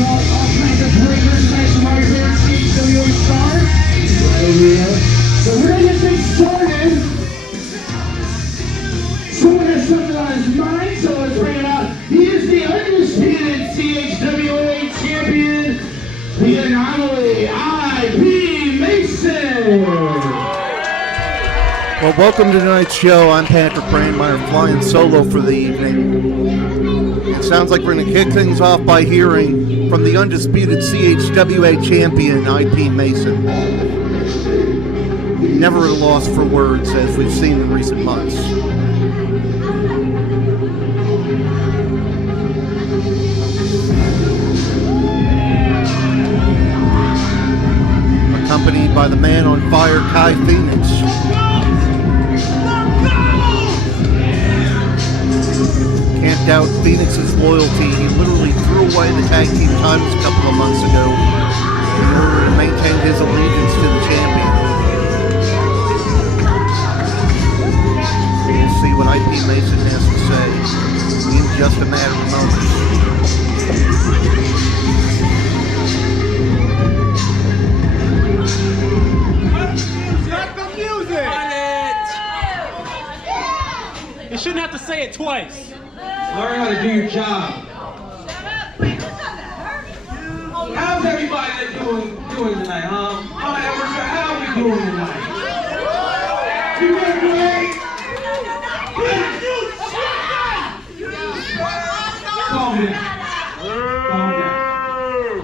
all kinds of great merchandise from our favorite CHWA stars. So we're gonna get things started. Someone has something on his mind, so let's bring it out. He is the undisputed CHWA champion, the anomaly, IP Mason. Well, welcome to tonight's show. I'm Patrick Brandmeier, flying solo for the evening. It sounds like we're going to kick things off by hearing from the undisputed CHWA champion, IP Mason. Never at a loss for words, as we've seen in recent months. Accompanied by the man on fire, Kai Phoenix. Can't doubt Phoenix's loyalty. He literally threw away the tag team titles a couple of months ago in order to maintain his allegiance to the champion. We'll see what IP Mason has to say in just a matter of moments. You shouldn't have to say it twice. Learn how to do your job. How's everybody doing tonight, huh? How are we doing tonight? You doing great? Calm down. Calm down.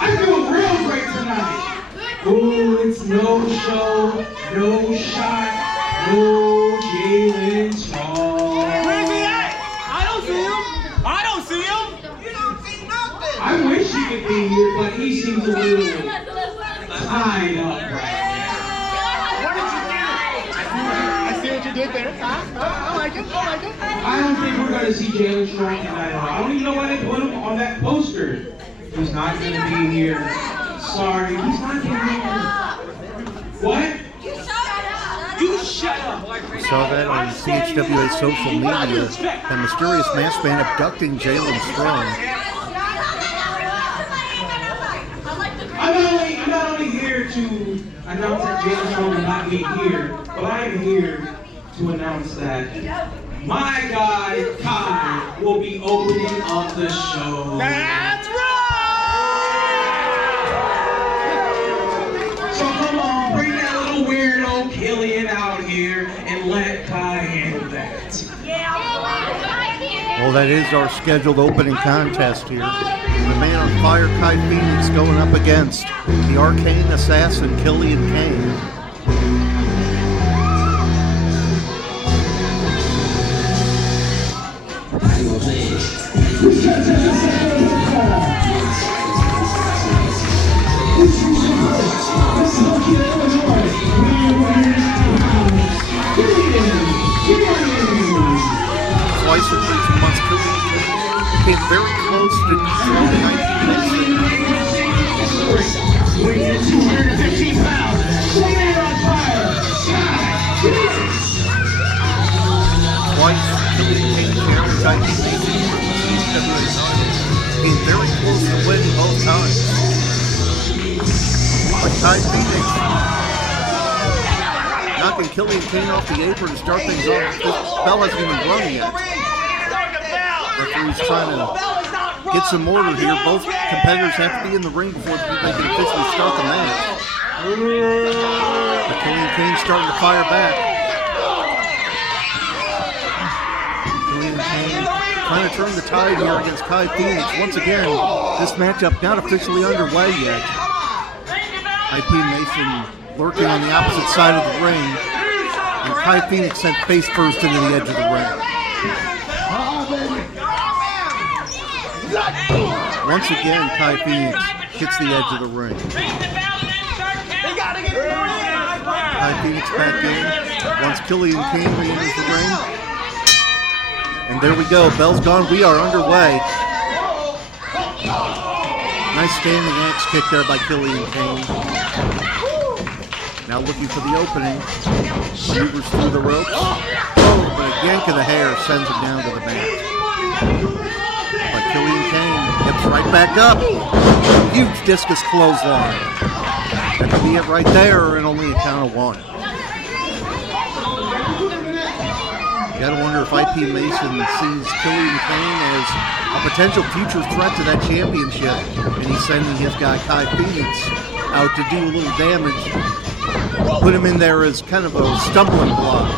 I'm doing real great tonight. Ooh, it's no show, no shot. Oh, Jalen Strong. Where's he at? I don't see him. I don't see him. You don't see nothing. I wish he could be here, but he seems a little tied up right now. What did you do? I see what you did there. I like it. I don't think we're going to see Jalen Strong tonight. I don't even know why they put him on that poster. He's not going to be here. Sorry, he's not going to be here. What? You shut up. We saw that on CHWA social media, the mysterious masked man abducting Jalen Strong. I'm not only here to announce that Jalen Strong will not be here, but I am here to announce that my guy, Kai, will be opening up the show. That's right. So come on, bring that little weirdo Killian out here and let Kai handle that. Well, that is our scheduled opening contest here. The man on fire, Kai Phoenix, going up against the arcane assassin, Killian Kayne. Twice in recent months, Killian came very close to destroying IP Mason. Weighing 215 pounds, the man on fire, Twice, Killian Kayne challenged IP Mason for the CHWA title. Came very close to winning both times. But Kai Phoenix knocking Killian Kayne off the apron to start things off. This bell hasn't even rung yet. Referee's trying to get some order here. Both competitors have to be in the ring before they can officially start the match. But Killian Kayne starting to fire back. Killian Kayne trying to turn the tide here against Kai Phoenix. Once again, this matchup not officially underway yet. IP Mason lurking on the opposite side of the ring, and Kai Phoenix sent face first into the edge of the ring. Once again, Kai Phoenix hits the edge of the ring. Kai Phoenix back in. Once Killian Kayne re-enters the ring. And there we go, bell's gone, we are underway. Nice standing axe kick there by Killian Kayne. Now looking for the opening. Maneuvers through the ropes. Oh, but a yank of the hair sends him down to the mat. But Killian Kayne gets right back up. Huge discus clothesline. That could be it right there, and only a count of 1. You gotta wonder if IP Mason sees Killian Kayne as a potential future threat to that championship, and he's sending his guy Kai Phoenix out to do a little damage, put him in there as kind of a stumbling block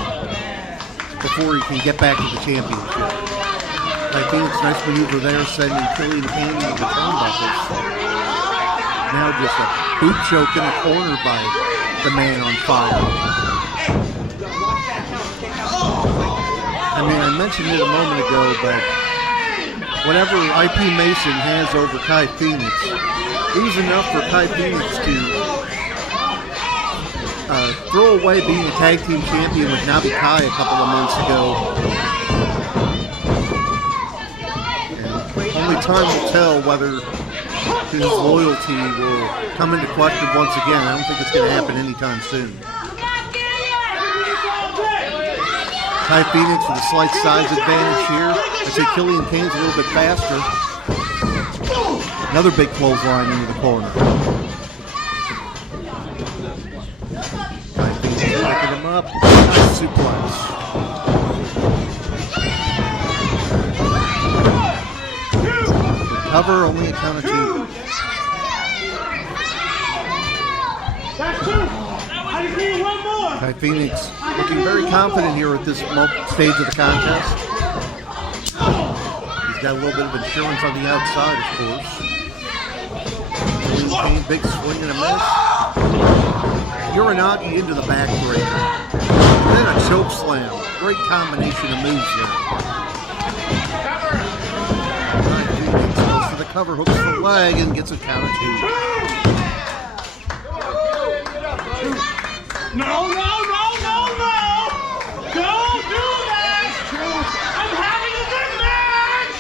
before he can get back to the championship. Kai Phoenix, nice maneuver there, sending Killian Kayne into the turnbuckles. Now just a boot choke in the corner by the man on fire. I mean, I mentioned it a moment ago, but whatever IP Mason has over Kai Phoenix, it was enough for Kai Phoenix to throw away being a tag team champion with Nabi Kai a couple of months ago. And only time will tell whether his loyalty will come into question once again. I don't think it's going to happen anytime soon. Kai Phoenix with a slight size advantage here. I say Killian Kayne's a little bit faster. Another big clothesline into the corner. Kai Phoenix picking him up. Nice suplex. Cover, only a count of 2. Kai Phoenix looking very confident here at this stage of the contest. He's got a little bit of insurance on the outside, of course. Killian Kayne, big swing and a miss. Uranagi into the backbreaker. And then a choke slam. Great combination of moves there. Kai Phoenix goes for the cover, hooks the leg, and gets a count of 2. No, no, no, no, no! Don't do that! I'm having a good match!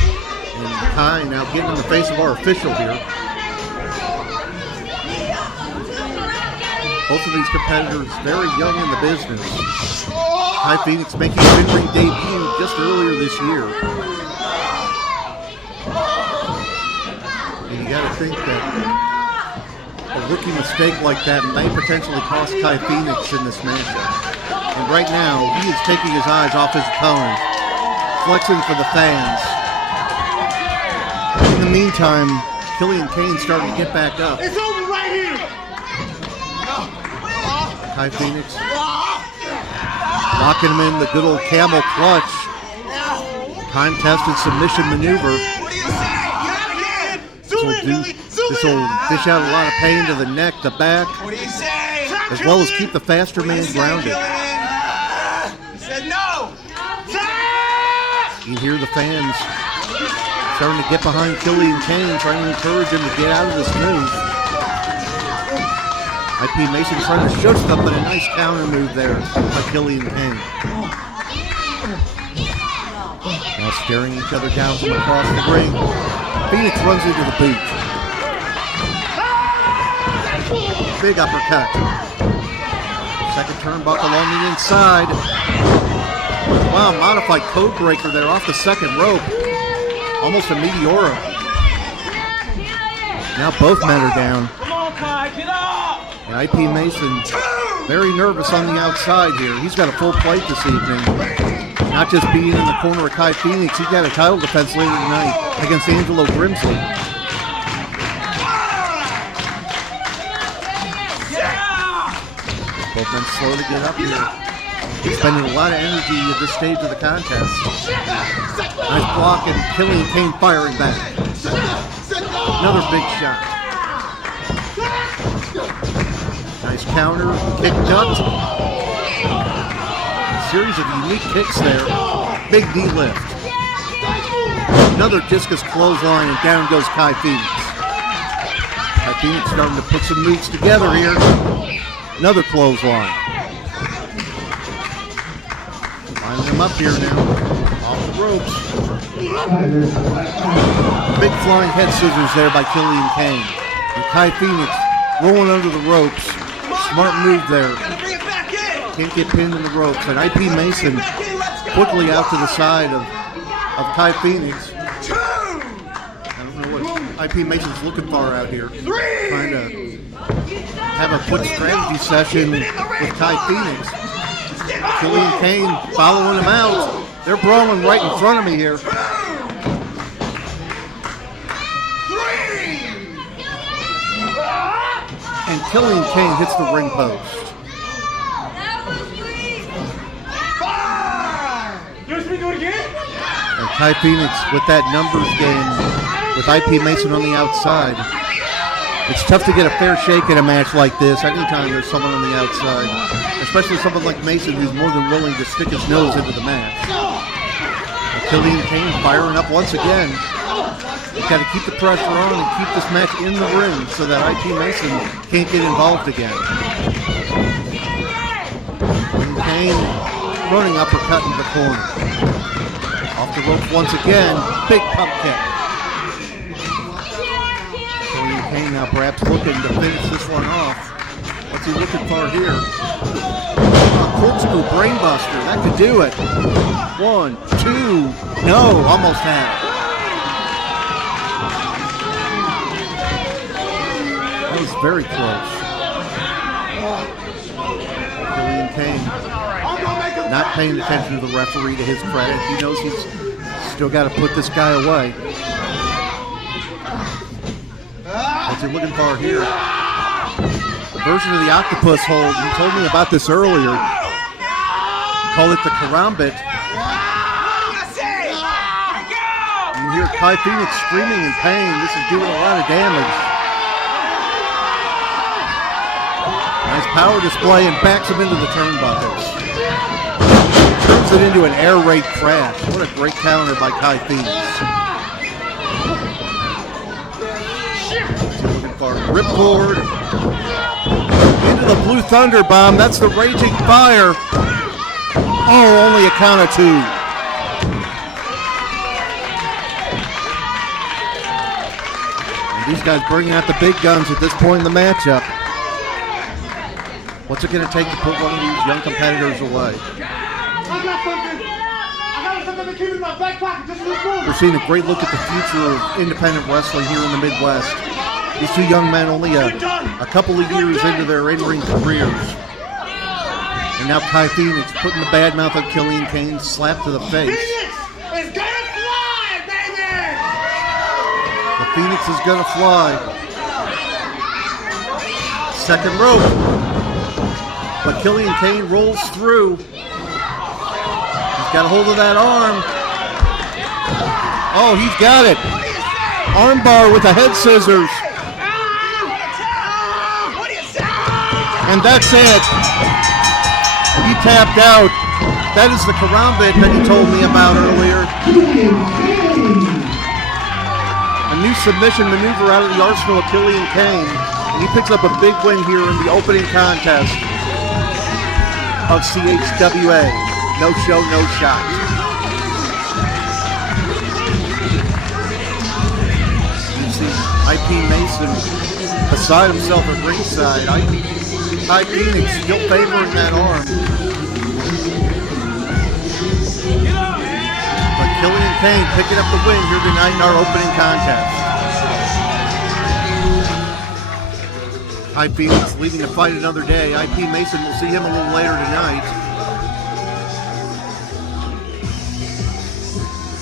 And Kai now getting in the face of our official here. Both of these competitors very young in the business. Kai Phoenix making his in-ring debut just earlier this year. And you gotta think that a rookie mistake like that may potentially cost Kai Phoenix in this matchup. And right now, he is taking his eyes off his opponent, flexing for the fans. In the meantime, Killian Kayne starting to get back up. It's over right here! Kai Phoenix locking him in the good old camel clutch. Contested submission maneuver. This will dish out a lot of pain to the neck, the back, as well as keep the faster man grounded. You hear the fans starting to get behind Killian Kayne, trying to encourage him to get out of this move. IP Mason trying to show stuff, but a nice counter move there by Killian Kayne. Now staring each other down from across the ring. Phoenix runs into the boot. Big uppercut. Second turnbuckle on the inside. Wow, modified code breaker there off the second rope. Almost a Meteora. Now both men are down. Come on, Kai, get up! And IP Mason very nervous on the outside here. He's got a full plate this evening. Not just being in the corner of Kai Phoenix, he's got a title defense later tonight against Angelo Grimsely. Both men slow to get up here. He's spending a lot of energy at this stage of the contest. Nice block and Killian Kayne firing back. Another big shot. Nice counter, kick ducked. Series of unique kicks there. Big D lift. Another discus clothesline and down goes Kai Phoenix. Kai Phoenix starting to put some moves together here. Another clothesline. Lining him up here now. Off the ropes. Big flying head scissors there by Killian Kayne. And Kai Phoenix rolling under the ropes. Smart move there. Can't get pinned in the ropes. And IP Mason quickly out to the side of Kai Phoenix. IP Mason's looking far out here. Trying to have a quick strategy session with Kai Phoenix. Killian Kayne following him out. They're brawling right in front of me here. And Killian Kayne hits the ring post. And Kai Phoenix with that numbers game with IP Mason on the outside. It's tough to get a fair shake in a match like this anytime there's someone on the outside, especially someone like Mason who's more than willing to stick his nose into the match. And Killian Kayne firing up once again. You've got to keep the pressure on and keep this match in the ring so that IP Mason can't get involved again. And Kayne running uppercut in the corner. Off the ropes once again, big pump kick. Killian Kayne now perhaps looking to finish this one off. What's he looking for here? A corkscrew brainbuster, that could do it. 1, 2, no, almost had it. That was very close. Killian Kayne not paying attention to the referee, to his credit. He knows he's still got to put this guy away. What's he looking for here? A version of the octopus hold. You told me about this earlier. Call it the karambit. You hear Kai Phoenix screaming in pain. This is doing a lot of damage. Nice power display and backs him into the turnbuckles. Turns it into an air raid crash. What a great counter by Kai Phoenix. Looking for a ripcord. Into the Blue Thunder Bomb. That's the Raging Fire. Oh, only a count of 2. And these guys bringing out the big guns at this point in the matchup. What's it going to take to put one of these young competitors away? We're seeing a great look at the future of independent wrestling here in the Midwest. These two young men only a couple of years into their in-ring careers. And now Kai Phoenix putting the bad mouth of Killian Kayne slap to the face. The Phoenix is gonna fly. Second rope. But Killian Kayne rolls through. He's got a hold of that arm. Oh, he's got it. Armbar with the head scissors. And that's it. He tapped out. That is the karambit that he told me about earlier. A new submission maneuver out of the arsenal of Killian Kayne. And he picks up a big win here in the opening contest of CHWA. No show, no shot. You see IP Mason beside himself at ringside. Kai Phoenix still favoring that arm. But Killian Kayne picking up the win here tonight in our opening contest. Kai Phoenix leaving to fight another day. IP Mason, will see him a little later tonight.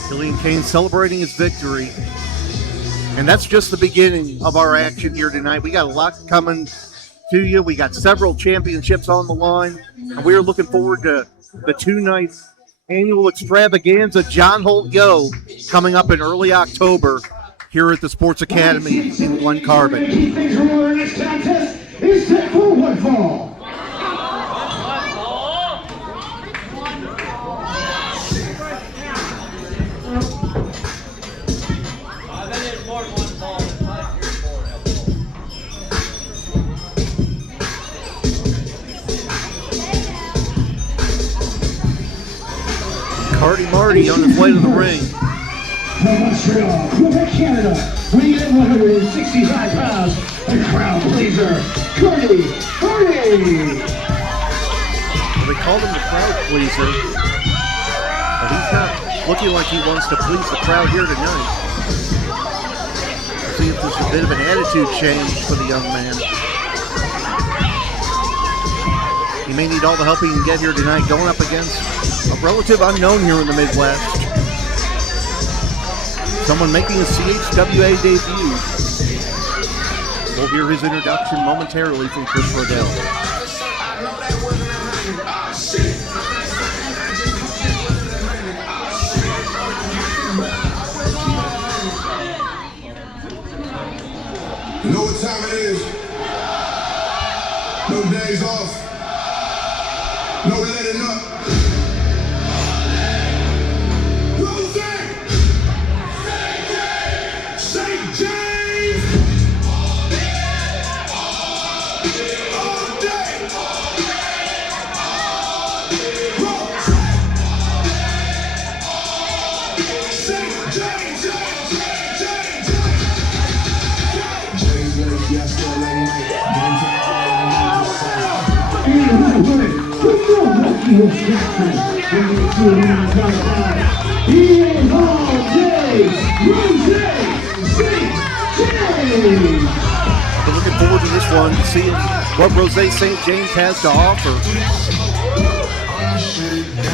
Killian Kayne celebrating his victory. And that's just the beginning of our action here tonight. We got a lot coming to you. We got several championships on the line. And we are looking forward to the 2-night annual extravaganza, John Holt Yo, coming up in early October here at the Sports Academy in Glen Carbon. Next contest is set for one fall. Marti on his way to the ring. From Montreal, Quebec, Canada, weighing in 165 pounds, the crowd pleaser, Karti. Well, they called him the crowd pleaser, but he's not looking like he wants to please the crowd here tonight. As he see if there's a bit of an attitude change for the young man. He may need all the help he can get here tonight, going up against a relative unknown here in the Midwest. Someone making a CHWA debut. We'll hear his introduction momentarily from Chris Rodell. You know what time it is? No days off. No letting up. Ro-Zay! St. James! All day! St. James! He is all day, Ro-Zay, St. James. We're looking forward to this one, seeing what Ro-Zay St. James has to offer.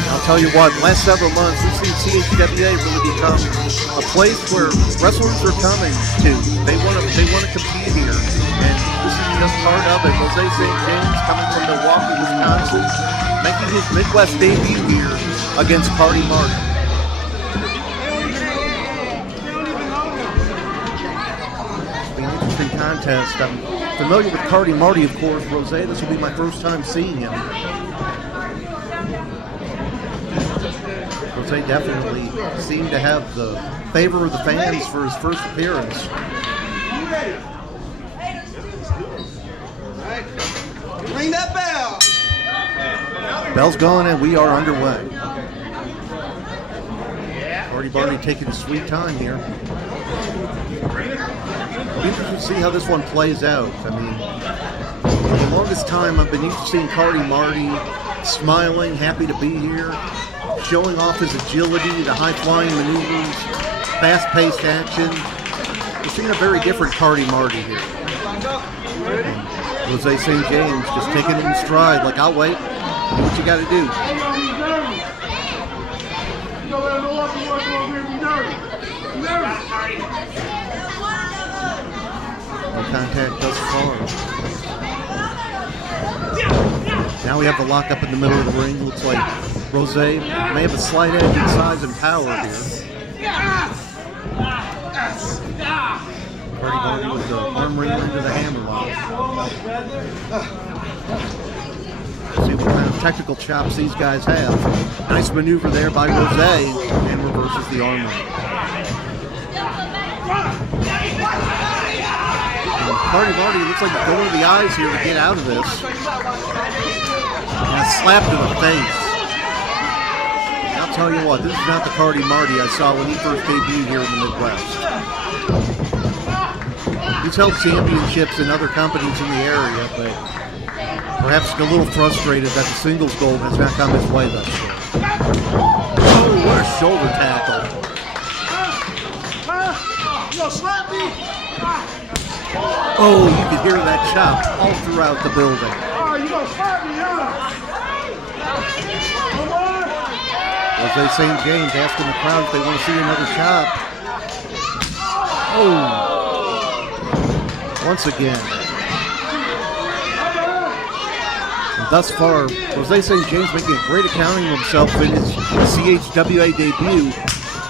I'll tell you what, last several months, we've seen CHWA really become a place where wrestlers are coming to. They want to compete here, and this is just part of it. Ro-Zay St. James coming from Milwaukee, Wisconsin, making his Midwest debut here against Karti Marti. It'll be an interesting contest. I'm familiar with Karti Marti, of course. Ro-Zay, this will be my first time seeing him. Ro-Zay definitely seemed to have the favor of the fans for his first appearance. Ring that bell. Bell's going and we are underway. Karti Marti taking a sweet time here. It'll be interesting to see how this one plays out. I mean, for the longest time I've been used to seeing Karti Marti smiling, happy to be here, showing off his agility, the high-flying maneuvers, fast-paced action. We're seeing a very different Karti Marti here. Ro-Zay St. James just taking it in stride, like, I'll wait. Do what you got to do. No contact thus far. Now we have the lock up in the middle of the ring. Looks like Ro-Zay may have a slight edge in size and power here. Karti Marti with the arm wringer into the hammer lock. See what kind of technical chops these guys have. Nice maneuver there by Ro-Zay, and reverses the arm wringer. Karti Marti looks like going to the eyes here to get out of this. And a slap to the face. I'll tell you what, this is not the Karti Marti I saw when he first debuted here in the Midwest. He's held championships in other companies in the area, but perhaps a little frustrated that the singles gold has not come his way thus far. Oh, what a shoulder tackle. Oh, you could hear that chop all throughout the building. Ro-Zay St. James asking the crowd if they want to see another chop. Oh, once again. And thus far, Ro-Zay St. James making a great accounting of himself in his CHWA debut.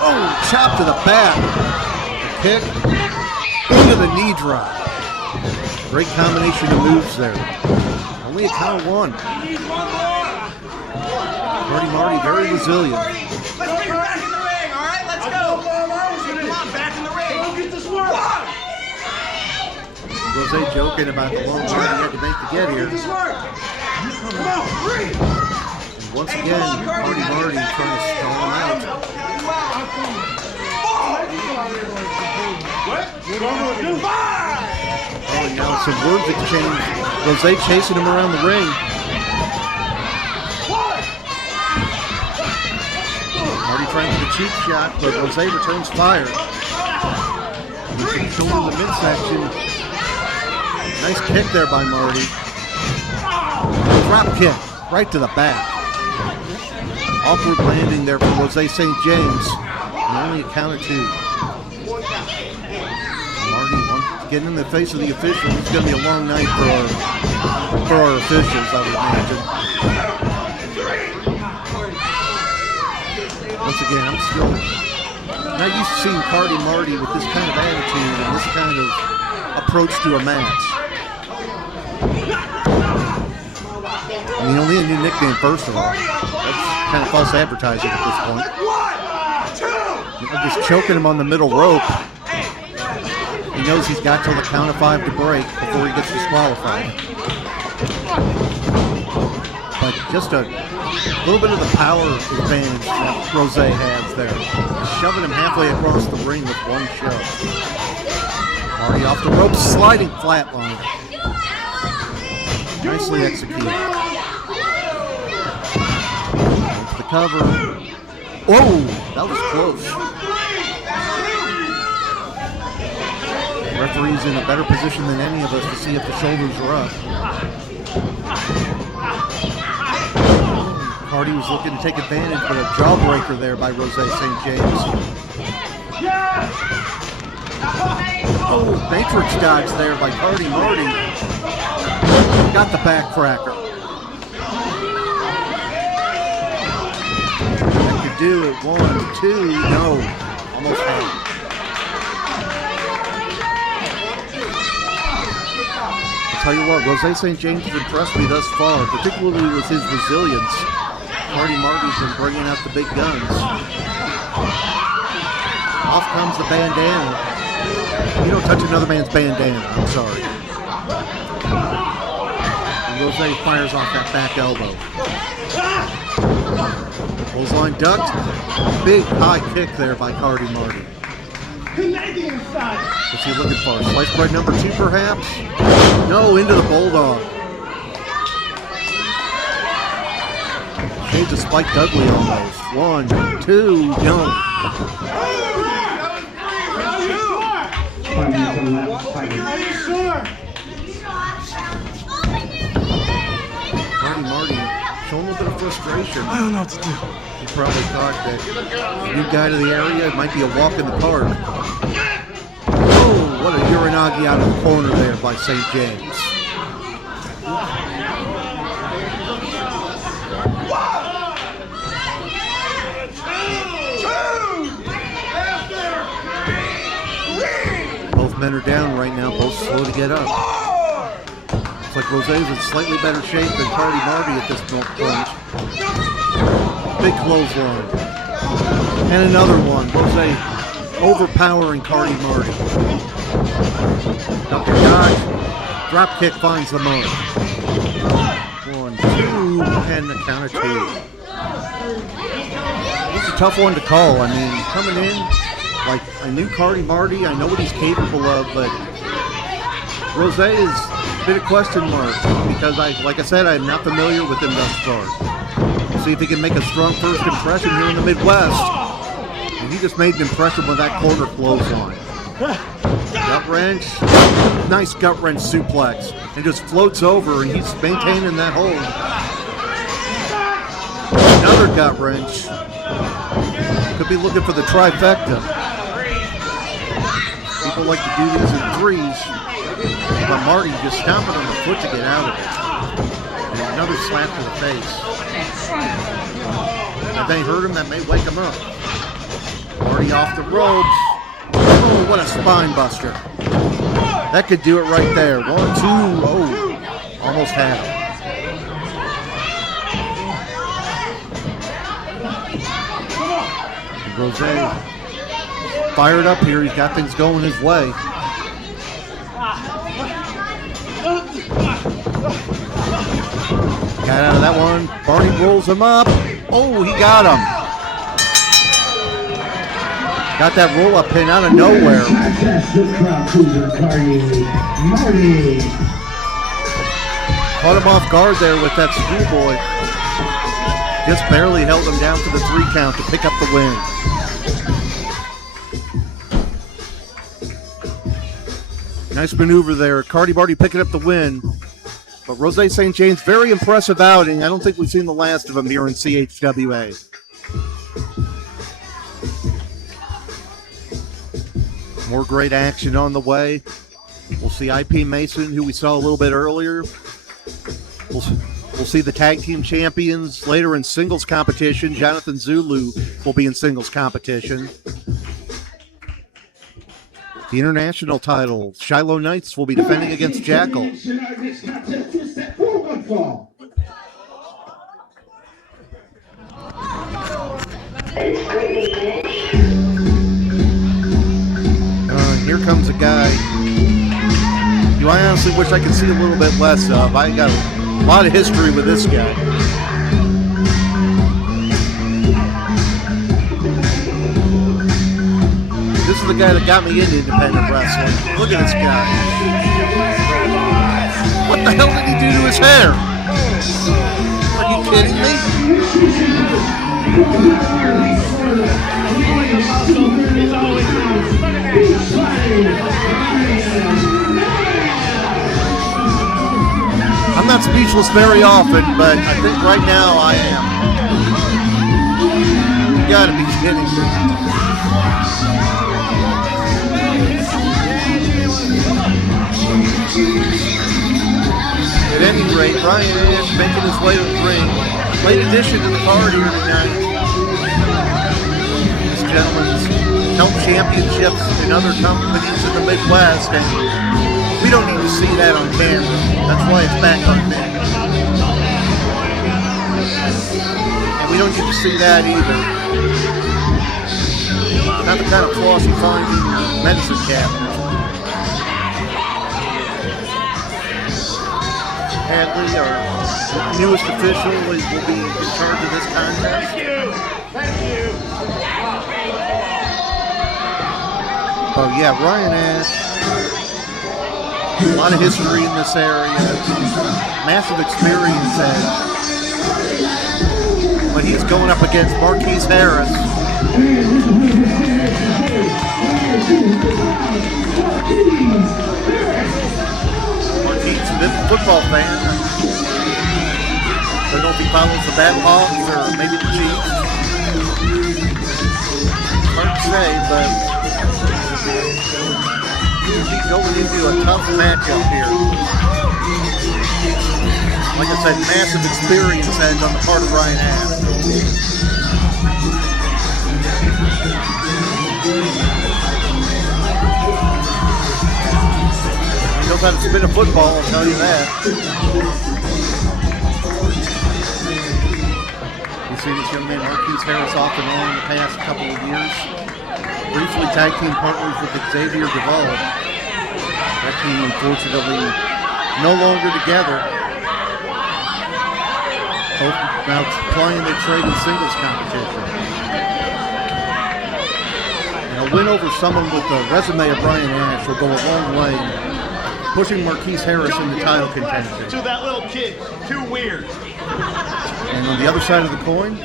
Oh, chop to the back. A kick into the knee drop. Great combination of moves there. Only a count of one. Karti Marti very resilient. Let's bring it back in the ring, all right? Let's go. Come on, back in the ring. Go get this work. Ro-Zay joking about the long run he had to make to get here. Come on, three. And once again, Karti Marti trying to stall him out. Oh, and now some words exchange. Ro-Zay chasing him around the ring. Marti trying for the cheap shot, but Ro-Zay returns fire. Shoulder in the midsection. Nice kick there by Marti. Drop kick right to the back. Awkward landing there for Ro-Zay St. James. And only a count of 2. Marti getting in the face of the officials. It's going to be a long night for our officials, I would imagine. Once again, I'm still not used to seeing Karti Marti with this kind of attitude and this kind of approach to a match. I mean, only a new nickname, first of all. That's kind of false advertising at this point. They're just choking him on the middle rope. He knows he's got till the count of 5 to break before he gets disqualified. But just a little bit of the power advantage that Ro-Zay has there. Shoving him halfway across the ring with one shove. Marti off the ropes, sliding flatline. Nicely executed. The cover. Whoa, that was close. The referee's in a better position than any of us to see if the shoulders are up. Karti was looking to take advantage, but a jawbreaker there by Ro-Zay St. James. Oh, Matrix dodge there by Karti Marti. Got the backcracker. That could do it. 1, 2, no. Almost had it. I'll tell you what, Ro-Zay St. James has impressed me thus far, particularly with his resilience. Karti Marti's been bringing out the big guns. Off comes the bandana. You don't touch another man's bandana, I'm sorry. And Ro-Zay fires off that back elbow. Clothesline ducked. Big high kick there by Karti Marti. What's he looking for? Slice bread number 2 perhaps? No, into the bulldog. Shades of Spike Dudley almost. 1, 2, no. Karti Marti showing a little bit of frustration. I don't know what to do. He probably thought that the new guy to the area might be a walk in the park. Oh, what a Uranagi out of the corner there by St. James. Both men are down right now, both slow to get up. Looks like Ro-Zay's in slightly better shape than Karti Marti at this point. Big clothesline. And another one. Ro-Zay overpowering Karti Marti. Up the dodge. Drop kick finds the mark. 1, 2, and the count of 2. This is a tough one to call. I mean, coming in, like, I knew Karti Marti, I know what he's capable of, but Ro-Zay is a bit of question mark because, like I said, I'm not familiar with him thus far. See if he can make a strong first impression here in the Midwest. And he just made an impression with that corner clothesline. Gut wrench, nice gut wrench suplex, and just floats over, and he's maintaining that hold. Another gut wrench. Could be looking for the trifecta. People like to do these in 3s, but Marti just stomping on the foot to get out of it. And another slap to the face. If they hurt him, that may wake him up. Marti off the ropes. Oh, what a spine buster. That could do it right there. 1, 2, oh, almost had it. Ro-Zay fired up here. He's got things going his way. Got out of that one. Marti rolls him up. Oh, he got him. Got that roll-up pin out of nowhere. Caught him off guard there with that schoolboy. Just barely held him down to the 3 count to pick up the win. Nice maneuver there. Karti Marti picking up the win. But Ro-Zay St. James, very impressive outing. I don't think we've seen the last of him here in CHWA. More great action on the way. We'll see IP Mason, who we saw a little bit earlier. We'll see the tag team champions later in singles competition. Johnathon Zulu will be in singles competition. The international title, Shylo Knights will be defending against Jackal. Here comes a guy who I honestly wish I could see a little bit less of. I got a lot of history with this guy. This is the guy that got me into independent wrestling. Look at this guy. What the hell did he do to his hair? Are you kidding me? I'm not speechless very often, but I think right now I am. You gotta be kidding me. At any rate, Ryan Ash making his way to the ring. Late addition to the card here tonight. This gentleman's held championships in other companies in the Midwest, and we don't need to see that on camera. That's why it's back on me. And we don't get to see that either. Not the kind of floss you find in the medicine cabinet. Hadley, our newest official, will be in charge of this contest. Thank you. Oh yeah, Ryan Ash. A lot of history in this area. Massive experience edge. But he's going up against Marquis Harris. Marquis, a big football fan. Don't know if he follows the Battlehawks or maybe the Chiefs. Hard to say, but he's going into a tough matchup here. Like I said, massive experience edge on the part of Ryan Ash. He knows how to spin a football, I'll tell you that. You've seen this young man, Marquis Harris, off and on in the past couple of years. Briefly tag team partners with Xavier Duvall. That team, unfortunately, no longer together. Both now playing their trade in singles competition. And a win over someone with the resume of Ryan Ash will go a long way, pushing Marquis Harris into title contention. To that little kid, too weird. And on the other side of the coin,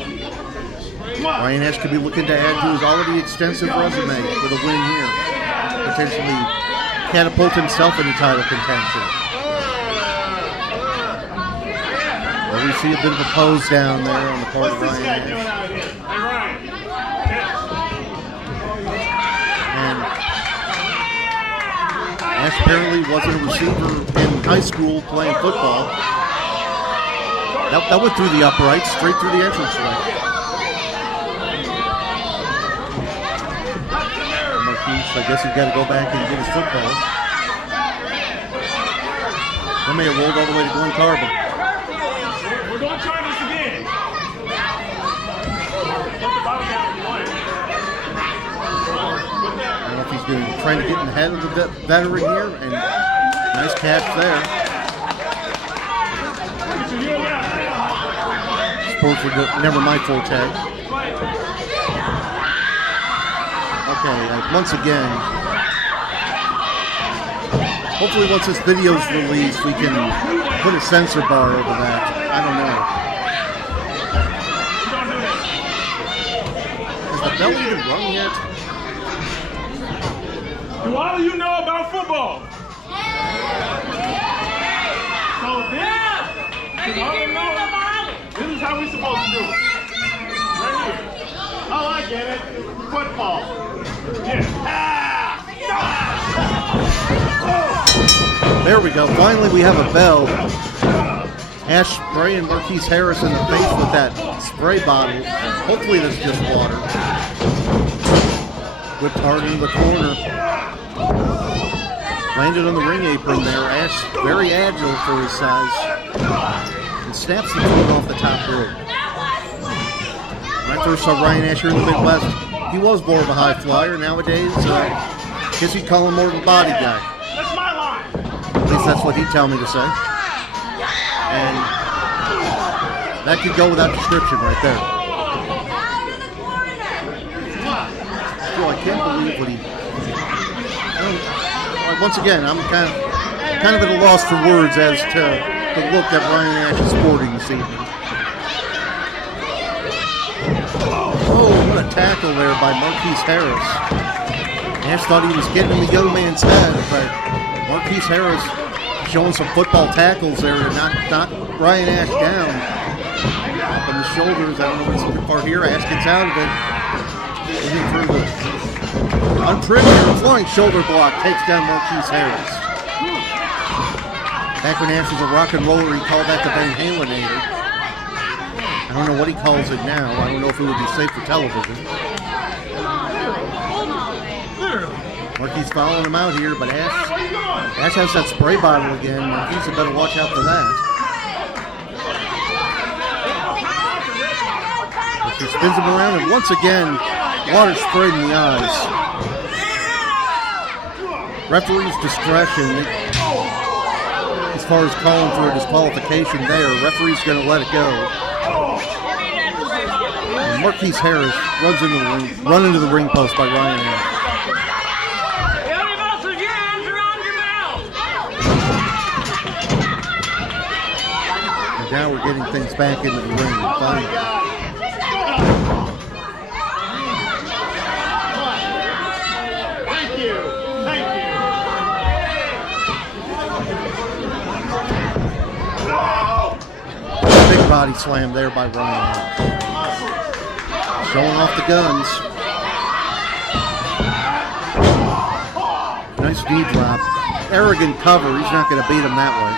Ryan Ash could be looking to add to his already extensive resume with a win here. Potentially catapult himself into title contention. Well, we see a bit of a pose down there on the part of Ryan Ash. And Ash apparently wasn't a receiver in high school playing football. That went through the uprights, straight through the entranceway. Marquis, I guess he's got to go back and get his football. That may have rolled all the way to Glen Carbon. We're going to try this again. I don't know if he's been trying to get in the head of the veteran here, and nice catch there. Sports are never my forte. Okay, once again, hopefully once this video is released, we can put a censor bar over that. I don't know. Has the bell even rung yet? Do all of you know about football? This is how we're supposed to do it. Right here. Oh, I get it. Football. Yeah. There we go. Finally, we have a bell. Ash spraying Marquis Harris in the face with that spray bottle. Hopefully that's just water. Whipped hard into the corner. Landed on the ring apron there. Ash very agile for his size. And snaps the foot off the top rope. When I first saw Ryan Ash here in the Midwest, he was more of a high flyer. Nowadays, I guess you'd call him more of a body guy. That's my line. At least that's what he'd tell me to say. And that could go without description right there. Still, I can't believe what he... Once again, I'm kind of at a loss for words as to the look that Ryan Ash is sporting this evening. Oh, what a tackle there by Marquis Harris. Ash thought he was getting in the young man's head, but Marquis Harris showing some football tackles there to knock Ryan Ash down. Up on the shoulders, I don't know what's too far here. Ash gets out of it. Looking for the unpretty flying shoulder block, takes down Marquis Harris. Back when Ash was a rock and roller, he called that the Van Halenator. I don't know what he calls it now. I don't know if it would be safe for television. Marquis following him out here, but Ash has that spray bottle again. Marquis better watch out for that. Marquis spins him around, and once again, water sprayed in the eyes. Referee's discretion as far as calling for a disqualification there. Referee's going to let it go. And Marquis Harris runs into the ring, run into the ring post by Ryan Ash. And now we're getting things back into the ring. Finally. Big body slam there by Ryan. Showing off the guns. Nice knee drop. Arrogant cover. He's not going to beat him that way.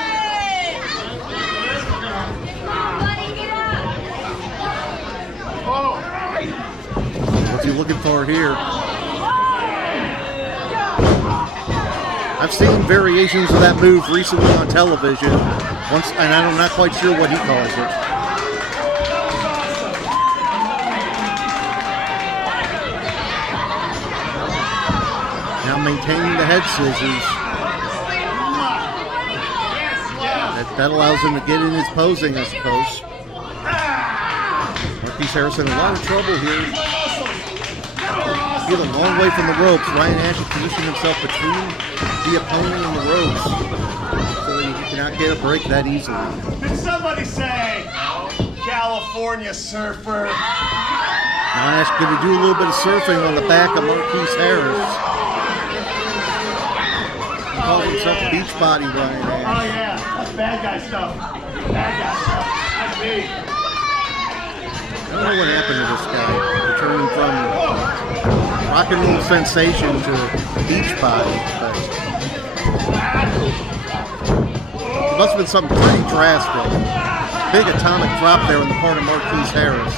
What's he looking for here? I've seen variations of that move recently on television. Once, and I'm not quite sure what he calls it. Now maintaining the head scissors. That allows him to get in his posing, I suppose. Marquis Harris in a lot of trouble here. He's a long way from the ropes. Ryan Ash has positioned himself between the opponent and the ropes. You cannot get a break that easily. Did somebody say California surfer? Now Ash going to do a little bit of surfing on the back of Marquis Harris. He calls himself a beach body, Ryan Ash. Oh yeah, that's bad guy stuff. Bad guy stuff. That's me. I don't know what happened to this guy. Returning from rock and roll sensation to beach body, but it must have been something pretty drastic. Big atomic drop there on the part of Marquis Harris.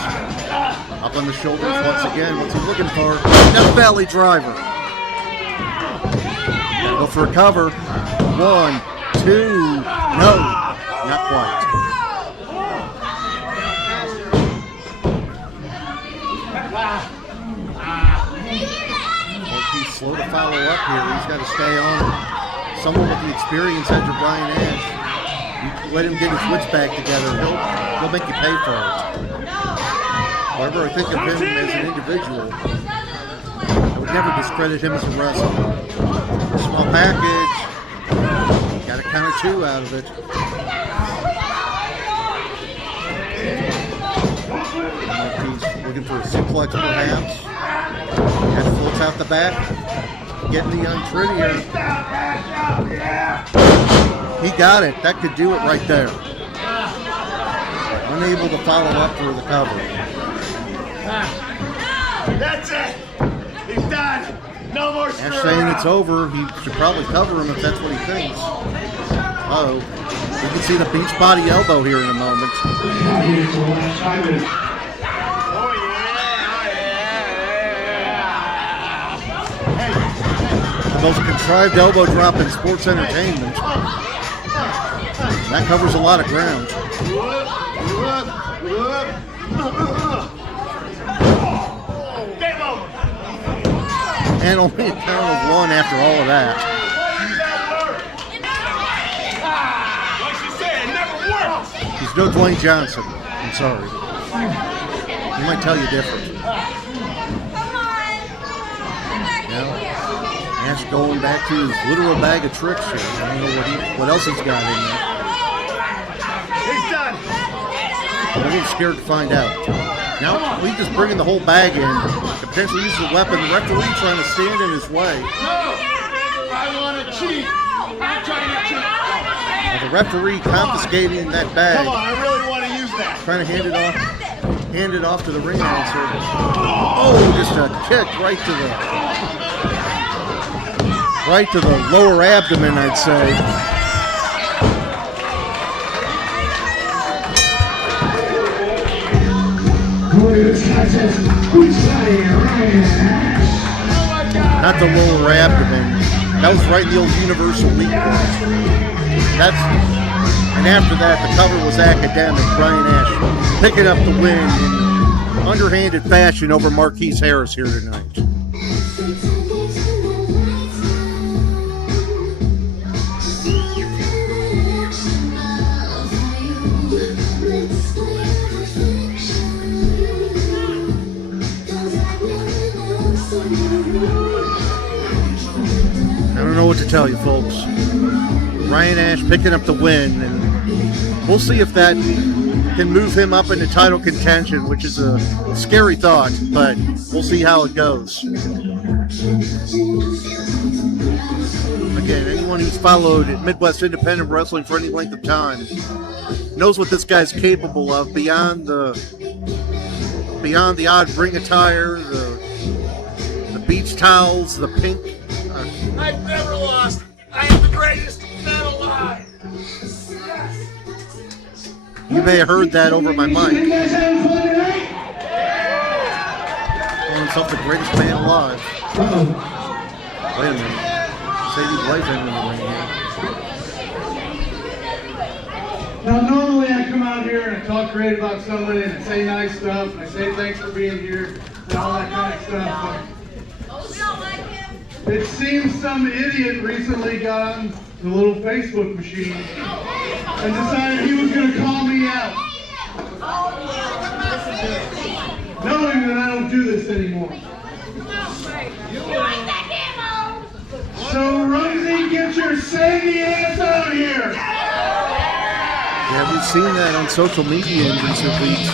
Up on the shoulders once again. What's he looking for? Death Valley driver. Go for a cover. 1, 2. No, not quite. Marquis slow to follow up here. He's got to stay on. Someone with the experience edge of Ryan Ash. You let him get his wits back together. He'll make you pay for it. However, I think of him as an individual, I would never discredit him as a wrestler. Small package. Got a counter 2 out of it. He's looking for a suplex perhaps. That floats out the back. Getting the untrickier. He got it. That could do it right there. unable to follow up for the cover. That's it. He's done. No more screw Ash saying around. it's over. He should probably cover him if that's what he thinks. Uh-oh. You can see the beach body elbow here in a moment. The most contrived elbow drop in sports entertainment. That covers a lot of ground. And only a count of one after all of that. He's no Dwayne Johnson. I'm sorry. He might tell you different. Now, Ash going back to his literal bag of tricks here. I don't know what else he's got in there. He's done. I'm a little scared to find out. Now he's just bringing the whole bag in. Potentially use the weapon. The referee trying to stand in his way. No, I want to cheat. I'm trying to cheat. Well, the referee confiscating that bag. Come on, I really want to use that. Trying to hand it off to the ring announcer. Oh, just a kick right to the lower abdomen, I'd say. Not the lower abdomen. That was right in the old universal weak point. And after that, the cover was academic. Brian Ash picking up the win in underhanded fashion over Marquis Harris here tonight. I don't know what to tell you, folks. Ryan Ash picking up the win, and we'll see if that can move him up into title contention, which is a scary thought, but we'll see how it goes. Again, anyone who's followed Midwest Independent Wrestling for any length of time knows what this guy's capable of beyond the odd ring attire, the beach towels, the pink. I've never lost. I am the greatest man alive. You may have heard that over my mic. Calling himself the greatest man alive. Wait a minute. Sadie's wife in the ring here. Now, normally I come out here and I talk great about somebody and I say nice stuff and I say thanks for being here and all that kind of stuff. But it seems some idiot recently got on the little Facebook machine and decided he was going to call me out. Knowing that I don't do this anymore. So, Ro-Zay, get your Sadie ass out here! Yeah, we've seen that on social media in recent weeks.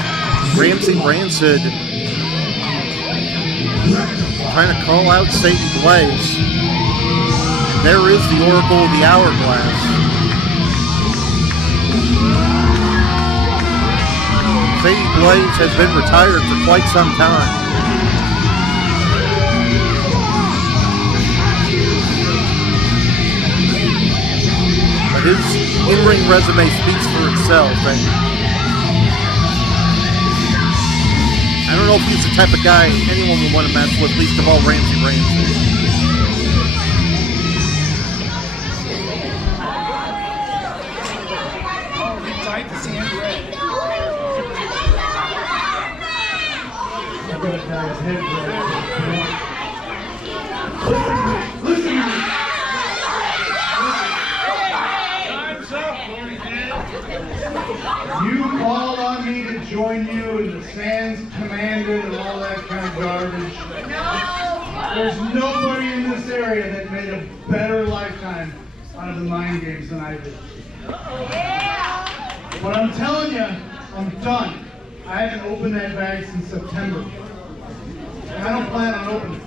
Ramsey Rancid trying to call out Satan Blaze. There is the Oracle of the Hourglass. Satan Blaze has been retired for quite some time. But his in-ring resume speaks for itself. And I don't know if he's the type of guy anyone would want to mess with, least of all Ramsey. Tight to see him red. Listen. You called on me to join you in the Sands Commanded and all that kind of garbage. There's nobody in this area that made a better lifetime out of the mind games than I did. But I'm telling you, I'm done. I haven't opened that bag since September. And I don't plan on opening it.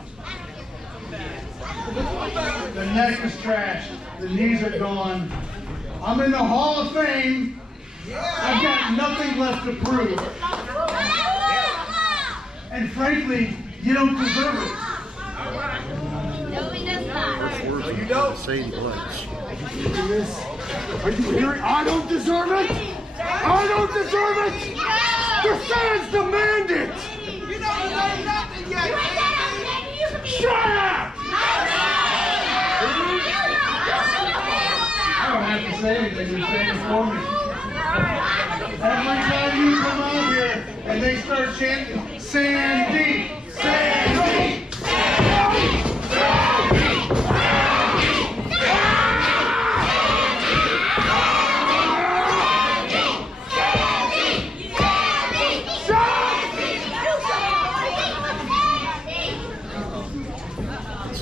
The neck is trashed. The knees are gone. I'm in the Hall of Fame I've got nothing left to prove. And frankly, you don't deserve it. No, he does not. No, you don't. Sadie likes. Are you hearing? I don't deserve it! I don't deserve it! The fans demand it! You don't deserve nothing yet! Shut up! I don't have to say anything, you're saying it for me. Every time you come out here and they start chanting, Sandy, Sandy, Sandy, Sandy,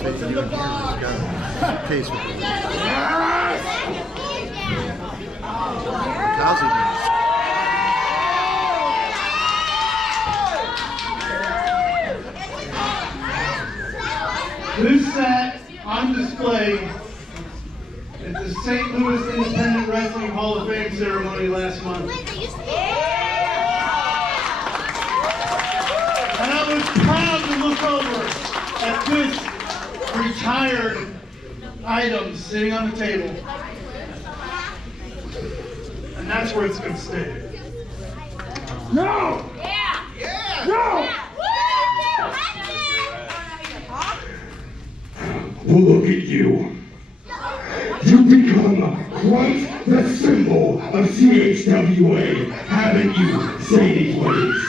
What's in the box? Got a case with it. Kazi mask. This sat on display at the St. Louis Independent Wrestling Hall of Fame ceremony last month. And I was proud to look over at this retired item sitting on the table. And that's where it's going to stay. No! No! Well, look at you. You've become quite the symbol of CHWA, haven't you, Sadie Ways?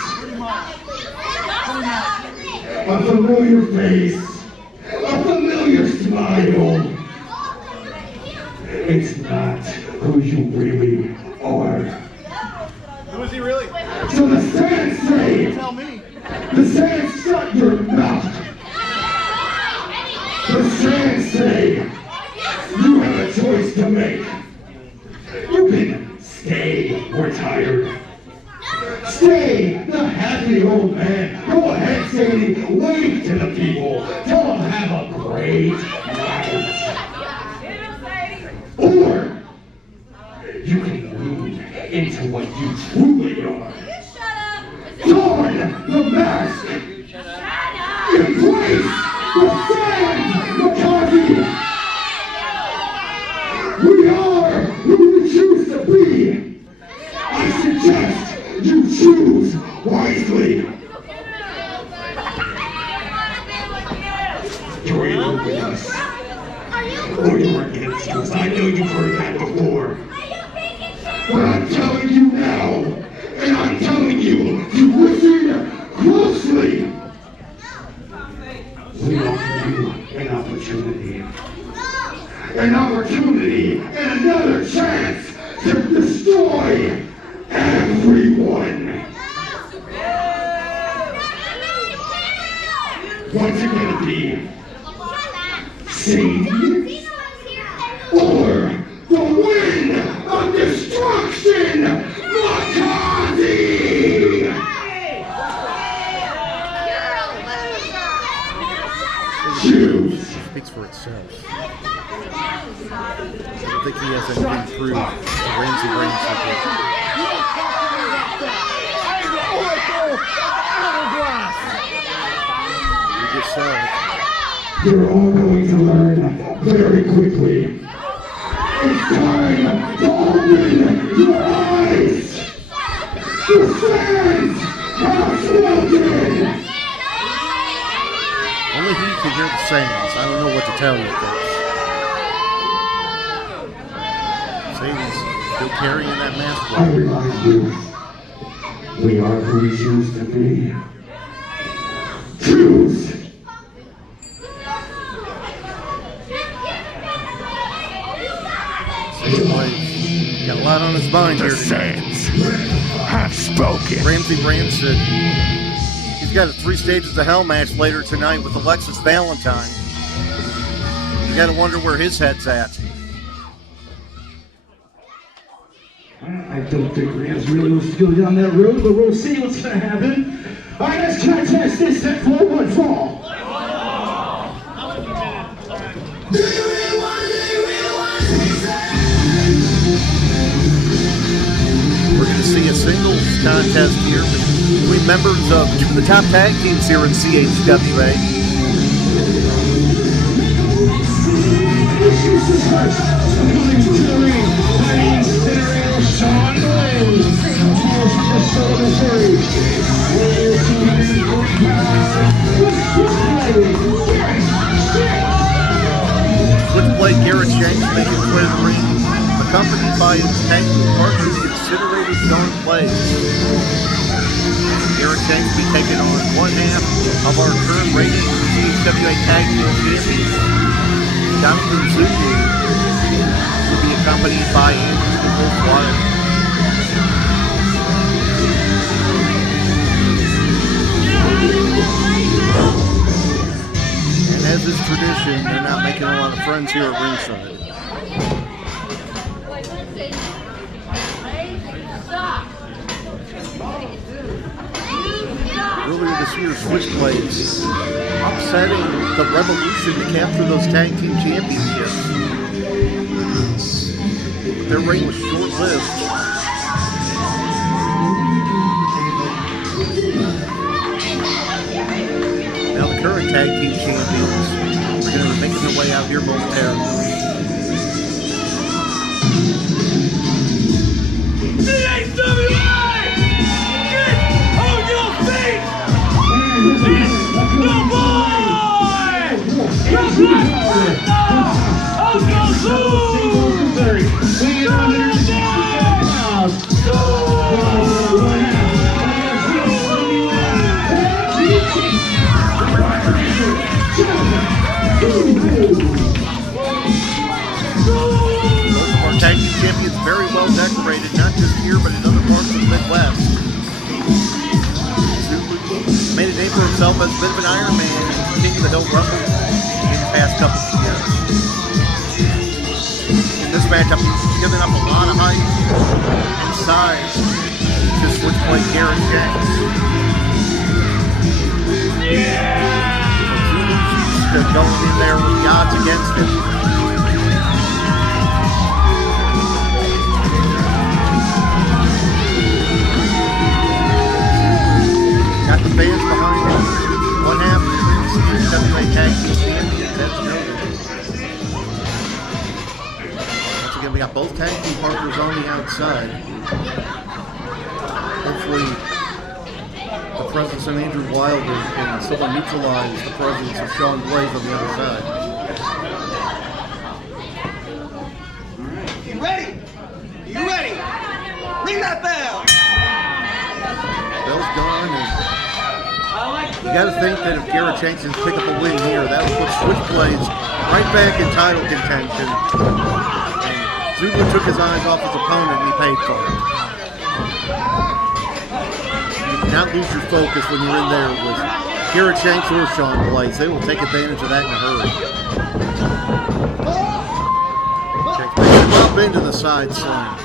A familiar face, a familiar smile. It's not who you really are. Who is he really? So the Sands say, Tell me. the Sands shut your mouth. The Sands say, you have a choice to make. You can stay retired. Stay the happy old man. Go ahead, Sadie. Wave to the people. Tell them have a great night. Or you can move into what you truly are. Don the mask. Embrace the Sands, Marti. We are who we choose to be. I suggest you choose wisely. You're either with us or you're against us. I know you've heard that before. But I'm telling you now, and I'm telling you to listen closely. We offer you an opportunity. An opportunity and another chance to destroy everyone. What's it gonna be? Sadie? Or the wind of destruction, Marti! Choose. Speaks for itself. I think he has anything to prove. Ramsey You just saw it. You're all going to learn very quickly. It's time to open your eyes. The Sands have spoken. Only he can hear the Sands. I don't know what to tell you, folks. Sadie's still carrying that mask. I remind you, we are who we choose to be. Choose. Sadie got a lot on his mind here today. Sands have spoken. Ramsey Rancid. He's got a 3 Stages of Hell match later tonight with Alexis Valentine. You gotta wonder where his head's at. I don't think Rams really wants to go down that road, but we'll see what's going to happen. All right, let's contest this at 4-1 fall. singles contest here between members of two of the top tag teams here in CHWA. Switchblade Garrett Shanks making his way to the ring, accompanied by his tag team partner, the incinerator John Plays. Garrett Shanks will be taking on one half of our current reigning CHWA Tag Team Champions, Johnathon Zulu, will be accompanied by Angelo. And as is tradition, they're not making a lot of friends here at ringside. Earlier this year, Switchblades upsetting the Revolution to capture those tag team championships. Their reign was short-lived. Now the current tag team champions are going to be making their way out here momentarily. CHWA! Get on your feet! It's the boy! The Black Panther! Uncle Zulu! Both of our tag team champions very well decorated, not just here, but in other parts of the Midwest. Zulu made a name for himself as a bit of an Iron Man and continued the Hill Rumble in the past couple of years. In this matchup, he's giving up a lot of height and size to Switchblade Garrett Shanks. Zulu's used to going in there with the odds against him. Got the fans behind him. One half of the CHWA Tag Team Champions, that's noted. Once again, we got both tag team partners on the outside. Hopefully, the presence of Andrew Wilder can somewhat neutralize the presence of Sean Blaze on the other side. You ready? You ready? Ring that bell! Bell's gone, and you got to think that if Garrett Shanks can pick up a win here, that would put Switchblades right back in title contention. And Zulu took his eyes off his opponent and he paid for it. You cannot lose your focus when you're in there with Garrett Shanks or Sean Blaze. They will take advantage of that in a hurry. Shanks makes him up into the side slam.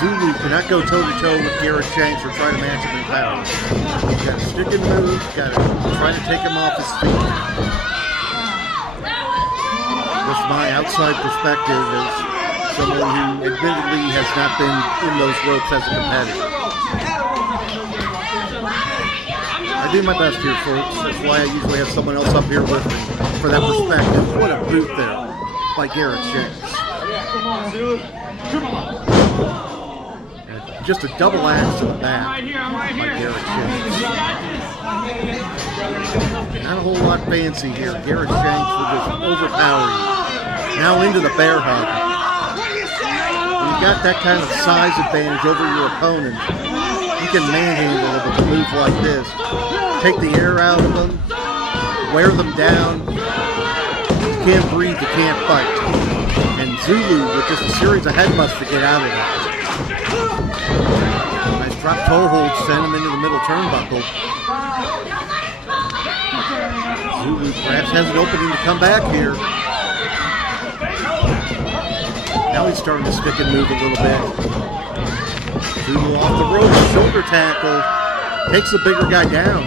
Zulu cannot go toe-to-toe with Garrett Shanks or try to match him in power. He's got to stick and move, got to try to take him off his feet. Just my outside perspective as someone who admittedly has not been in those ropes as a competitor. I do my best here, folks. That's why I usually have someone else up here with me for that perspective. What a boot there by Garrett Shanks. Come on. Just a double axe to the back by Garrett Shanks. Not a whole lot fancy here. Garrett Shanks will just overpower you. Now into the bear hug. When you've got that kind of size advantage over your opponent, you can manhandle them with a move like this. Take the air out of them, wear them down. You can't breathe, you can't fight. And Zulu with just a series of headbutts to get out of it. Nice drop toe hold, send him into the middle turnbuckle. Zulu perhaps has an opening to come back here. Now he's starting to stick and move a little bit. Zulu off the rope, shoulder tackle, takes the bigger guy down.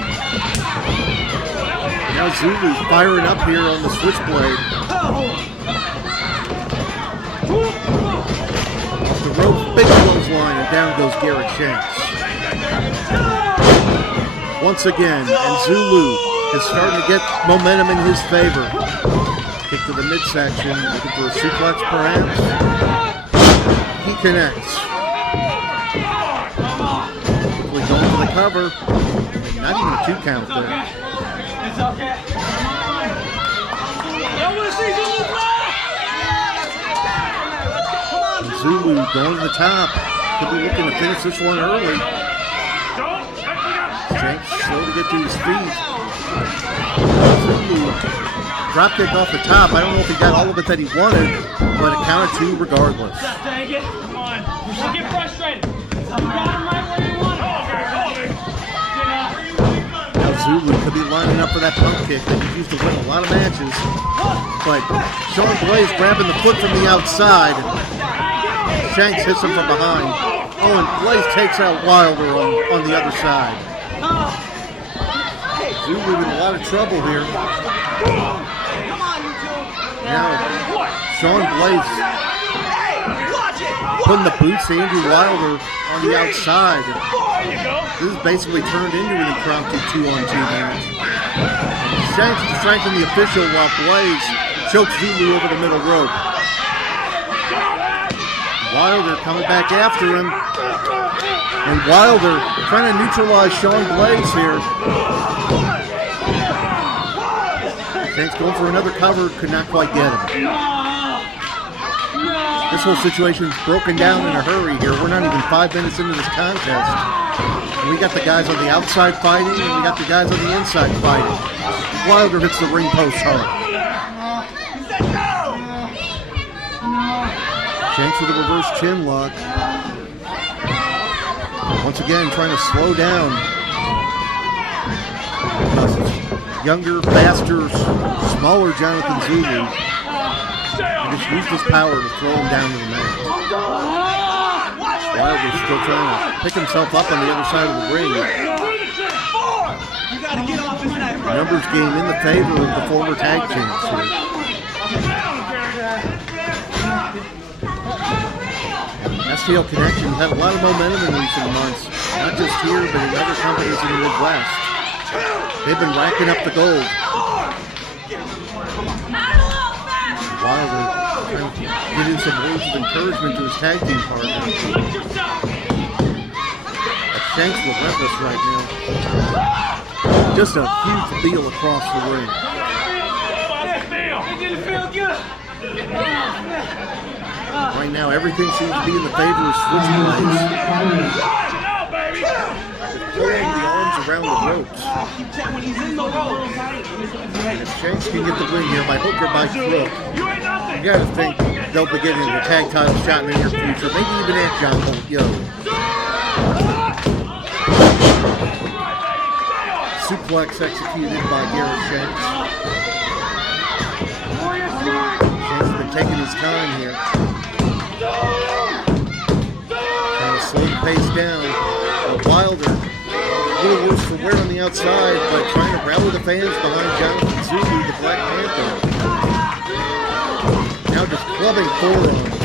Now Zulu's firing up here on the switchblade. Off the rope. Big clothesline, and down goes Garrett Shanks. Once again, and Zulu is starting to get momentum in his favor. Kick to the midsection, looking for a suplex perhaps. He connects. Quickly going for the cover. Not even a 2 count there. It's okay. Zulu going to the top. Could be looking to finish this one early. Shanks slow to get to his feet. Zulu drop kick off the top. I don't know if he got all of it that he wanted, but it counted 2 regardless. Dang it. Come on. Don't get frustrated. You got him right where you want him. Now Zulu could be lining up for that pump kick that he's used to win a lot of matches. But Sean Blaze grabbing the foot from the outside. Shanks hits him from behind. Oh, and Blaze takes out Wilder on the other side. Zulu in a lot of trouble here. Now, Sean Blaze putting the boots to Andrew Wilder on the outside. This is basically turned into an impromptu 2-on-2 match. Shanks distracting the official while Blaze chokes Zulu over the middle rope. Wilder coming back after him. And Wilder trying to neutralize Sean Blaze here. Shanks going for another cover, could not quite get him. This whole situation's broken down in a hurry here. We're not even 5 minutes into this contest. And we got the guys on the outside fighting, and we got the guys on the inside fighting. Wilder hits the ring post hard. Shanks with a reverse chin lock. Once again, trying to slow down. Younger, faster, smaller Johnathon Zulu. He just used his power to throw him down to the mat. Wilder's still trying to pick himself up on the other side of the ring. The numbers game in the favor of the former tag champs here. STL Connections had a lot of momentum in recent months, not just here, but in other companies in the Midwest. They've been racking up the gold. Wilder trying to give him some words of encouragement to his tag team partner. Shanks relentless right now. Just a huge feel across the ring. Right now, everything seems to be in the favor of Switchblades. Pulling the arms around the ropes. If Shanks can get the win here by hook or by crook, you gotta think they'll be getting a tag title shot in the near future, maybe even at John Holt, yo. Suplex executed by Garrett Shanks. Shanks has been taking his time here. Trying to slow the pace down. Wilder, a little worse for wear on the outside, but trying to rally the fans behind Johnathon Zulu, the Black Panther. Now just clubbing forearms.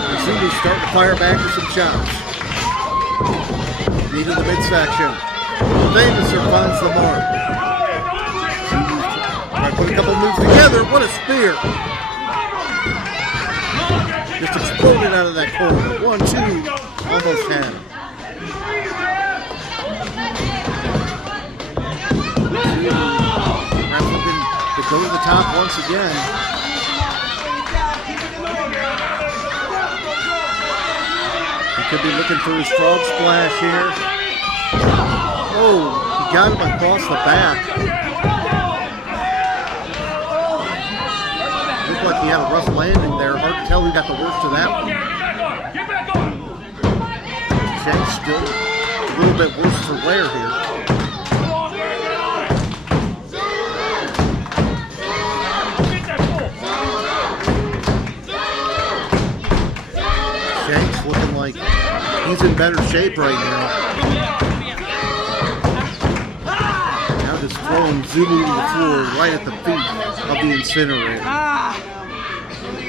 And Zulu's starting to fire back with some chops. Knee to the midsection. Famouser finds the mark. Zulu's trying to put a couple moves together. What a spear! Just exploded out of that corner. 1-2. Almost had him. Ref looking to go to the top once again. He could be looking for his frog splash here. Oh, he got him across the back. Looked like he had a rough landing there. Hard to tell who got the worst of that one. Shanks still a little bit worse for wear here. Shanks looking like he's in better shape right now. Now just throwing Zulu to the floor right at the feet of the incinerator.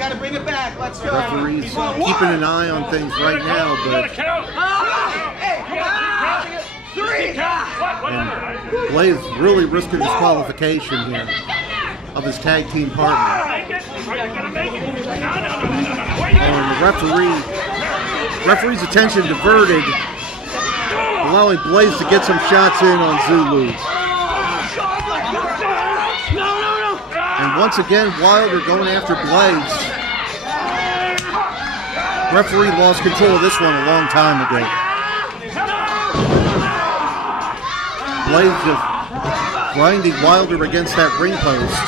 gotta bring it back. Let's go. Referee's keeping an eye on things right now, but and Blaze really risking disqualification here of his tag team partner. And the referee's attention diverted, allowing Blaze to get some shots in on Zulu. And once again, Wilder going after Blaze. Referee lost control of this one a long time ago. Blaze just grinding Wilder against that ring post.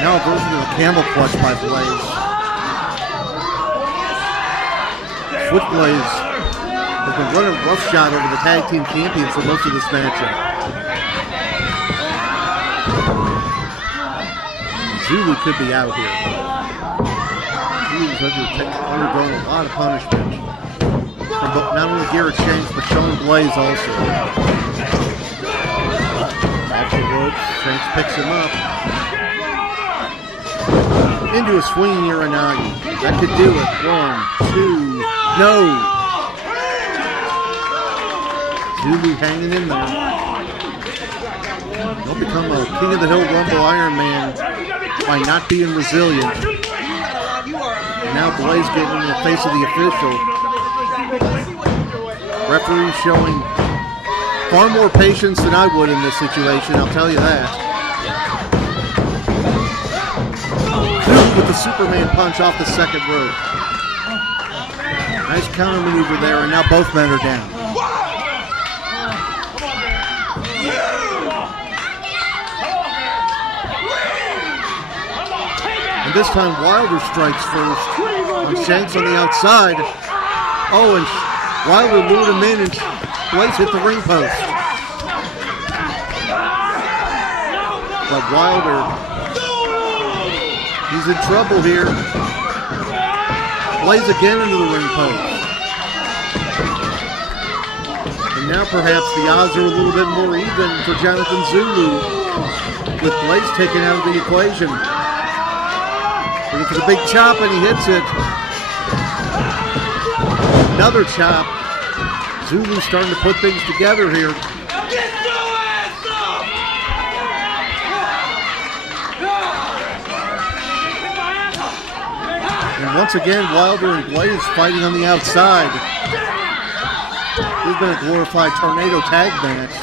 Now a version of a camel clutch by Blaze. Switchblade has been running roughshod over the tag team champions for most of this matchup. Zulu could be out here. Zulu's undergoing a lot of punishment from not only Garrett Shanks, but Sean Blaze also. Back to the ropes, Shanks picks him up. Into a swinging Uranagi. That could do it. 1, 2, no! Zulu hanging in there. He'll become a King of the Hill Rumble Iron Man by not being resilient. And now Blaze getting in the face of the official. Referee showing far more patience than I would in this situation, I'll tell you that. With the Superman punch off the second rope. Nice counter maneuver there, and now both men are down. And this time Wilder strikes first on Shanks on the outside. Oh, and Wilder lured him in and Blaze hit the ring post. But Wilder, he's in trouble here. Blaze again into the ring post. And now perhaps the odds are a little bit more even for Johnathon Zulu, with Blaze taken out of the equation. Looking for the big chop, and he hits it. Another chop. Zulu starting to put things together here. And once again, Wilder and Blaze fighting on the outside. This has been a glorified tornado tag match.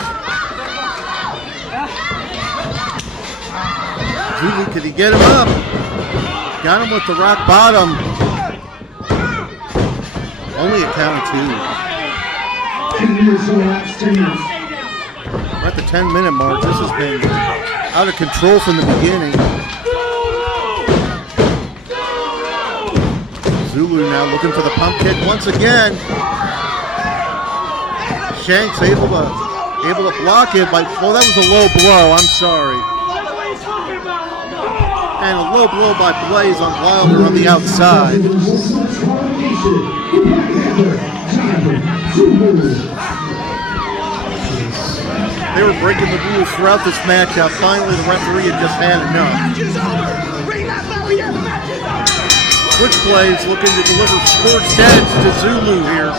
Zulu, could he get him up? Got him with the rock bottom. Only a count of 2. 10 minutes elapsed, 10 minutes. We're at the 10-minute mark. This has been out of control from the beginning. Zulu now looking for the pump kick once again. Shanks able to block it by, well, that was a low blow, I'm sorry. And a low blow by Blaze on Wilder on the outside. They were breaking the rules throughout this matchup. Finally, the referee had just had enough. Switchblade looking to deliver scorched edge to Zulu here.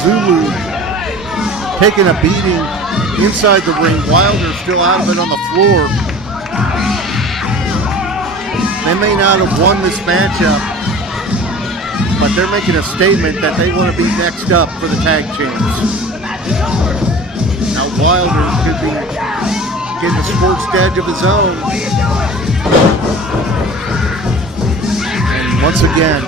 Zulu taking a beating inside the ring. Wilder still out of it on the floor. They may not have won this matchup, but they're making a statement that they want to be next up for the tag champs. Now Wilder could be getting the scorched edge of his own. And once again,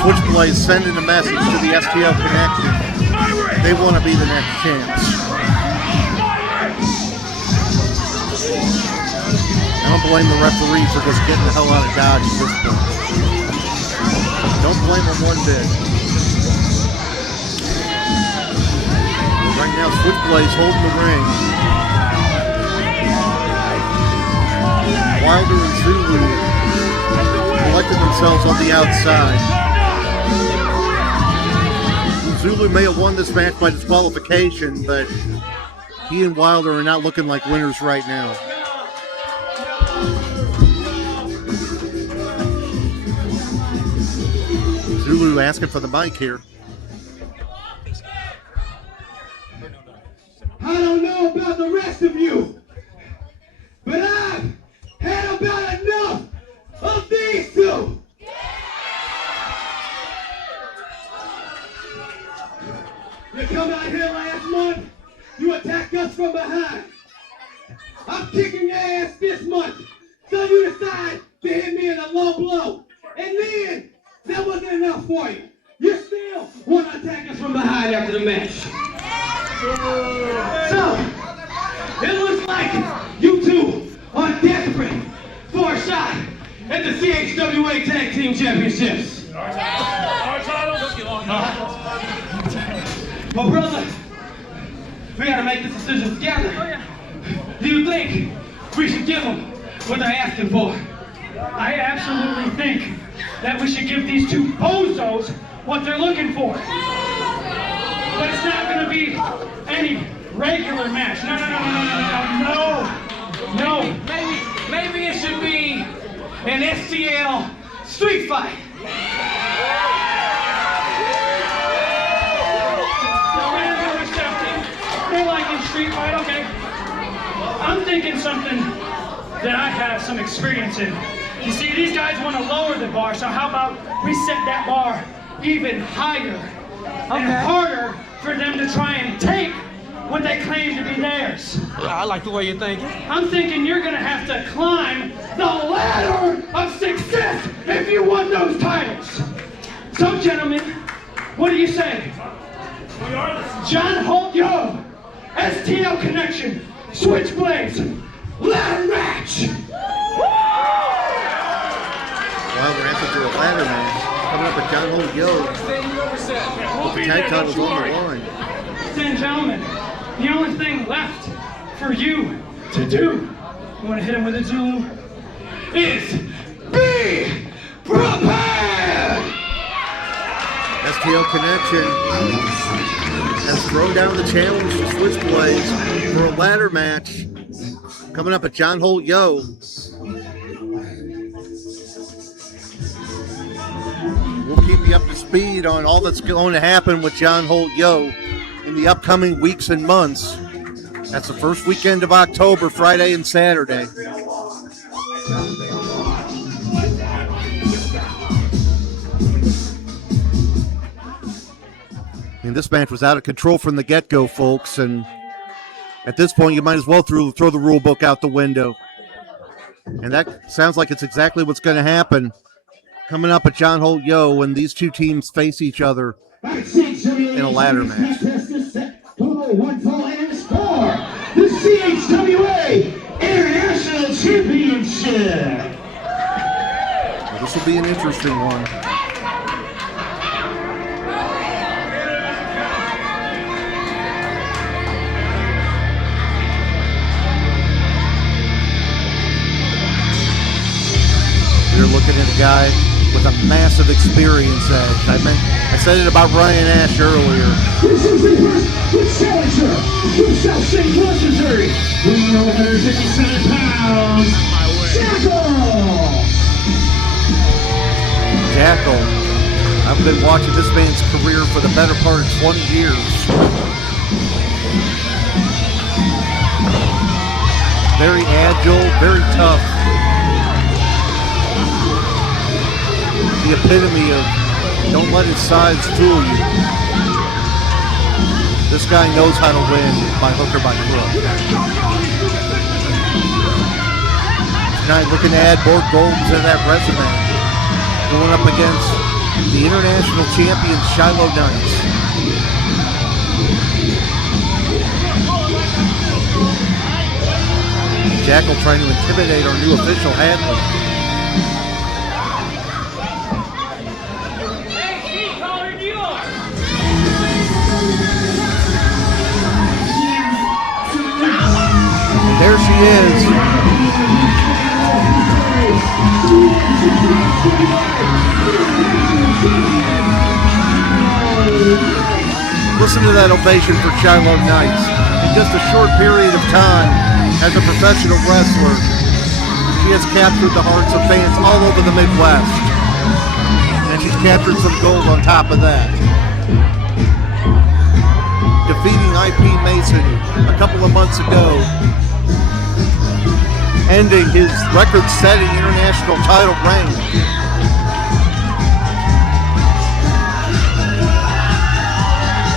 Switchblade sending a message to the STL Connection. They want to be the next champs. I don't blame the referee for just getting the hell out of Dodge at this point. Don't blame him one bit. Right now, Switchblade's holding the ring. Wilder and Zulu collecting themselves on the outside. Zulu may have won this match by disqualification, but he and Wilder are not looking like winners right now. Zulu asking for the mic here. I don't know about the rest of you, but I've had about enough of these two. You come out here last month, you attacked us from behind. I'm kicking your ass this month, so you decide to hit me in a low blow. And then, that wasn't enough for you. You still want to attack us from behind after the match. So, it looks like you two are desperate for a shot at the CHWA Tag Team Championships. Well, brother, we gotta make this decision together. Do you think we should give them what they're asking for? I absolutely think that we should give these two bozos what they're looking for. But it's not gonna be any regular match. No. Maybe it should be an STL street fight. They like a street fight, okay. I'm thinking something that I have some experience in. You see, these guys want to lower the bar, so how about we set that bar even higher and harder for them to try and take what they claim to be theirs. I like the way you're thinking. I'm thinking you're gonna have to climb the ladder of success if you want those titles. So, gentlemen, what do you say? John Holt, yo, STL Connection, Switchblades, ladder match. Wilder answered to a ladder match. Coming up with John Holt, yo. With the tag titles on the line. Then, gentlemen, the only thing left for you to do, you want to hit him with a Zulu, is be prepared! STL Connection has thrown down the challenge to Switchblades for a ladder match. Coming up at John Holt, yo. We'll keep you up to speed on all that's going to happen with John Holt, yo, in the upcoming weeks and months. That's the first weekend of October, Friday and Saturday. And this match was out of control from the get-go, folks, and at this point you might as well throw the rule book out the window. And that sounds like it's exactly what's going to happen. Coming up at John Holt, yo, when these two teams face each other in a ladder match. One fall and score the CHWA International Championship. Well, this will be an interesting one. You're looking at a guy with a massive experience edge. I said it about Ryan Ash earlier. This is the first challenger from South St. Louis, Missouri, weighing 157 pounds, Jackal. I've been watching this man's career for the better part of 20 years. Very agile, very tough. The epitome of don't let his size fool you. This guy knows how to win by hook or by crook. Tonight looking to add more gold to that resume. Going up against the international champion Shylo Knights. Jackal trying to intimidate our new official handler. There she is. Listen to that ovation for Shylo Knights. In just a short period of time, as a professional wrestler, she has captured the hearts of fans all over the Midwest. And she's captured some gold on top of that. Defeating IP Mason a couple of months ago, ending his record-setting international title reign.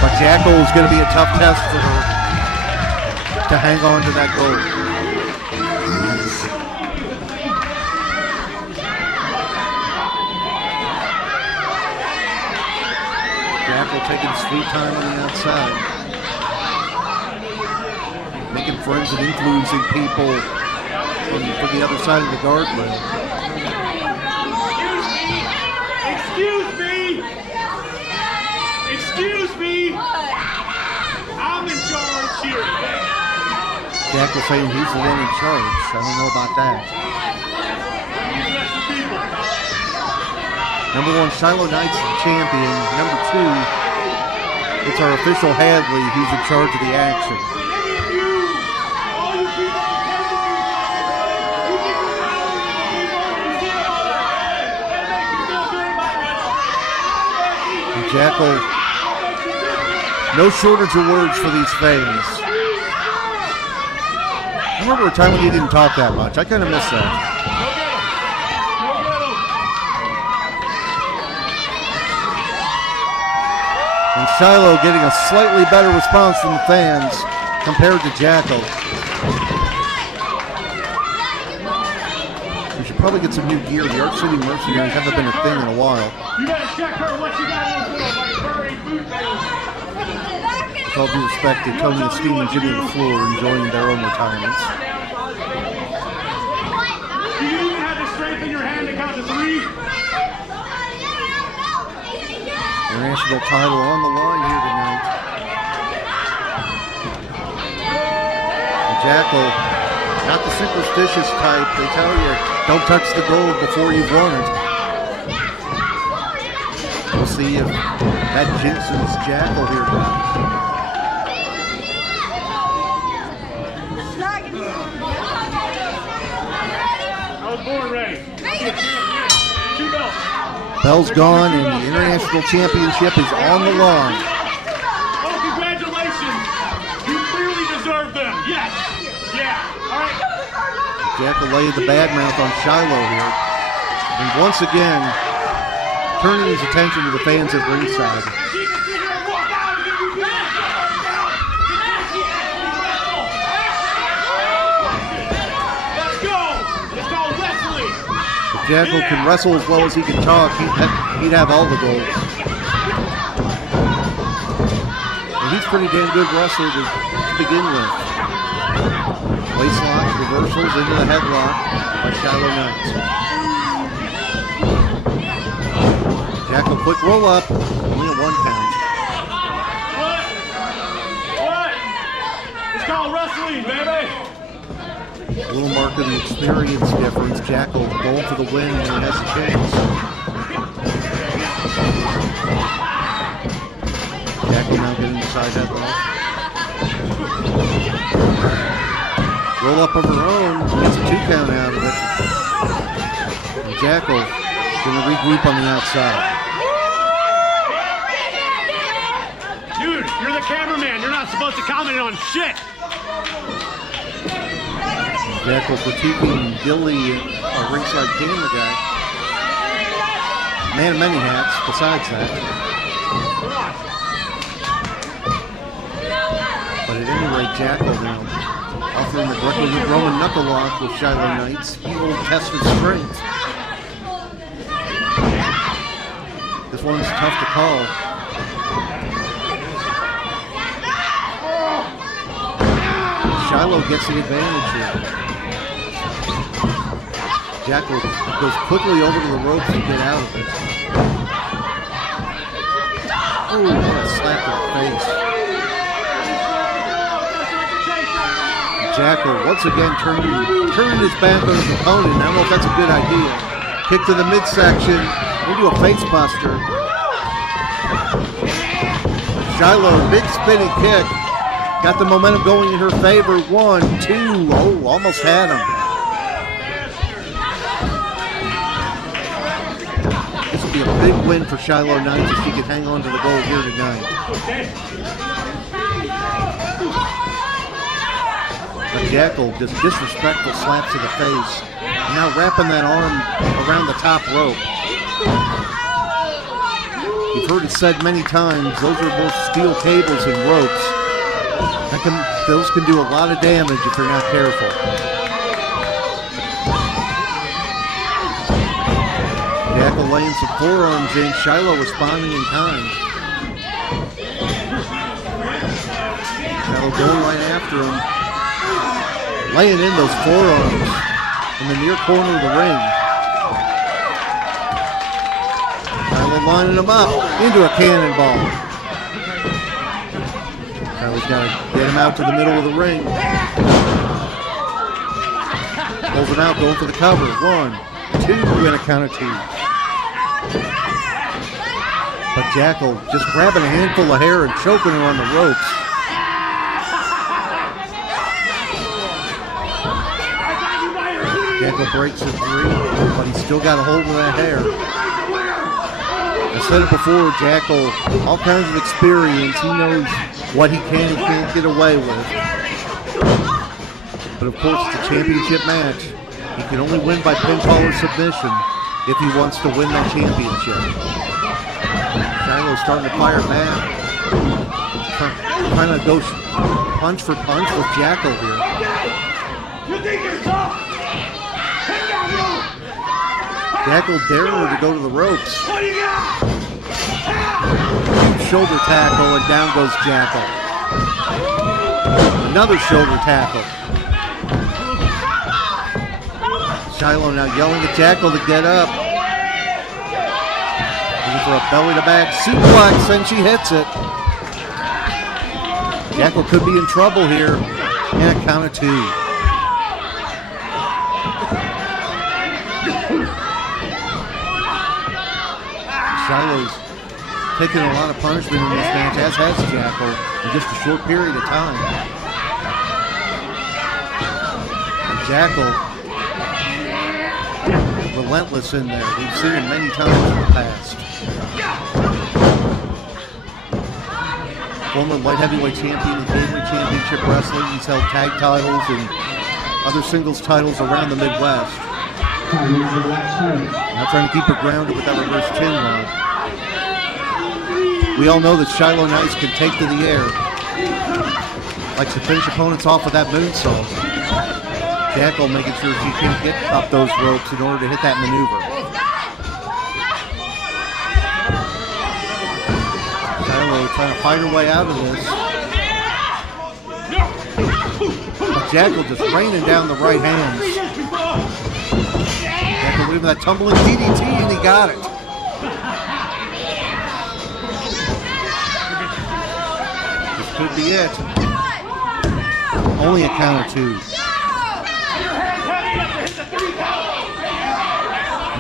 But Jackal is going to be a tough test for her to hang on to that gold. Jackal taking sweet time on the outside. Making friends and influencing people from the other side of the guardrail. Excuse me! Excuse me! I'm in charge here. Jackal saying he's the one in charge. I don't know about that. Number one, Shylo Knights is the champion. Number two, it's our official Hadley who's in charge of the action. And Jackal, no shortage of words for these fans. I remember a time when he didn't talk that much. I kind of miss that. And Shylo getting a slightly better response from the fans compared to Jackal. We should probably get some new gear. The Arc City Mercenaries haven't been a thing in a while. You gotta check her what you got on for, like furry boot things. With all due respect to Tony and Steve and Jimmy LaFleur enjoying their own retirements. Do you even have the strength in your hand to count to 3? International title on the line here tonight. And Jackal, not the superstitious type. They tell you, don't touch the gold before you've won it. We'll see if that jinxes Jackal here tonight. I was born ready. 2 belts. Bell's gone and the International Championship is on the line. Oh, congratulations. You clearly deserve them. Yes. Yeah. All right. Jackal laid the bad mouth on Shylo here. And once again, turning his attention to the fans at ringside. Let's go. It's called wrestling. If Jackal can wrestle as well as he can talk, he'd have all the gold. And he's a pretty damn good wrestler to begin with. Waist lock, reversals into the headlock by Shylo Knights. Jackal quick roll up, only a 1 count. What? It's called wrestling, baby. A little mark of the experience difference. Jackal going for the win when he has a chance. Jackal now getting the side headlock. Roll up of her own, gets a 2 count out of it. And Jackal going to regroup on the outside. Dude, you're the cameraman. You're not supposed to comment on shit. Jackal critiquing Billy, our ringside camera guy. Man of many hats, besides that. But at any rate, Jackal now offering the Greco-Roman knuckle lock with Shylo Knights. He will test his strength. This one's tough to call. Shylo gets the advantage here. Jackal goes quickly over to the ropes to get out of it. Oh, what a slap to the face. Jackal once again turning his back on his opponent. I don't know if that's a good idea. Kick to the midsection into a face buster. Shylo, big spinning kick. Got the momentum going in her favor. 1, 2. Oh, almost had him. This will be a big win for Shylo Knights if she can hang on to the goal here tonight. But Jackal, just disrespectful slaps to the face. Now wrapping that arm around the top rope. You've heard it said many times, those are both steel cables and ropes. Those can do a lot of damage if you're not careful. Jackal laying some forearms in, Shylo responding in kind. Shylo going right after him. Laying in those forearms in the near corner of the ring. Shylo lining him up into a cannonball. Shylo's got to get him out to the middle of the ring. Pulls him out, going for the cover. 1, 2, and a count of 2. But Jackal just grabbing a handful of hair and choking her on the ropes. Jackal breaks a 3, but he's still got a hold of that hair. I said it before, Jackal, all kinds of experience. He knows what he can and can't get away with. But of course, it's a championship match. He can only win by pinfall or submission if he wants to win that championship. Shylo's starting to fire back. Trying to go punch for punch with Jackal here. You think you're tough? Jackal daring her to go to the ropes. What do you got? Huge shoulder tackle, and down goes Jackal. Another shoulder tackle. Shylo now yelling at Jackal to get up. Looking for a belly-to-back suplex, and she hits it. Jackal could be in trouble here. And a count of 2. Shylo's taken a lot of punishment in this match, as has Jackal, in just a short period of time. And Jackal, relentless in there. We've seen him many times in the past. Former light heavyweight champion in Gateway Championship Wrestling. He's held tag titles and other singles titles around the Midwest. Now trying to keep her grounded with that reverse chin lock. We all know that Shylo Knights can take to the air. Likes to finish opponents off with that moonsault. Jackal making sure she can't get up those ropes in order to hit that maneuver. Shylo trying to fight her way out of this. But Jackal just raining down the right hands. Jackal leaving that tumbling DDT, and he got it. This could be it. Only a count of 2.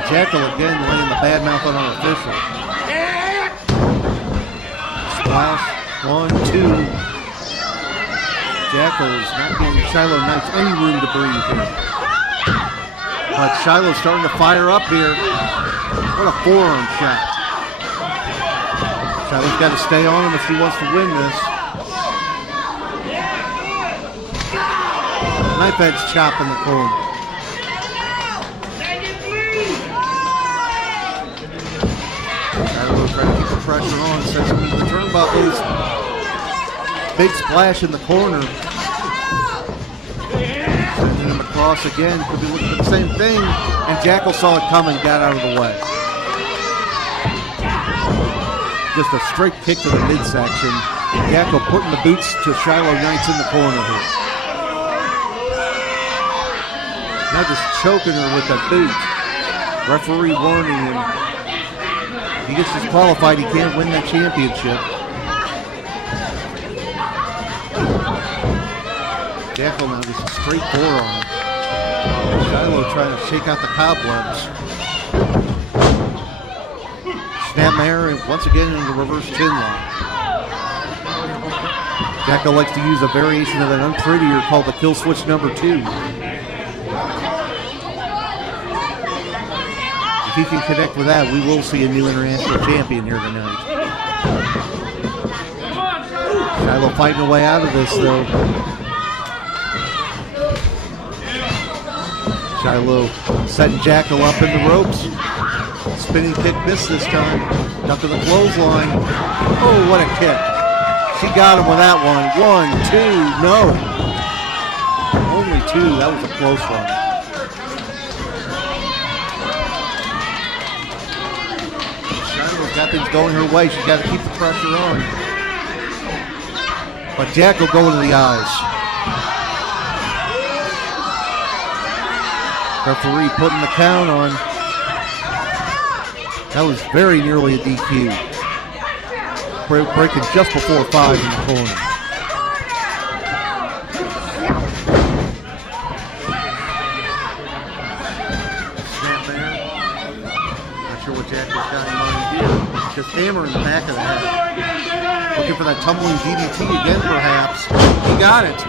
Jackal again laying the bad mouth on our official. Splash. 1, 2. Jackal is not giving Shylo Knights any room to breathe here. But Shylo's starting to fire up here. What a forearm shot. Shylo's got to stay on him if she wants to win this. Knife edge chop in the corner. Shylo trying to keep the pressure on. Says he needs the turnbuckles. Big splash in the corner. Sending him across again. Could be looking for the same thing. And Jackal saw it coming, got out of the way. Just a straight kick to the midsection. Jackal putting the boots to Shylo Knights in the corner here. Now just choking her with that boot. Referee warning him. If he gets disqualified, he can't win that championship. Jackal now just a straight forearm. Shylo trying to shake out the cobwebs. Snapmare, and once again in the reverse chin lock. Jackal likes to use a variation of an unprettier called the kill switch number 2. If he can connect with that, we will see a new international champion here tonight. Shylo fighting a way out of this, though. Shylo setting Jackal up in the ropes. Spinning kick missed this time. Duck to the clothesline. Oh, what a kick. She got him with that one. 1, 2, no. Only 2. That was a close one. Shylo's got things going her way. She's got to keep the pressure on. But Jackal going to the eyes. Referee putting the count on. That was very nearly a DQ. Breaking just before 5 in the corner. Snap there. Not sure what Jackal's got in mind here. Just hammer in the back of the head. Looking for that tumbling DDT again, perhaps. He got it.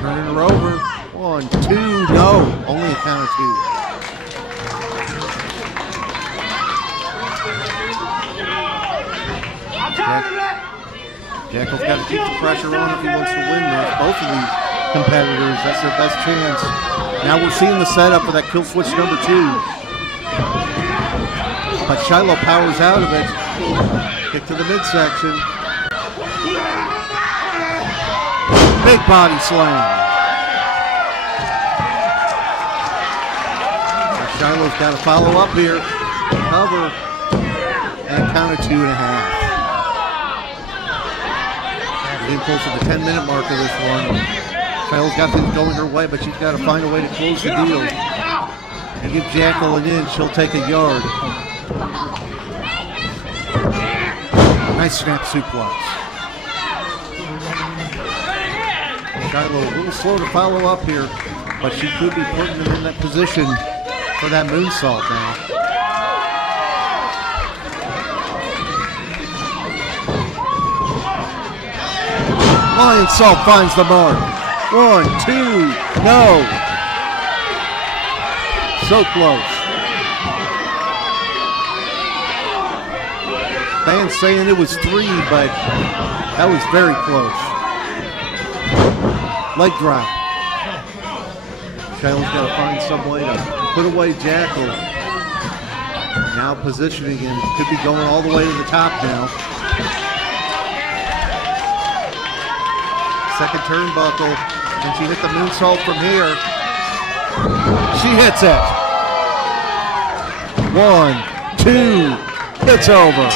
Turning her over. 1, 2, no. Only a count of 2. Jackal's got to keep the pressure on if he wants to win this. Both of these competitors, that's their best chance. Now we're seeing the setup for that kill switch number 2. But Shylo powers out of it. Kick to the midsection. Big body slam. Shylo's got to follow up here. Cover. And a count of 2.5. Getting close to the 10-minute mark of this one. Shylo's got things going her way, but she's got to find a way to close the deal. And give Jackal an inch, she'll take a yard. Nice snap suplex. Shylo a little slow to follow up here, but she could be putting him in that position for that moonsault now. Lion Salt finds the mark. 1, 2, no. So close. Fans saying it was 3, but that was very close. Leg drop. Shylo's got to find some way to put away Jackal. Now positioning him. Could be going all the way to the top now. Second turnbuckle. Can she hit the moonsault from here? She hits it. 1, 2. It's over.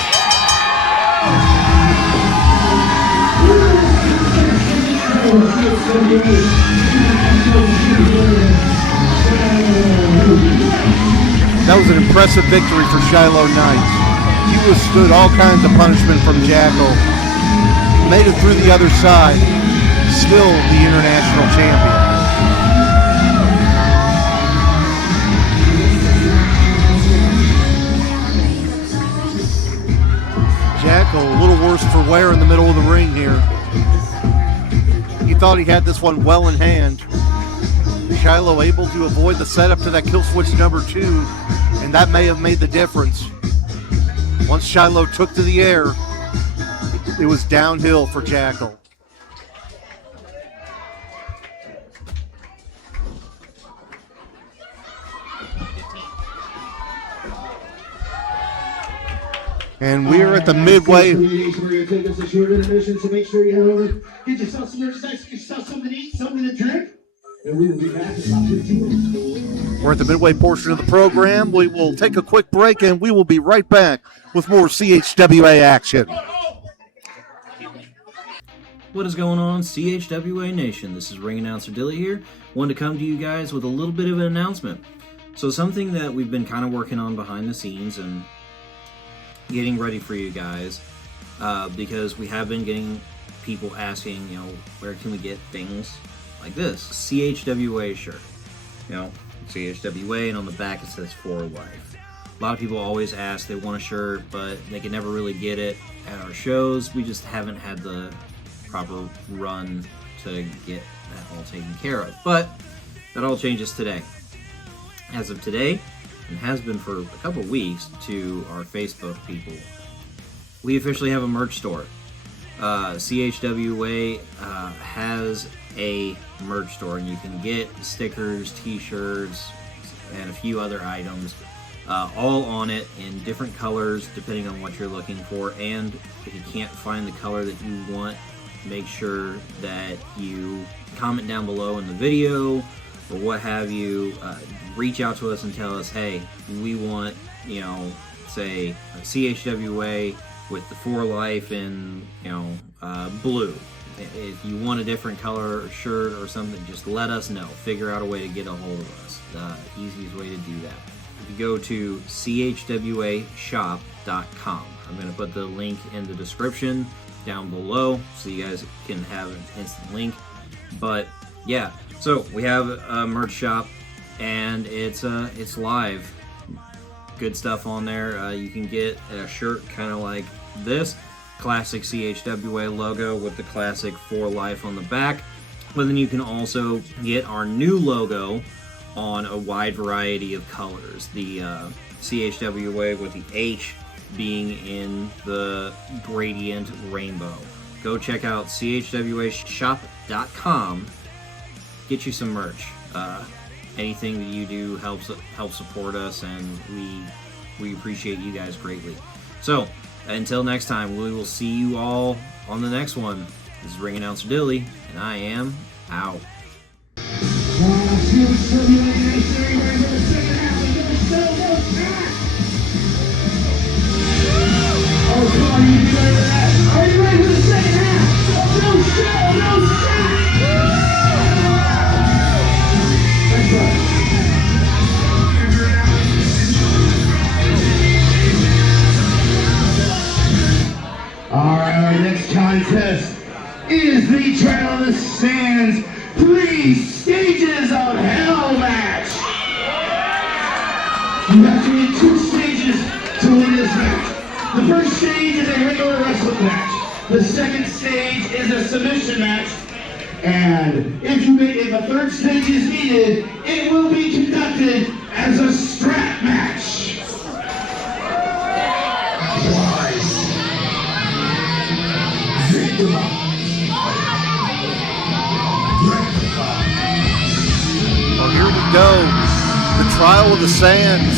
That was an impressive victory for Shylo Knight. He withstood all kinds of punishment from Jackal. Made it through the other side. Still the international champion. Jackal a little worse for wear in the middle of the ring here. He thought he had this one well in hand. Shylo able to avoid the setup to that kill switch number 2, and that may have made the difference. Once Shylo took to the air, it was downhill for Jackal. And we're at the midway. We're going to take us a short intermission, so make sure you head over, get yourself some merchandise, get yourself something to eat, something to drink, and we will be back in about 15 minutes. We're at the midway portion of the program. We will take a quick break, and we will be right back with more CHWA action. What is going on, CHWA Nation? This is ring announcer Dilly here. Wanted to come to you guys with a little bit of an announcement. So something that we've been kind of working on behind the scenes and getting ready for you guys, because we have been getting people asking, where can we get things like this CHWA shirt? CHWA, and on the back it says For Life. A lot of people always ask, they want a shirt, but they can never really get it at our shows. We just haven't had the proper run to get that all taken care of. But that all changes today. As of today, and has been for a couple weeks to our Facebook people, we officially have a merch store. CHWA has a merch store, and you can get stickers, t-shirts, and a few other items, all on it in different colors depending on what you're looking for. And if you can't find the color that you want, make sure that you comment down below in the video or what have you. Reach out to us and tell us, hey, we want, you know, say CHWA with the 4 Life in, you know, blue. If you want a different color or shirt or something, just let us know. Figure out a way to get a hold of us. The easiest way to do that. If you go to chwashop.com, I'm going to put the link in the description down below so you guys can have an instant link. But yeah, so we have a merch shop, and it's live. Good stuff on there. You can get a shirt kind of like this classic CHWA logo with the classic 4 Life on the back, but then you can also get our new logo on a wide variety of colors. The CHWA with the H being in the gradient rainbow. Go check out chwashop.com. Get you some merch. Anything that you do helps support us, and we appreciate you guys greatly. So until next time, we will see you all on the next one. This is Ring Announcer Dilly, and I am out. Oh, come on, you can ready for that. Are you ready for the second half? No shit, no shit. That's right. All right, our next contest is the Trial of the Sands 3 Stages of Hell match. You have to win 2 stages to win this match. The first stage is a regular wrestling match. The second stage is a submission match. And if a third stage is needed, it will be conducted as a strap match. Well, here we go. The Trial of the Sands.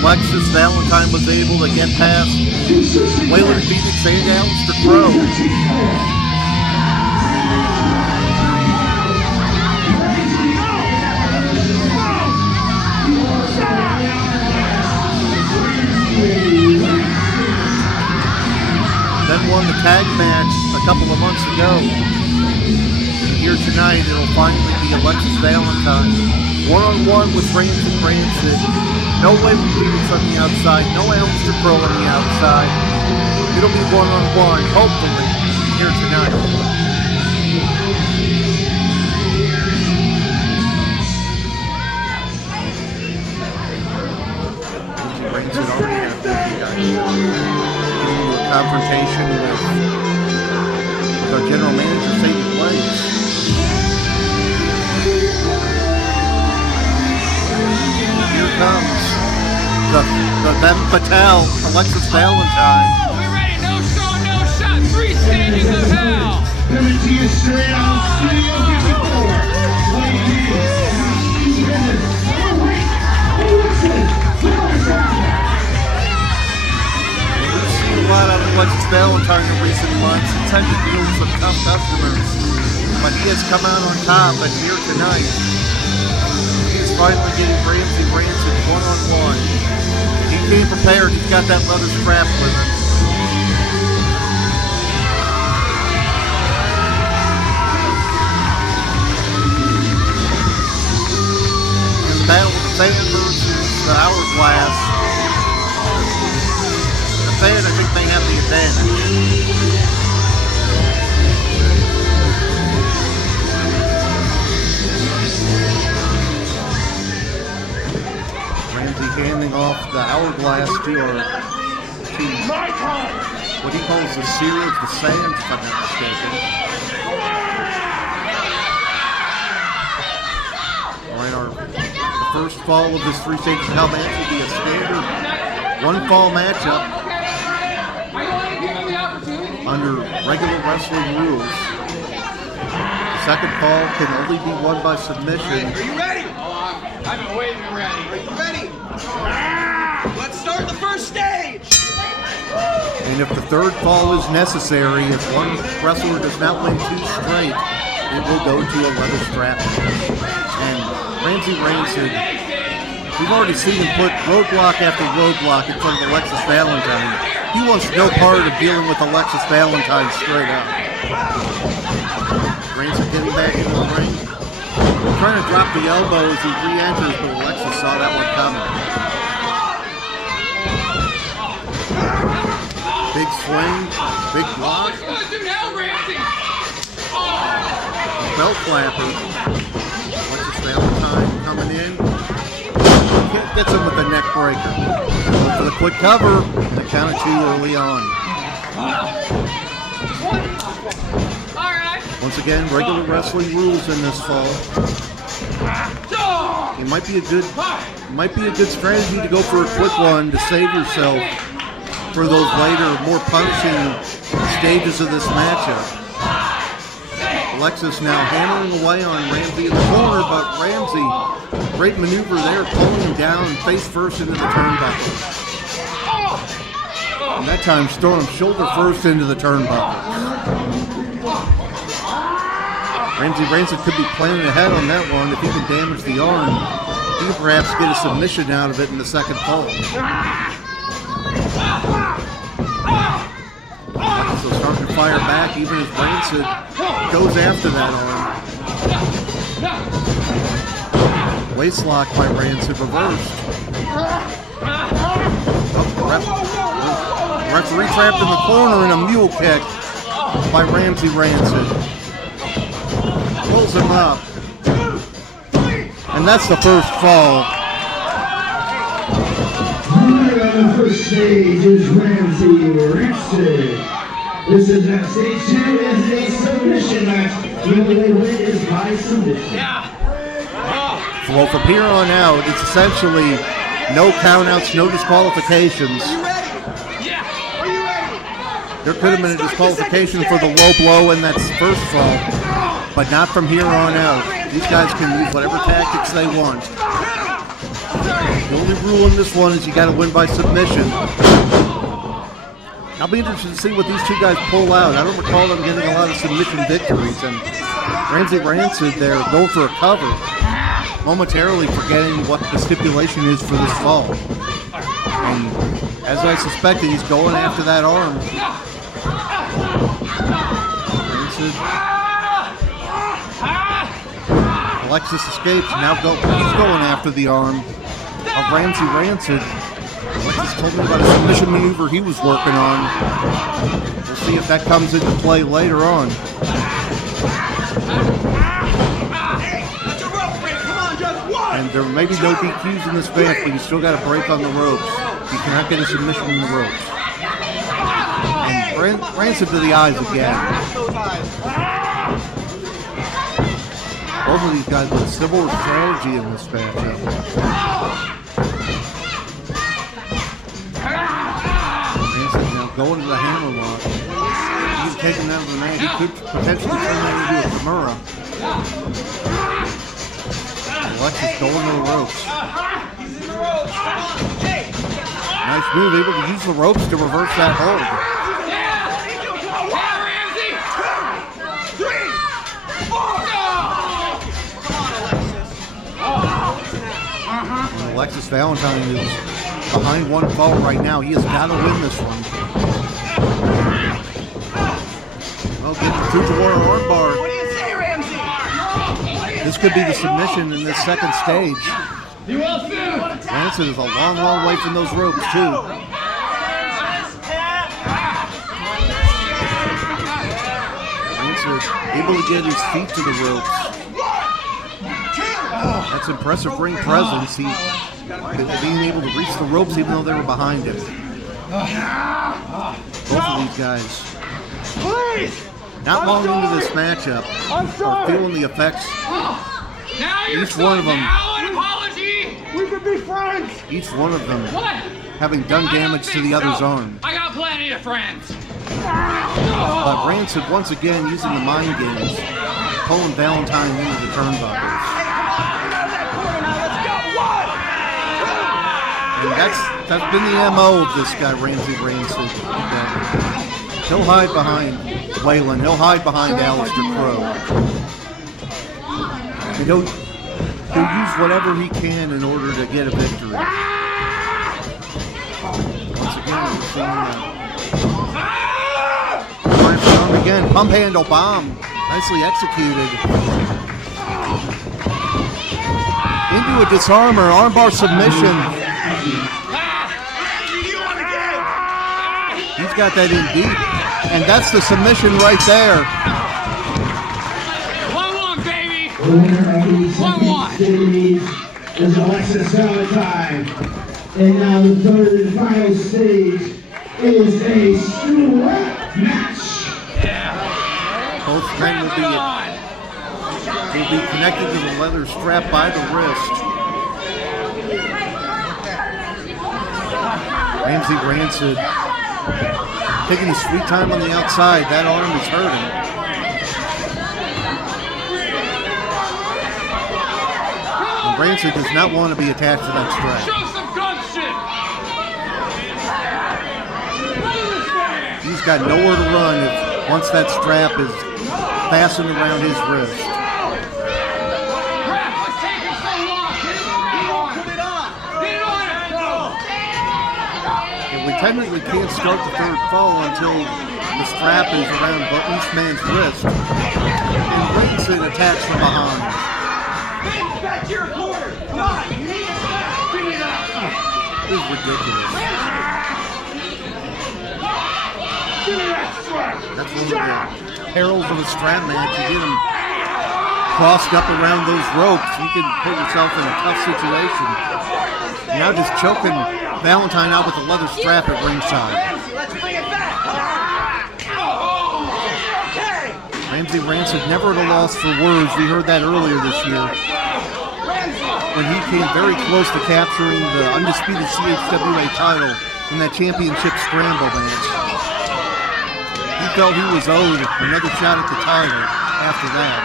Alexis Valentine was able to get past Waylon Phoenix and Alistair Crow. Then won the tag match a couple of months ago. Here tonight, it'll finally be Alexis Valentine. One-on-one with Rancid. No Waylon Phoenix on the outside. No Alistair Crow on the outside. It'll be one-on-one, hopefully, here tonight. Rancid already had a confrontation with our general manager, Sadie. Here comes the Then Patel, Alexis Valentine. We're ready, no show, no shot, 3 stages of hell. Coming to you straight out of Studio 54. We've seen a lot of Alexis Valentine in recent months. He tended to deal with some tough customers, but he has come out on top. But here tonight, he's finally getting Rancid one-on-one. He came prepared. He's got that leather strap with him. In the battle with the Fan versus the Hourglass. The Fan, I think, may have the advantage. handing off the hourglass to what he calls the seer of the sands, if I'm not mistaken. Alright, the first fall of this 3 stages hell match will be a standard 1-fall matchup under regular wrestling rules. The second fall can only be won by submission. Are you ready? I've been waiting already. Are you ready? Let's start the first stage. And if the third fall is necessary, if one wrestler does not win 2 straight, it will go to a leather strap. And Rancid, we've already seen him put roadblock after roadblock in front of Alexis Valentine. He wants no part of dealing with Alexis Valentine straight up. Rancid getting back into the ring. Trying to drop the elbow as he re-enters, but Alexis saw that one coming. Big swing, big block. Belt clapper. Alexis Valentine coming in. Gets him with the neck breaker. Going for the quick cover. And the count of 2 early on. Once again, regular wrestling rules in this fall. It might be a good strategy to go for a quick one to save yourself for those later, more punishing stages of this matchup. Alexis now hammering away on Ramsey in the corner, but Ramsey, great maneuver there, pulling him down face first into the turnbuckle. And that time, throwing him shoulder first into the turnbuckle. Rancid could be planning ahead on that one. If he can damage the arm, he can perhaps get a submission out of it in the second fall. So starting to fire back even as Rancid goes after that arm. Waist lock by Rancid reversed. Referee trapped in the corner and a mule kick by Rancid. Pulls him up. And that's the first fall. Right on the first stage is Rancid. This is stage 2 is a submission match. The only way to win is by submission. Well, from here on out, it's essentially no countouts, no disqualifications. There could have been a disqualification for the low blow in that first fall, but not from here on out. These guys can use whatever tactics they want. The only rule in this one is you got to win by submission. I'll be interested to see what these 2 guys pull out. I don't recall them getting a lot of submission victories, and Rancid there going for a cover, momentarily forgetting what the stipulation is for this fall. And as I suspected, he's going after that arm. Rancid. Alexis escapes. Now he's going after the arm of Rancid. Alexis told me about a submission maneuver he was working on. We'll see if that comes into play later on. And there may be no DQs in this match, but you still got to break on the ropes. You cannot get a submission in the ropes. And Rancid to the eyes again. Both of these guys with a similar strategy in this matchup. Rancid now going to the hammer lock. He's taking out the man. He could potentially turn that into a Kimura. Alexis going to the ropes. Nice move, able to use the ropes to reverse that hold. And Alexis Valentine is behind 1 fall right now. He has got to win this one. Well, getting through the war armbar. What do you say, Ramsey? This could be the submission in this second stage. Rancid is a long, long way from those ropes, too. Rancid able to get his feet to the ropes. That's impressive ring presence. He being able to reach the ropes even though they were behind him. Both of these guys. Please! Not long into this matchup, are feeling the effects. Now you're Each one of them. Now an apology. We could be friends! Each one of them What? having done I don't damage to think the other's so. arm. I got plenty of friends. But Rancid once again using the mind games, pulling Valentine into the turnbuckles. And that's been the MO of this guy, Rancid. He'll hide behind Waylon. He'll hide behind Aleister Crow. And he'll use whatever he can in order to get a victory. Once again, we're seeing again, pump handle bomb, nicely executed. Into a disarmer, armbar submission. He's got that in deep, and that's the submission right there. 1-1, baby. The winner of the 1-1 series is Alexis Valentine. And now the third and final stage is a strap match. Both men will be connected to the leather strap by the wrist. Rancid taking his sweet time on the outside. That arm is hurting. And Rancid does not want to be attached to that strap. Show some gumption. He's got nowhere to run once that strap is fastened around his wrist. Ref, what's taking so long? Get it on. And we technically can't start the third fall until the strap is around each man's wrist. And Rancid attacks from behind. Back to your corner. Come on. You need to stop. Give me that. This is ridiculous. That's one of the perils of a strap match. You get him crossed up around those ropes, you can put yourself in a tough situation. Now just choking Valentine out with a leather strap at ringside. Ramsey, let's bring it back. Okay. Ramsey Rancid never at a loss for words. We heard that earlier this year when he came very close to capturing the undisputed CHWA title in that championship scramble match. He felt he was owed another shot at the title after that.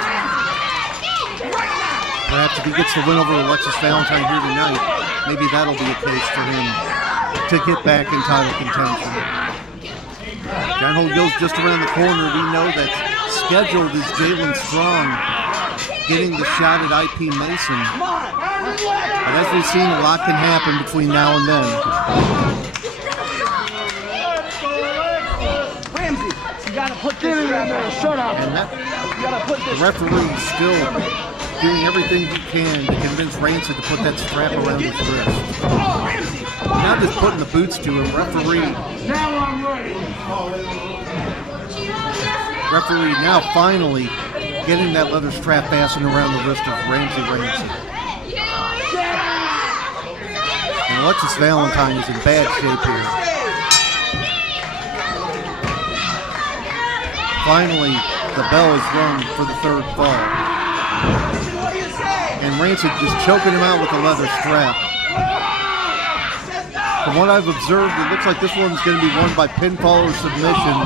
Perhaps if he gets the win over Alexis Valentine here tonight, maybe that'll be a case for him to get back in title contention. John Holyo's just around the corner. We know that scheduled is Jalen Strong getting the shot at IP Mason. But as we've seen, a lot can happen between now and then. Ramsey, you gotta put this in there. Shut up. And that, You gotta put this. the referee is still doing everything he can to convince Rancid to put that strap around his wrist. Now just putting the boots to him. Referee now finally getting that leather strap fastened around the wrist of Rancid. And Alexis Valentine is in bad shape here. Finally, the bell is rung for the third fall. And Rancid just choking him out with a leather strap. From what I've observed, it looks like this one's going to be won by pinfall or submission.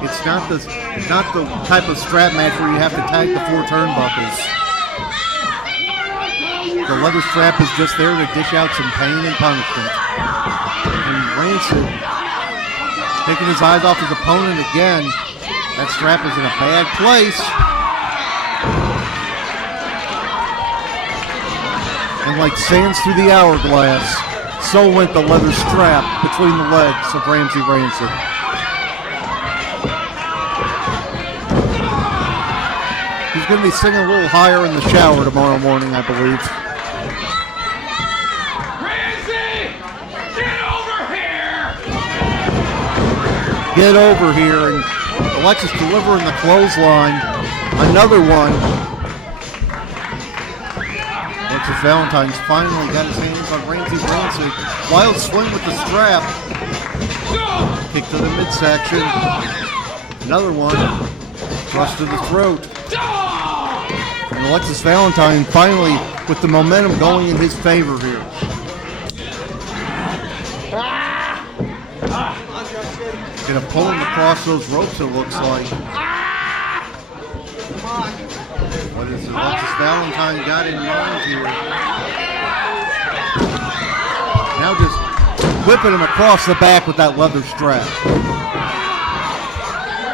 It's not the type of strap match where you have to tag the four turnbuckles. The leather strap is just there to dish out some pain and punishment. And Rancid taking his eyes off his opponent again. That strap is in a bad place. And like sands through the hourglass, so went the leather strap between the legs of Ramsey Rancid. He's going to be singing a little higher in the shower tomorrow morning, I believe. Ramsey, get over here! Get over here, and Alexis delivering the clothesline. Another one. But Alexis Valentine's finally got his hands on Ramsey. Wild swing with the strap. Kick to the midsection. Another one. Thrust to the throat. And Alexis Valentine finally with the momentum going in his favor here. Gonna pull him across those ropes, it looks like. What is Alexis Valentine got in mind here? Now just whipping him across the back with that leather strap.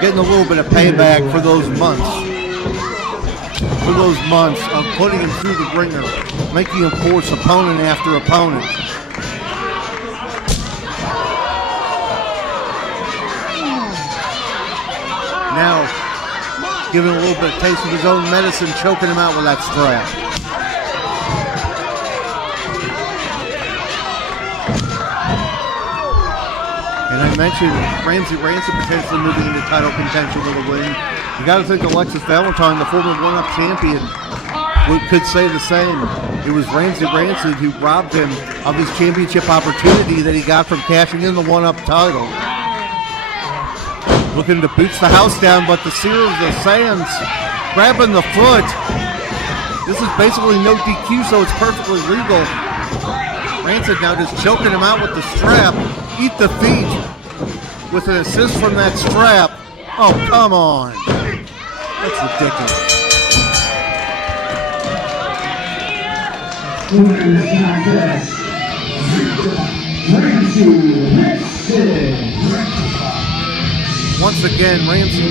Getting a little bit of payback for those months. For those months of putting him through the ringer, making him force opponent after opponent. Now, giving a little bit of taste of his own medicine, choking him out with that strap. And I mentioned Rancid potentially moving into title contention with a win. You got to think Alexis Valentine, the former one-up champion, could say the same. It was Rancid who robbed him of his championship opportunity that he got from cashing in the one-up title. Looking to boots the house down, but the Seer of the Sands grabbing the foot. This is basically no DQ, so it's perfectly legal. Rancid now just choking him out with the strap. Eat the feet with an assist from that strap. Oh, come on. That's ridiculous. Once again, Rancid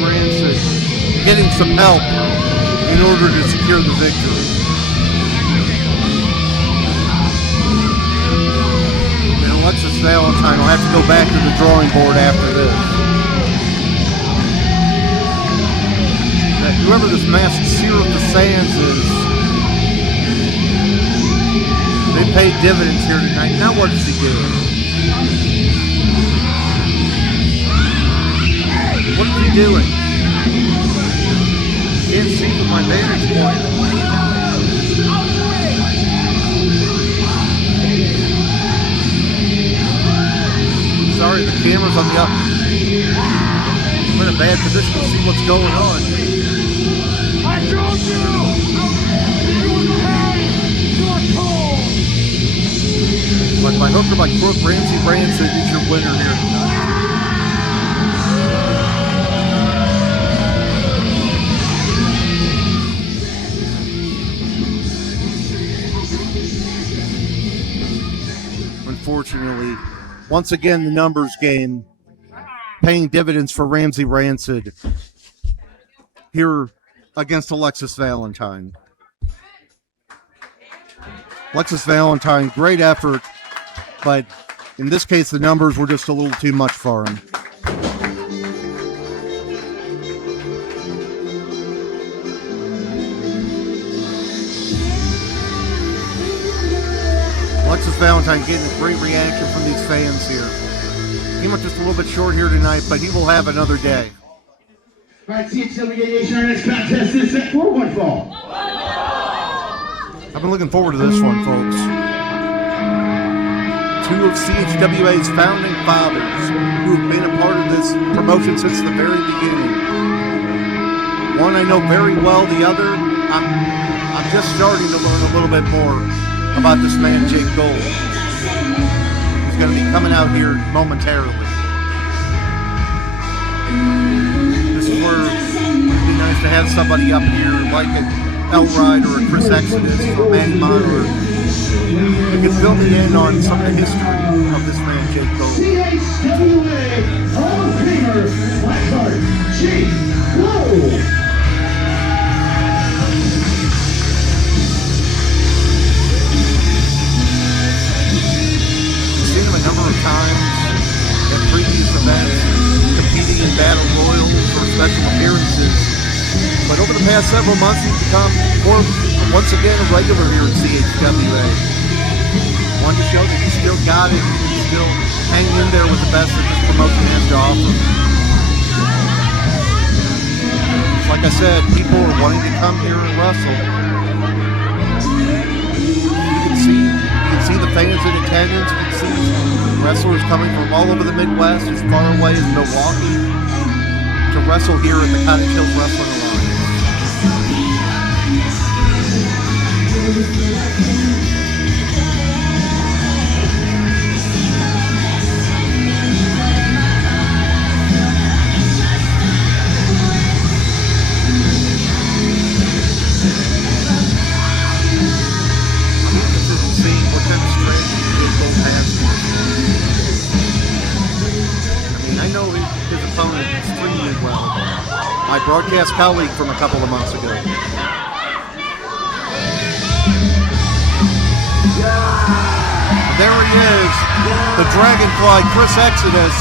getting some help in order to secure the victory. And Alexis Valentine will have to go back to the drawing board after this. That whoever this masked Seer of the Sands is, they paid dividends here tonight. Now what does he do? What is he doing? Can't see from my vantage point. Sorry, the camera's on the up. I'm in a bad position to see what's going on. I told you! You came! You're told! But by hook or by crook, Rancid is your winner here tonight. Unfortunately, once again, the numbers game paying dividends for Rancid here against Alexis Valentine. Alexis Valentine, great effort, but in this case, the numbers were just a little too much for him. Alexis Valentine getting a great reaction from these fans here. Came up just a little bit short here tonight, but he will have another day. All right, CHWA Nation, our next contest is set for one fall. I've been looking forward to this one, folks. Two of CHWA's founding fathers who have been a part of this promotion since the very beginning. One I know very well, the other I'm just starting to learn a little bit more about this man, Jake Gold. He's going to be coming out here momentarily. This is where it'd be nice to have somebody up here like an Elride or a Chris Exodus or a Manny Monitor who can fill me in on some of the history of this man, Jake Gold. CHWA Hall of Famer, Blackheart, Jake Gold. Seen him a number of times at previous events, competing in battle royals or special appearances. But over the past several months, he's become once again a regular here at CHWA. Wanted to show that he's still got it, he's still hanging in there with the best that this promotion has to offer. Like I said, people are wanting to come here and wrestle. fans in attendance. You can see wrestlers coming from all over the Midwest, as far away as Milwaukee, to wrestle here at the Cottage Hills Wrestling Alliance. I know his opponent extremely well. My broadcast colleague from a couple of months ago. There he is, the Dragonfly, Chris Exodus.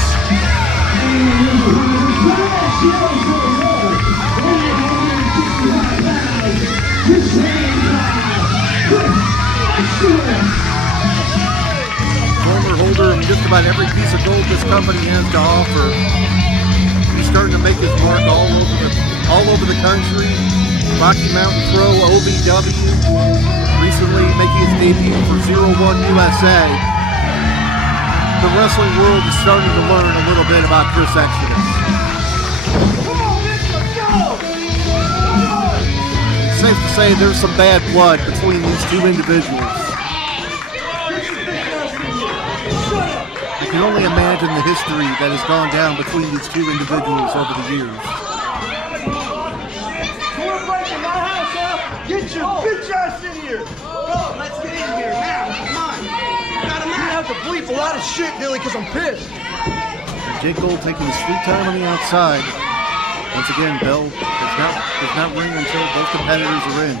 Former holder of just about every piece of gold this company has to offer. He's starting to make his mark all over the country. Rocky Mountain Pro, OVW, recently making his debut for 01 USA. The wrestling world is starting to learn a little bit about Chris Exodus. It's safe to say there's some bad blood between these two individuals. I can only imagine the history that has gone down between these two individuals over the years. Get your bitch ass in here! Bro, let's get in here now. Come on. You have to bleep a lot of shit, Dilly, because I'm pissed. Jake Gold taking his sweet time on the outside. Once again, bell does not ring until both competitors are in.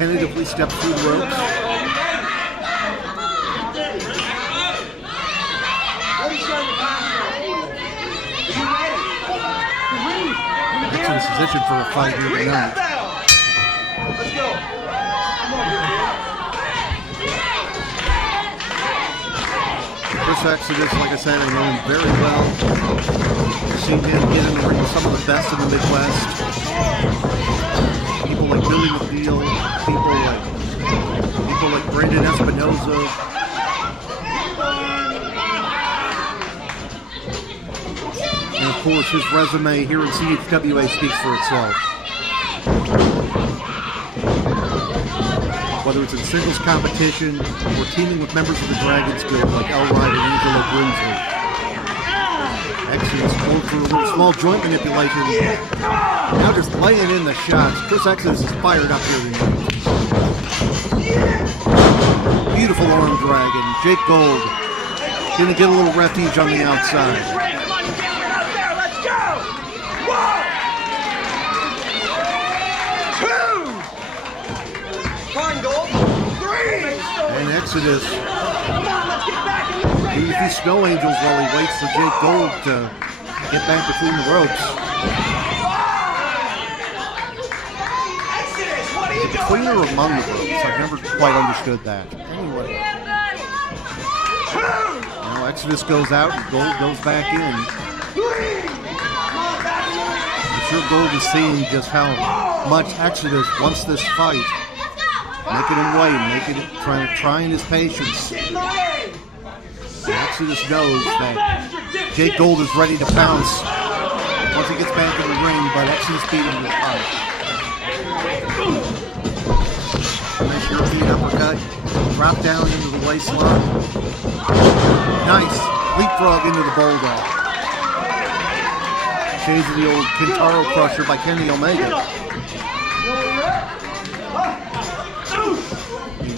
Tentatively steps through the ropes. Exodus is itching for a fight here tonight. Let's go. Chris Exodus, like I said, I know him very well. I've seen him get in the ring with some of the best in the Midwest. People like Billy McNeil, people like Brandon Espinoza. And of course, his resume here in CHWA speaks for itself. Whether it's in singles competition or teaming with members of the Dragons Guild like Elride and Angelo Grimsely. Exodus going through a little small joint manipulation. Now just laying in the shots. Chris Exodus is fired up here tonight. Beautiful arm dragon. Jake Gold gonna get a little refuge on the outside. And Exodus uses these snow angels while he waits for Jake Gold to get back between the ropes. He's a cleaner among the ropes. I've never quite understood that. Anyway. Now Exodus goes out and Gold goes back in. I'm sure Gold is seeing just how much Exodus wants this fight. Making him wait, trying his patience. Exodus knows that Jake Gold is ready to pounce once he gets back in the ring, but Exodus beat him with punch. Nice European uppercut. Drop down into the waistline. Nice leapfrog into the bulldog. Shades of the old Kintaro Crusher by Kenny Omega.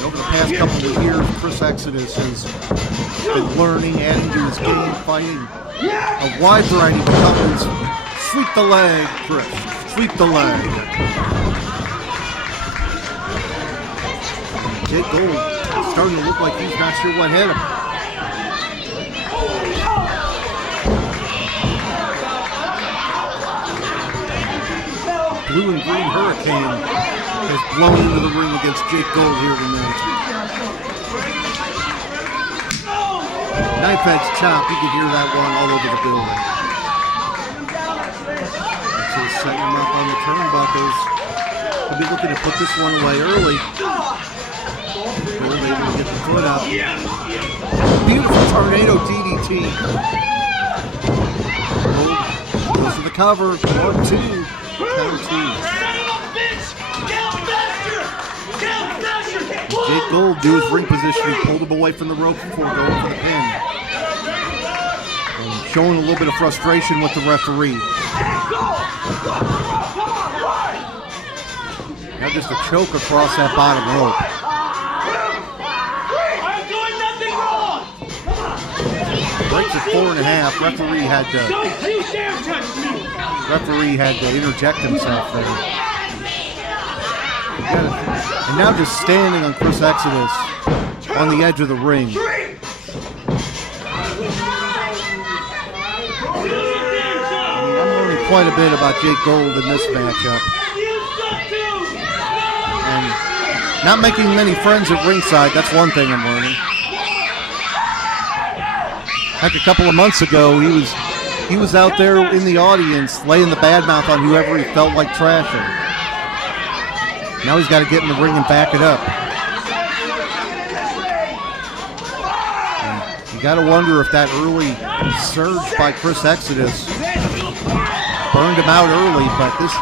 Over the past couple of years, Chris Exodus has been learning, adding to his game, fighting a wide variety of opponents. Sweep the leg, Chris. Sweep the leg. Jake Gold starting to look like he's not sure what hit him. Blue and green hurricane has blown into the ring against Jake Gold here tonight. Knife edge chop, you can hear that one all over the building. Exodus setting him up on the turnbuckles. He'll be looking to put this one away early. Gold able to get the foot up. Beautiful tornado DDT. Gold goes for the cover. 1, 2. Count 2. Jake Gold do his ring position. He pulled him away from the rope before going for the pin. And showing a little bit of frustration with the referee. Now just a choke across that bottom rope. I'm doing nothing wrong. Breaks at 4.5. Referee had to. Don't you dare touch me. Referee had to interject himself there. And now just standing on Chris Exodus on the edge of the ring. I'm learning quite a bit about Jake Gold in this matchup. And not making many friends at ringside, that's one thing I'm learning. Like a couple of months ago, he was out there in the audience laying the bad mouth on whoever he felt like trashing. Now he's got to get in the ring and back it up. And you got to wonder if that early surge by Chris Exodus burned him out early, but this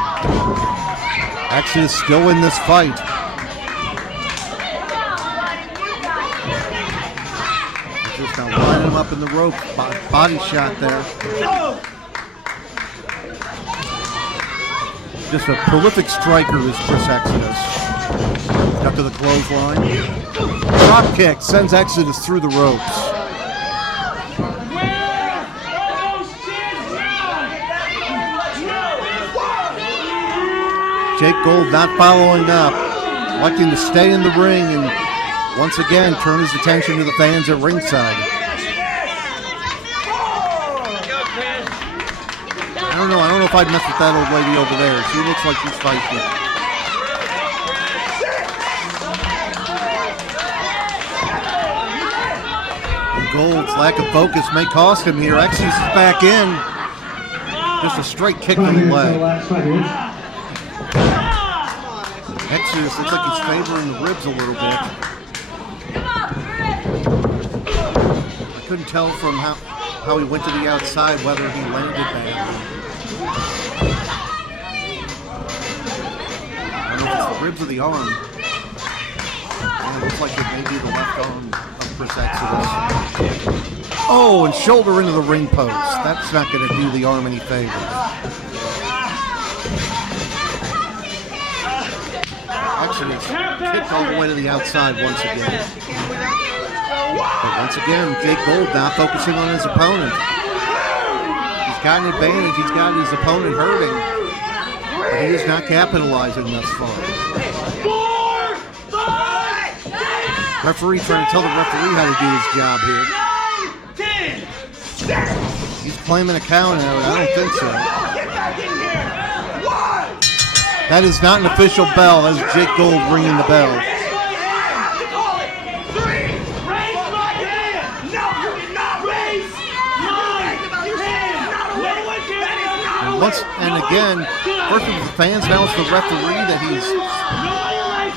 Exodus still in this fight. Just now lining him up in the rope, body shot there. Just a prolific striker is Chris Exodus. Up to the clothesline. Drop kick sends Exodus through the ropes. Jake Gold not following up, electing to stay in the ring and once again turn his attention to the fans at ringside. I don't know if I'd mess with that old lady over there. She looks like she's fighting. Gold's lack of focus may cost him here. Exodus is back in. Just a straight kick to the leg. Exodus looks like he's favoring the ribs a little bit. I couldn't tell from how he went to the outside whether he landed badly. I don't know if it's the ribs or the arm. And it looks like it may be the left arm of Chris Exodus. Oh, and shoulder into the ring post. That's not going to do the arm any favors. Exodus kicked all the way to the outside once again. But once again, Jake Gold now focusing on his opponent. He's got an advantage. He's got his opponent hurting. But he is not capitalizing thus far. Referee trying to tell the referee how to do his job here. He's claiming a count out. I don't think so. That is not an official bell. That is Jake Gold ringing the bell. And again, first with the fans, now it's the referee that he's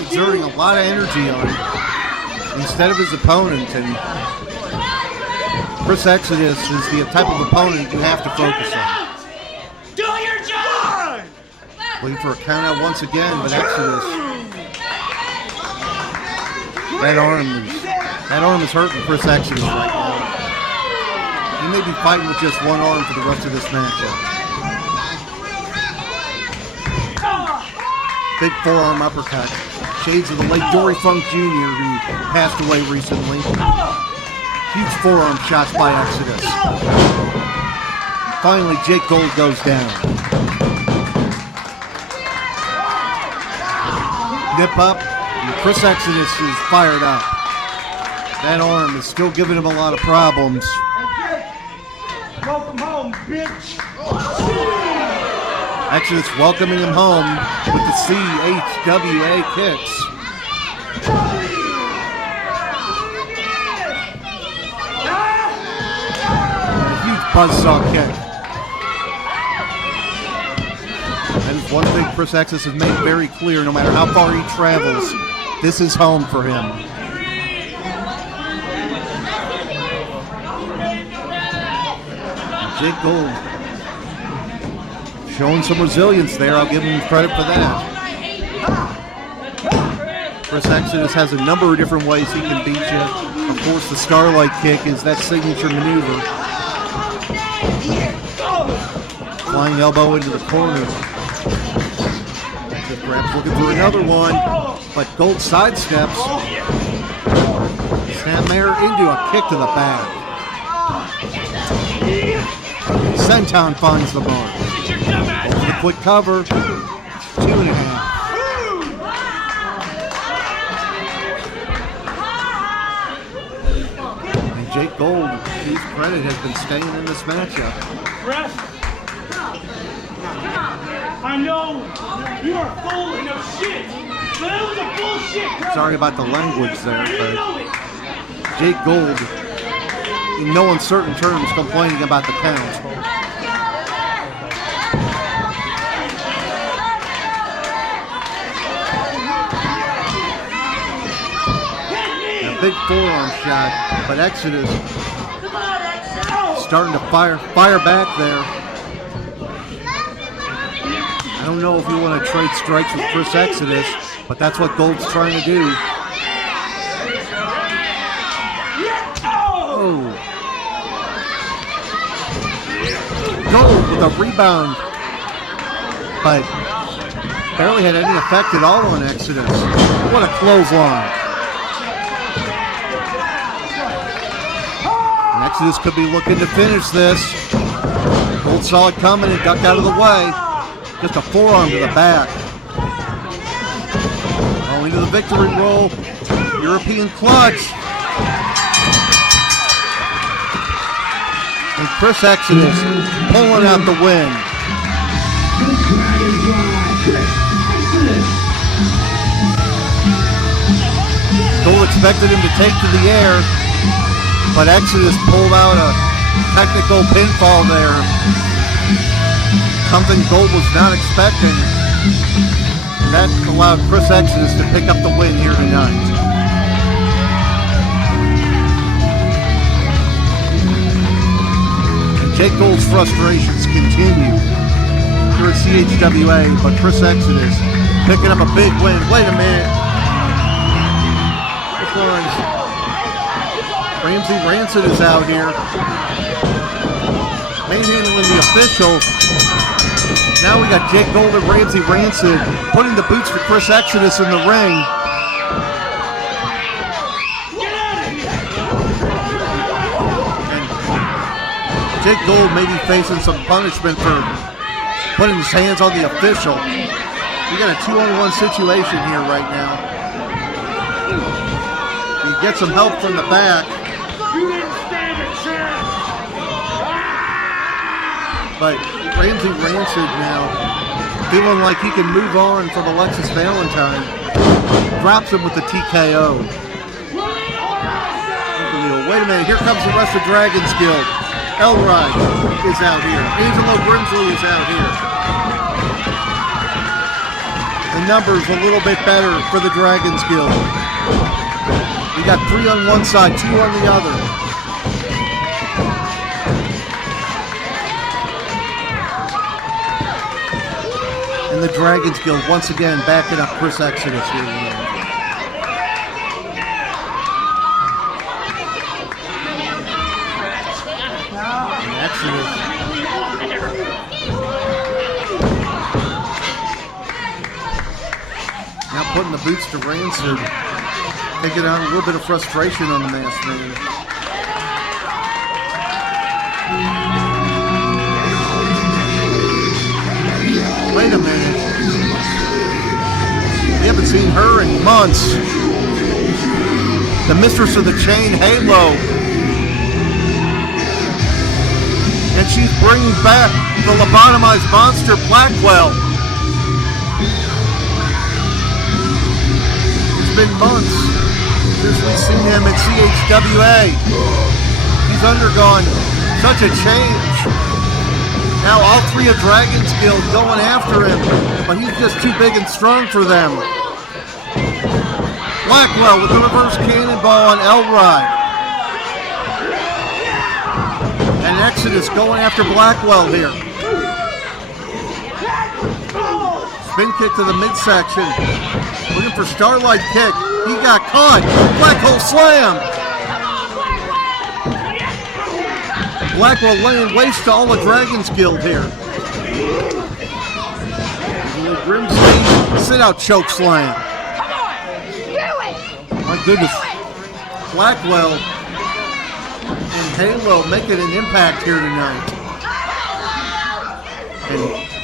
exerting a lot of energy on instead of his opponent. And Chris Exodus is the type of opponent you have to focus on. Do your job! Looking for a count out once again, but Exodus. That arm is hurting Chris Exodus right now. He may be fighting with just one arm for the rest of this matchup. Big forearm uppercut. Shades of the late Dory Funk Jr. who passed away recently. Huge forearm shots by Exodus. Finally, Jake Gold goes down. Nip up, and Chris Exodus is fired up. That arm is still giving him a lot of problems. Welcome home, bitch! Exodus welcoming him home with the CHWA kicks. And a huge buzzsaw kick. one thing Chris Exodus has made very clear, no matter how far he travels, this is home for him. Jake Gold showing some resilience there. I'll give him credit for that. Chris Exodus has a number of different ways he can beat you. Of course, the Starlight Kick is that signature maneuver. Flying elbow into the corner. Exodus perhaps looking for another one, but Gold sidesteps. Snapmare into a kick to the back. Senton finds the mark. Over the foot cover. 2.5. And Jake Gold, whose credit has been staying in this matchup. Ref, I know you are full of shit, but that was a bullshit. Sorry about the language there, but Jake Gold, in no uncertain terms, complaining about the count. A big forearm shot, but Exodus starting to fire back there. I don't know if you want to trade strikes with Chris Exodus, but that's what Gold's trying to do. Oh. Gold with a rebound, but barely had any effect at all on Exodus. What a clothesline. And Exodus could be looking to finish this. Gold saw it coming and ducked out of the way. Just a forearm to the back. Oh, into the victory roll. European clutch. And Chris Exodus pulling out the win. Gold expected him to take to the air, but Exodus pulled out a technical pinfall there. Something Gold was not expecting. That allowed Chris Exodus to pick up the win here tonight. And Jake Gold's frustrations continue here at CHWA, but Chris Exodus picking up a big win. Wait a minute. This one's Rancid is out here. Manhandling the official. Now we got Jake Gold and Rancid putting the boots for Chris Exodus in the ring. And Jake Gold may be facing some punishment for putting his hands on the official. We got a 2-on-1 situation here right now. He gets some help from the back. You didn't stand a chance. But Rancid now, feeling like he can move on from Alexis Valentine, drops him with the TKO. Wait a minute, here comes the rest of Dragon's Guild. Elride is out here. Angelo Grimsely is out here. The numbers a little bit better for the Dragon's Guild. We got 3 on one side, 2 on the other. And the Dragons Guild once again backing up Chris Exodus here tonight. And Exodus now putting the boots to Rancid, taking out a little bit of frustration on the masked man. Wait a minute. We haven't seen her in months. The mistress of the chain, Halo. And she's bringing back the lobotomized monster, Blackwell. It's been months since we've seen him at CHWA. He's undergone such a change. Now all three of Dragon's Guild going after him, but he's just too big and strong for them. Blackwell with the reverse cannonball on Elrod. And Exodus going after Blackwell here. Spin kick to the midsection. Looking for Starlight kick. He got caught. Black hole slam. Blackwell laying waste to all the Dragon's Guild here. Grimsely sit out choke slam. My goodness. Blackwell and Halo making an impact here tonight. And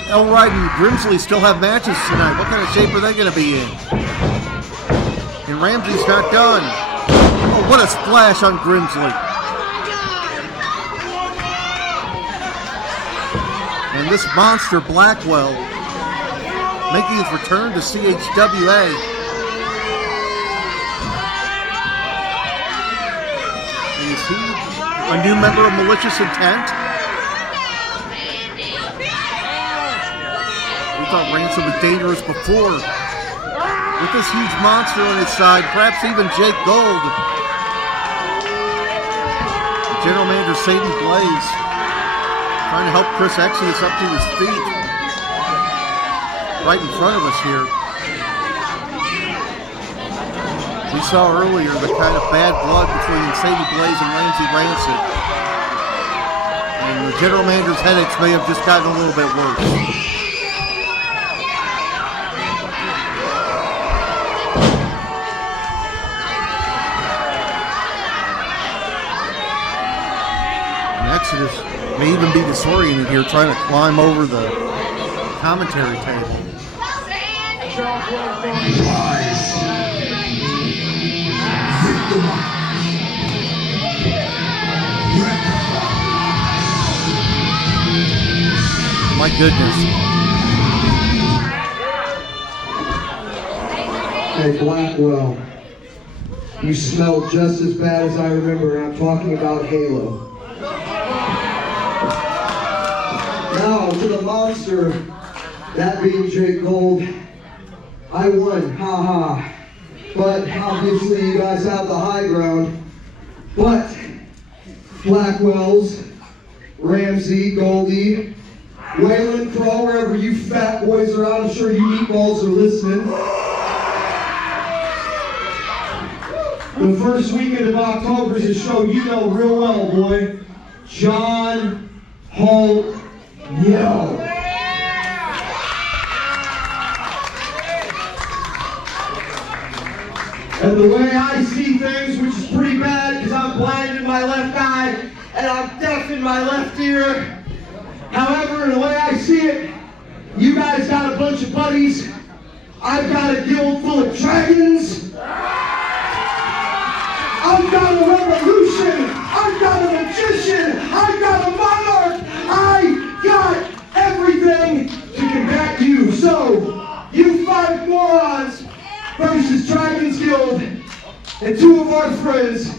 Elride and Grimsely still have matches tonight. What kind of shape are they going to be in? And Ramsey's not done. Oh, what a splash on Grimsely. And this monster Blackwell making his return to CHWA. Is he a new member of Malicious Intent? We thought Rancid was dangerous before. With this huge monster on his side, perhaps even Jake Gold. General Manager Sadie Blaze trying to help Chris Exodus up to his feet. Right in front of us here. We saw earlier the kind of bad blood between Sadie Blaze and Ramsey Rancid. And the General Manager's headaches may have just gotten a little bit worse. Exodus may even be disoriented here trying to climb over the commentary table. My goodness. Hey, Blackwell, you smell just as bad as I remember. I'm talking about Halo. Now, to the monster, that being Jake Gold, I won, haha. But obviously you guys have the high ground. But Blackwell's, Ramsey, Goldie, Waylon, Crow, wherever you fat boys are out, I'm sure you meatballs are listening. The first weekend of October is a show you know real well, boy. John Holt. Yo! And the way I see things, which is pretty bad because I'm blind in my left eye and I'm deaf in my left ear. However, the way I see it, you guys got a bunch of buddies. I've got a guild full of dragons. I've got a revolution. I've got a magician. I've got a monarch. I got everything to combat you. So, you five morons versus Dragon's Guild and two of our friends.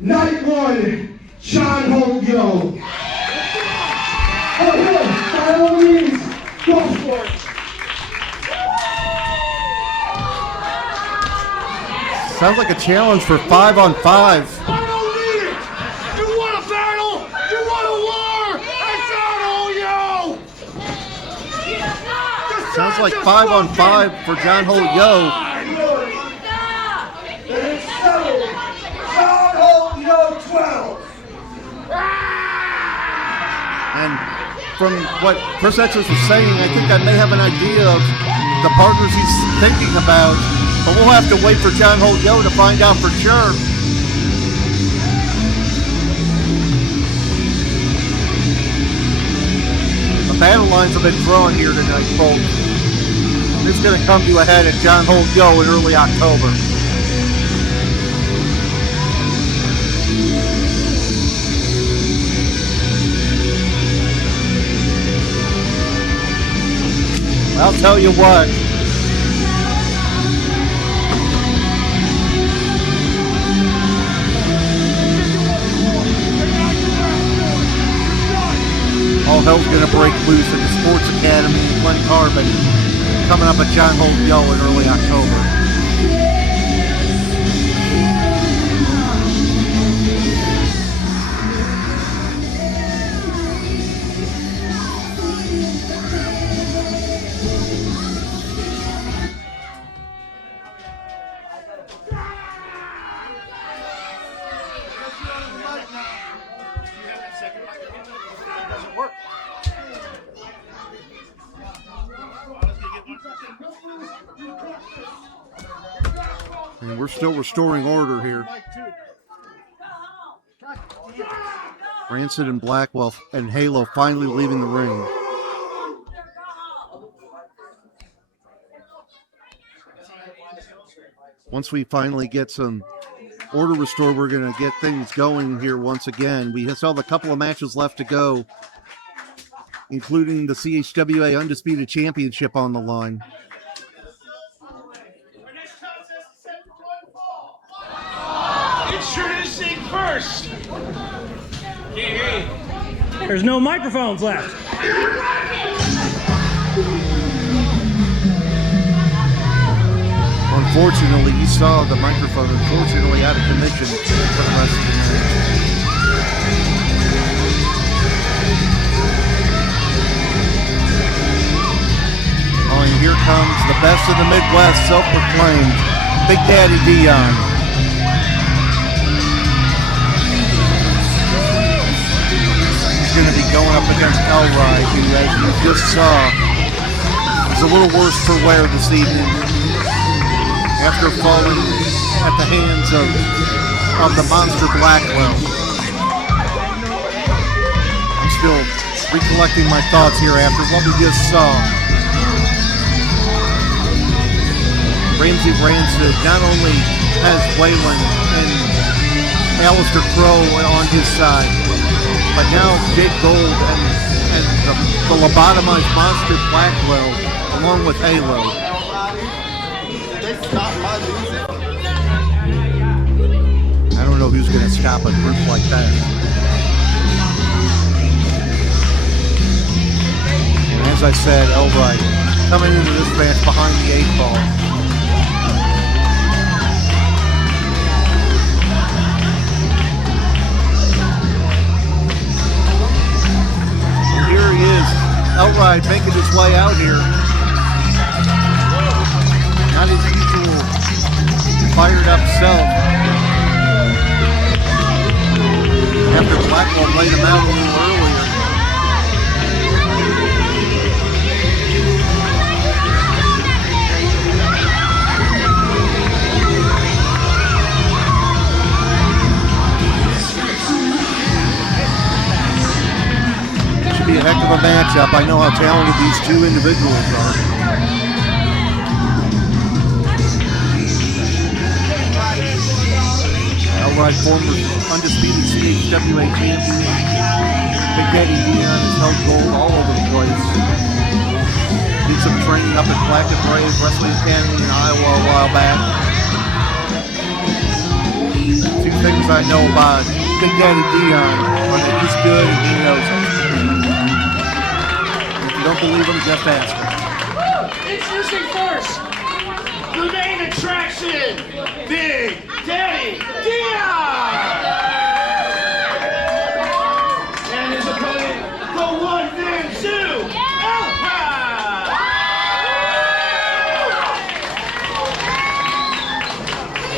Night one, John Holt, yo. Oh, yeah, by all means, go for it. Sounds like a challenge for 5-on-5. I don't need it! You want a battle? You want a war? I John Holt Yo! Sounds like 5-on-5 for John Holt Yo. It's settled. John Holt Yo 12. And from what Chris Exodus was saying, I think I may have an idea of the partners he's thinking about. But we'll have to wait for John Holt Yo to find out for sure. The battle lines have been drawn here tonight, folks. It's going to come to a head at John Holt Yo in early October. I'll tell you what. Oh, hell's going to break loose at the Sports Academy in Glen Carbon, coming up at John Holt Yo in early October. And we're still restoring order here. Rancid and Blackwell and Halo finally leaving the ring. Once we finally get some order restored, we're going to get things going here once again. We still have a couple of matches left to go, including the CHWA Undisputed Championship on the line. Introducing first. There's no microphones left. Unfortunately, you saw the microphone, unfortunately, out of commission for the rest of the match. Oh, and here comes the best of the Midwest, self-proclaimed, Big Daddy Dion. Going to be going up against Elroy, who, as you just saw, is a little worse for wear this evening after falling at the hands of the monster Blackwell. I'm still recollecting my thoughts here after what we just saw. Ramsey Rancid not only has Waylon and Alistair Crow on his side, but now Jake Gold and the lobotomized monster Blackwell, along with Halo. I don't know who's going to stop a group like that. And as I said, Elroy coming into this match behind the 8 ball. Here he is, Elroy making his way out here. Not his usual fired up self. After Blackwell laid him out a little earlier. Be a heck of a matchup. I know how talented these two individuals are. Elroy, former undisputed CHWA champion. Big Daddy Dion has held gold all over the place. Did some training up at Black and Brave Wrestling Academy in Iowa a while back. Two things I know about Big Daddy Dion are that he's good and he knows it. Don't believe him, just ask him. Introducing first, the main attraction, Big Daddy Dion! And his opponent, the one-man Zulu,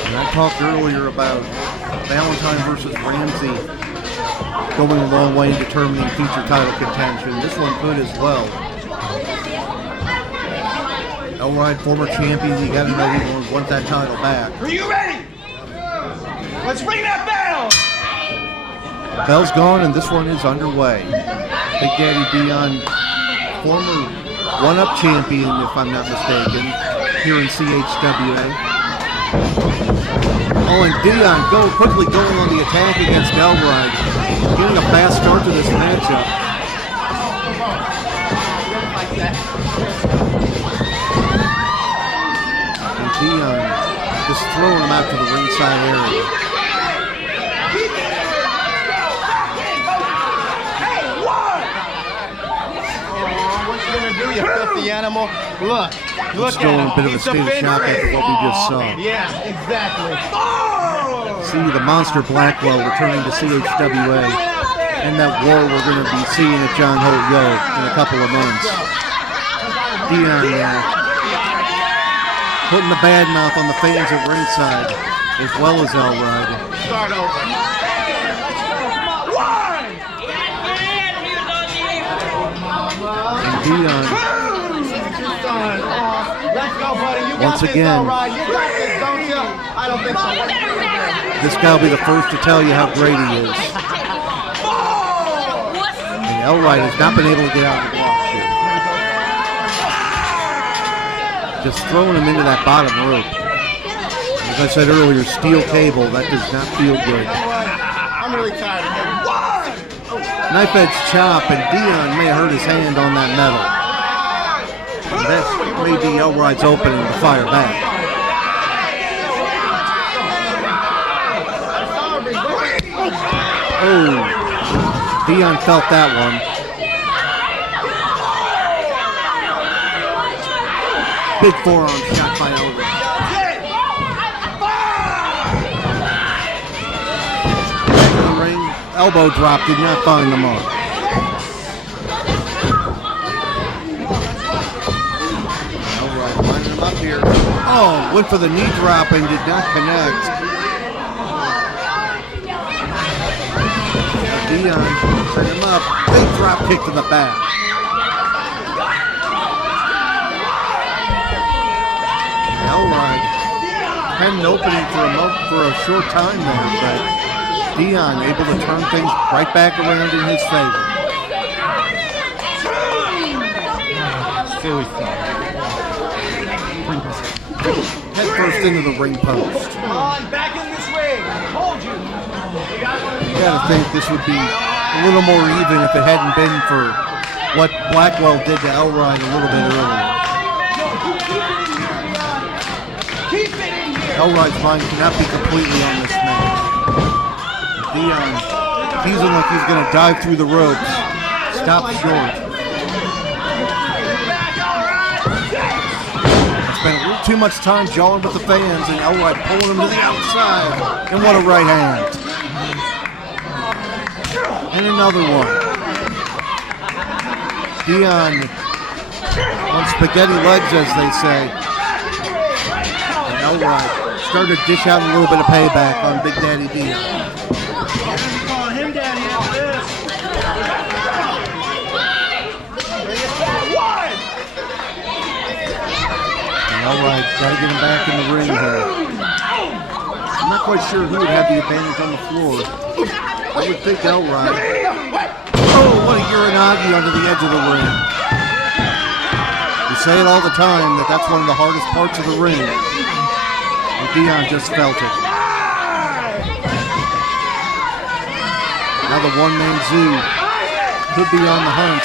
And I talked earlier about Valentine versus Ramsey going a long way in determining future title contention. This one could as well. Elroy, former champion, you gotta know he wants that title back. Are you ready? Let's ring that bell! The bell's gone and this one is underway. Big Daddy Dion, former one-up champion, if I'm not mistaken, here in CHWA. Oh, and Dion quickly going on the attack against Elroy, getting a fast start to this matchup. And Dion just throwing him out to the ringside area. Hey, one! the animal. Look Still in at a him. bit of a He's state of shock after what we just saw. Yeah, exactly. See the monster Blackwell returning to CHWA and that war we're going to be seeing at John Holt Yo in a couple of months. Dion putting the bad mouth on the fans at ringside as well as Elrod. Start over. And Dion Let's go, buddy. You once got again. this, all right. You got this, don't you? I don't think so. This guy will be the first to tell you how great he is. And Elrod has not been able to get out of the block here. Just throwing him into that bottom rope. As I said earlier, steel cable, that does not feel good. I'm really tired of him. Knife edge chop, and Dion may hurt his hand on that metal. And that may be Elrod's opening to fire back. Oh, Dion felt that one. Big forearm shot by Elrod. Back in the ring, elbow drop, did not find the mark. Elrod lining him up here. Oh, went for the knee drop and did not connect. Dion set him up. Big drop kick to the back. Elrod had an opening for a short time there, but Dion able to turn things right back around in his favor. Head first into the ring post. Come on, back in this ring. I told you. You gotta think this would be a little more even if it hadn't been for what Blackwell did to Elrod a little bit earlier. Elrod's mind cannot be completely on this match. Dion teasing like he's gonna dive through the ropes. Stop short. Spent a little too much time jawing with the fans, and Elrod pulling him to the outside. And what a right hand. And another one. Dion on spaghetti legs, as they say. And Elrod started to dish out a little bit of payback on Big Daddy Dion. Calling him daddy after this. Elrod's got to get him back in the ring here. I'm not quite sure who would have the advantage on the floor. I would think Elrod. Oh, what a Uranagi onto the edge of the ring. We say it all the time that that's one of the hardest parts of the ring. And Dion just felt it. Now the one-man zoo could be on the hunt.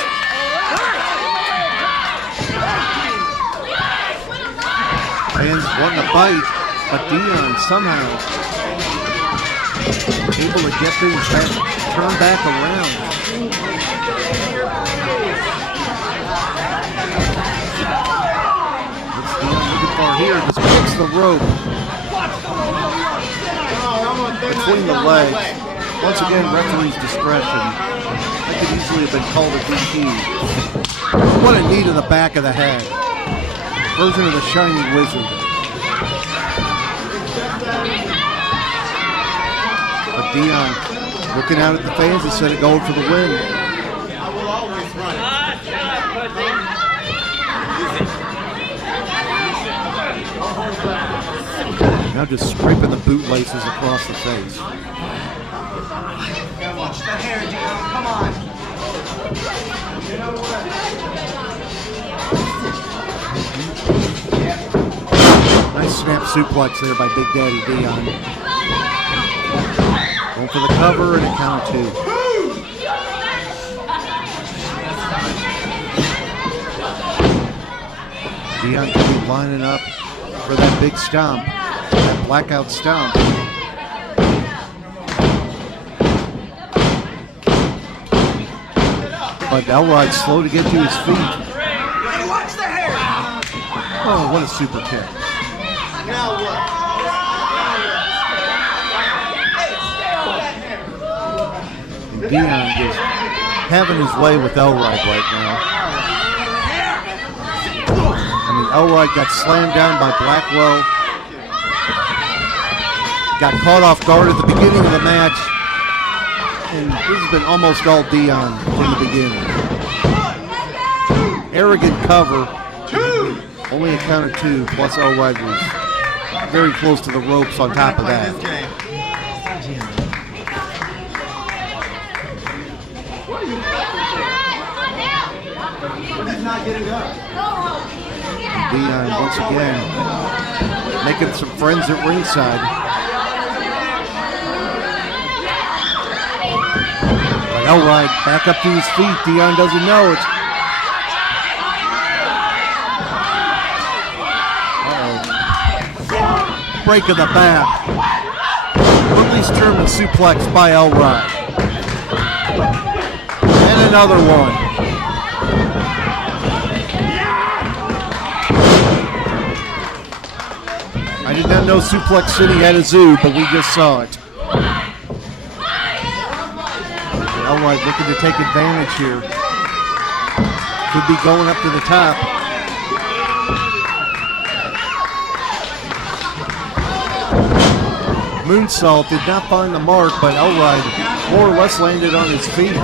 Fans wanting to bite, but Dion somehow able to get things back, turn back around. It's Dion looking for here, just kicks the rope between the legs. Once again, referee's discretion. That could easily have been called a DQ. What a knee to the back of the head. Version of the Shiny Wizard. But Dion looking out at the fans instead of going for the win. I will always run it. Now just scraping the bootlaces across the face. Watch the hair, Dion. Come on. Nice snap suplex there by Big Daddy Dion. Going for the cover and a count of two. Dion could be lining up for that big stomp, that blackout stomp. But Elrod's slow to get to his feet. Hey, watch the hair. Oh, what a super kick. Now what? And Dion just having his way with Elride right now. I mean, Elride got slammed down by Blackwell. Got caught off guard at the beginning of the match. And this has been almost all Dion from the beginning. Arrogant cover. Only a count of 2, plus Elride was very close to the ropes on top of that. Dion once again making some friends at ringside. But Elride back up to his feet. Dion doesn't know it. Break of the back. Release German suplex by Elride. And another one. I did not know Suplex City had a zoo, but we just saw it. Elride looking to take advantage here. Could be going up to the top. Moonsault did not find the mark, but Elride more or less landed on his feet.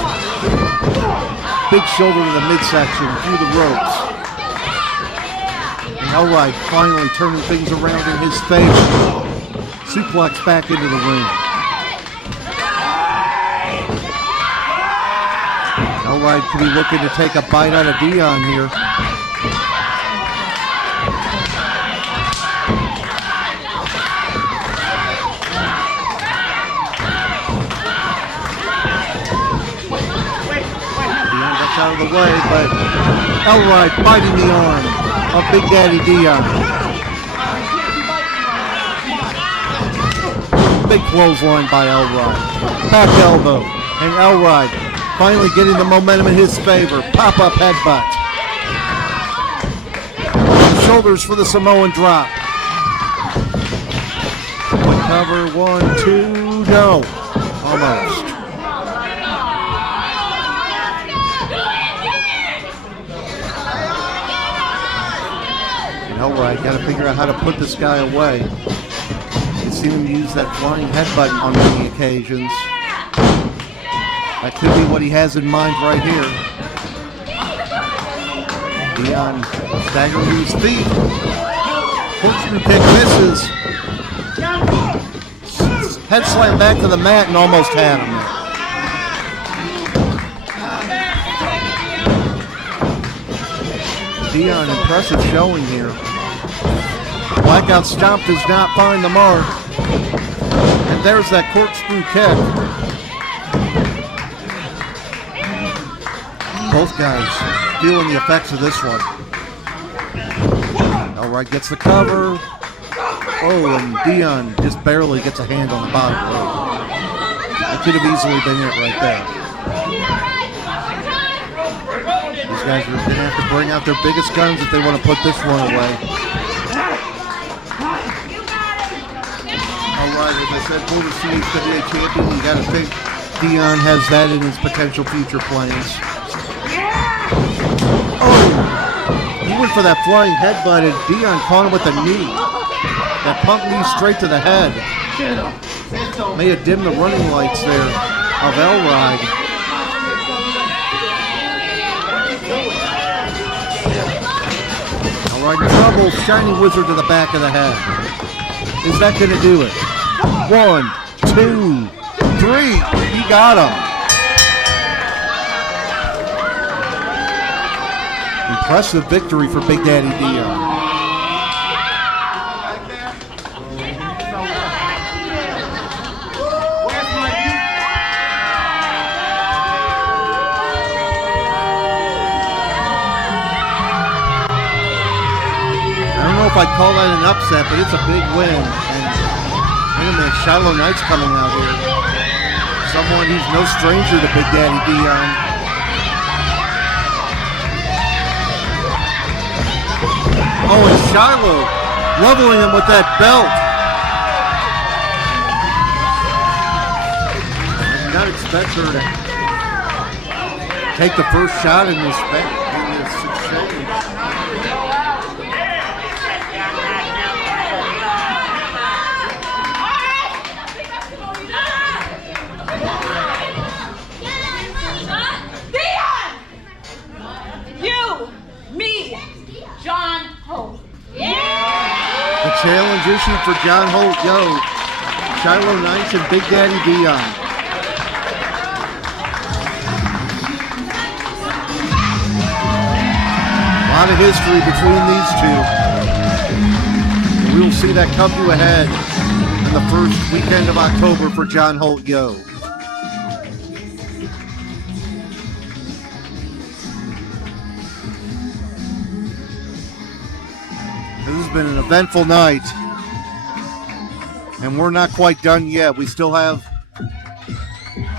Big shoulder to the midsection through the ropes. And Elride finally turning things around in his favor. Suplex back into the ring. Elride could be looking to take a bite out of Dion here. Out of the way, but Elride biting the arm of Big Daddy Dion. Big clothesline by Elride. Back elbow, and Elride finally getting the momentum in his favor. Pop-up headbutt. Shoulders for the Samoan drop. One cover, 1, 2, no. Almost. Elride got to figure out how to put this guy away. You've seen him use that flying headbutt on many occasions. That could be what he has in mind right here. Dion staggering to his feet. Corkscrew kick misses. Head slam back to the mat and almost had him. Dion, impressive showing here. Blackout stomp does not find the mark. And there's that corkscrew kick. Both guys feeling the effects of this one. Elride gets the cover. Oh, and Dion just barely gets a hand on the bottom rope. That could have easily been it right there. These guys are going to have to bring out their biggest guns if they want to put this one away. Alright, as I said, former CHWA champion, you got to think Dion has that in his potential future plans. Oh! He went for that flying headbutt and Dion caught him with a knee. That pump knee straight to the head. May have dimmed the running lights there of Elride. Elride in trouble, Shining Wizard to the back of the head. Is that going to do it? 1, 2, 3. He got him. Impressive victory for Big Daddy Dion. If I'd call that an upset, but it's a big win. And wait a minute, Shylo Knight's coming out here. Someone who's no stranger to Big Daddy Dion. Oh, and Shylo leveling him with that belt. I did not expect her to take the first shot in this exchange. The challenge issued for John Holt, yo, Shylo Knights and Big Daddy Dion. A lot of history between these two. We will see that come to a head in the first weekend of October for John Holt, yo. This has been an eventful night, and we're not quite done yet. We still have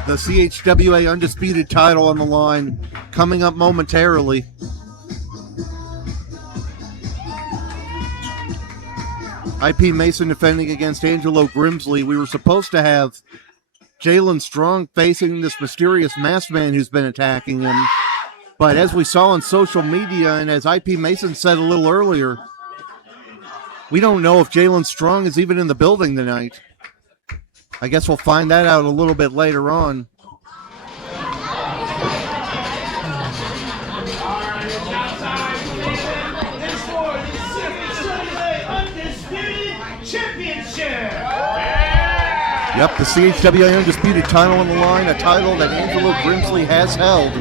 the CHWA Undisputed title on the line coming up momentarily. IP Mason defending against Angelo Grimsely. We were supposed to have Jalen Strong facing this mysterious masked man who's been attacking him, but as we saw on social media, and as IP Mason said a little earlier, we don't know if Jalen Strong is even in the building tonight. I guess we'll find that out a little bit later on. Yep, the CHWA Undisputed title on the line, a title that Angelo Grimsely has held.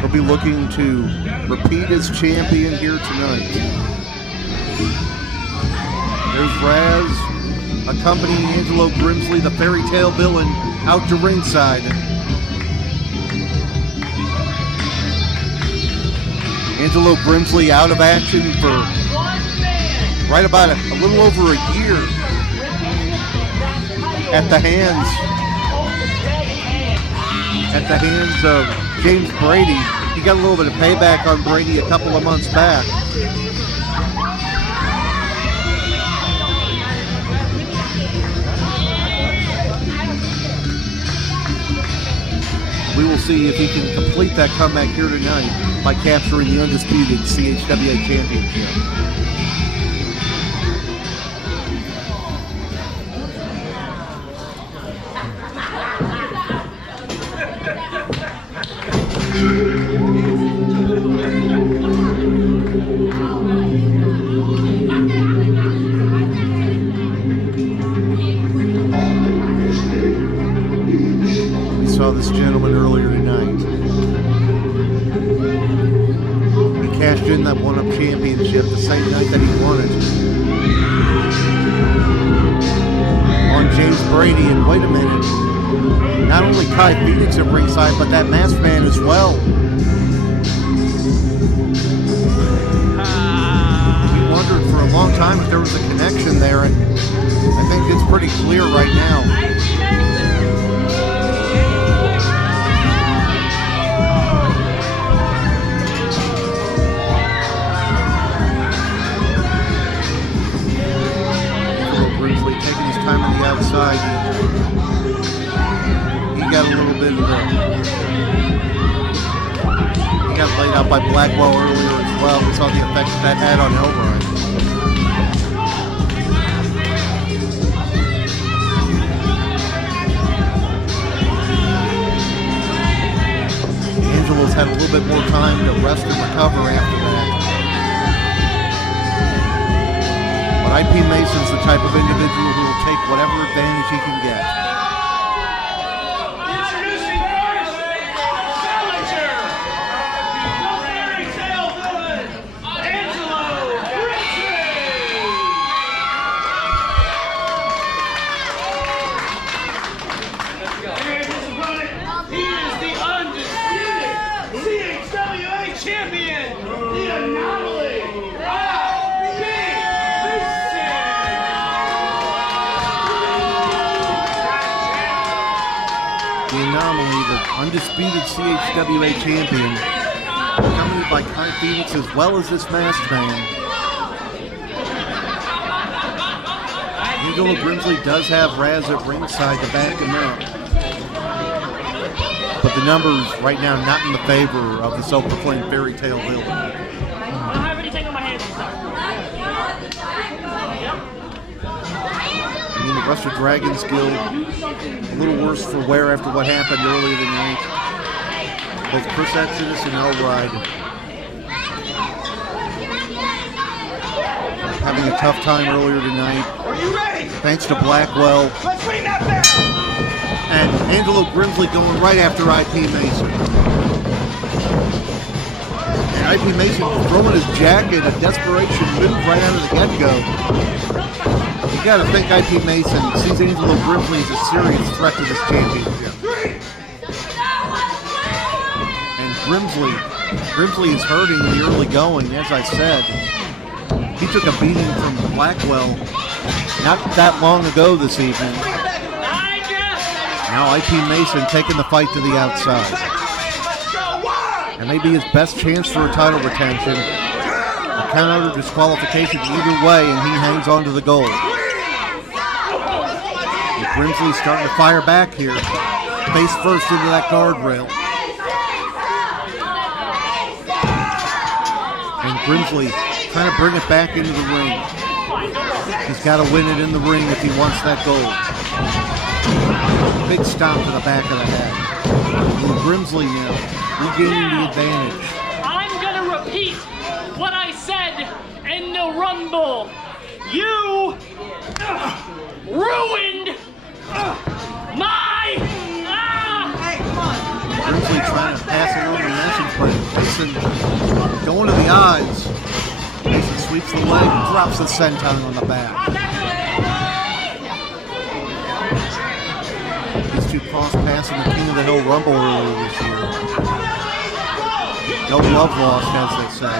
He'll be looking to repeat as champion here tonight. There's Raz accompanying Angelo Grimsely, the fairy tale villain, out to ringside. Angelo Grimsely out of action for right about a little over a year at the hands of James Brady. He got a little bit of payback on Brady a couple of months back. We will see if he can complete that comeback here tonight by capturing the undisputed CHWA championship. We saw this gentleman earlier tonight. He cashed in that one-up championship the same night that he won it on James Brady, and wait a minute, not only Kai Phoenix at ringside, but that masked man as well. We wondered for a long time if there was a connection there, and I think it's pretty clear right now. Taking his time on the outside. He got a little bit of he got laid out by Blackwell earlier as well. We saw the effect that had on Elroy. Angelo's had a little bit more time to rest and recover after that. But IP Mason's the type of individual who will take whatever advantage he can get. Introducing first, challenger, the fairy tale villain, Angelo Grimsely. And his opponent, he is the undisputed CHWA champion, the anomaly. Anomaly, the undisputed CHWA champion, accompanied by Kai Phoenix as well as this masked man. Angelo Grimsely does have Raz at ringside to back him up. But the numbers right now not in the favor of the self-proclaimed fairy tale villain. I don't have anything on my hands. I mean, the Russia Dragons Guild, a little worse for wear after what happened earlier tonight. Both Chris Exodus and Elride having a tough time earlier tonight. Are you ready? Thanks to Blackwell. Let's ring that bell. And Angelo Grimsely going right after IP Mason. And IP Mason throwing his jacket, a desperation move right out of the get-go. You gotta think IP Mason sees Angelo Grimsely as a serious threat to this championship. And Grimsely is hurting in the early going, as I said. He took a beating from Blackwell not that long ago this evening. Now IP Mason taking the fight to the outside. And maybe his best chance for a title retention. A count or disqualification either way, and he hangs on to the gold. Grimsely's starting to fire back here. Face first into that guardrail. And Grimsely trying to bring it back into the ring. He's got to win it in the ring if he wants that gold. Big stomp to the back of the head. And Grimsely now regaining the advantage. I'm gonna repeat what I said in the Rumble. You ruined my. Grimsely trying to pass it over the message, but Mason going to the eyes. Mason sweeps the leg, drops the senton on the back. These two cross-passing the King of the Hill Rumble earlier this year. No love lost, as they say.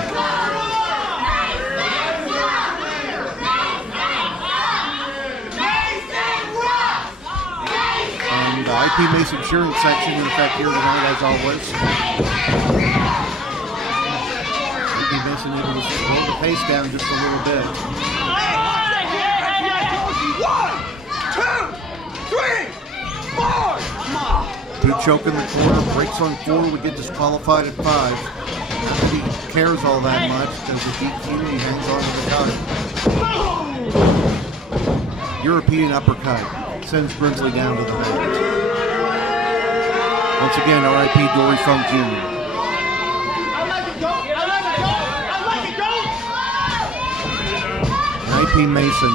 And the IP Mason cheering section in effect here tonight, as always. IP Mason able to slow the pace down just a little bit. 1, 2, 3, 4. Boot choke in the corner, breaks on 4, we get disqualified at 5. Not that he cares all that much, because the DQ, he hangs on to the title. European uppercut sends Grimsely down to the mat. Once again, R.I.P. Dory Funk Jr. IP Mason.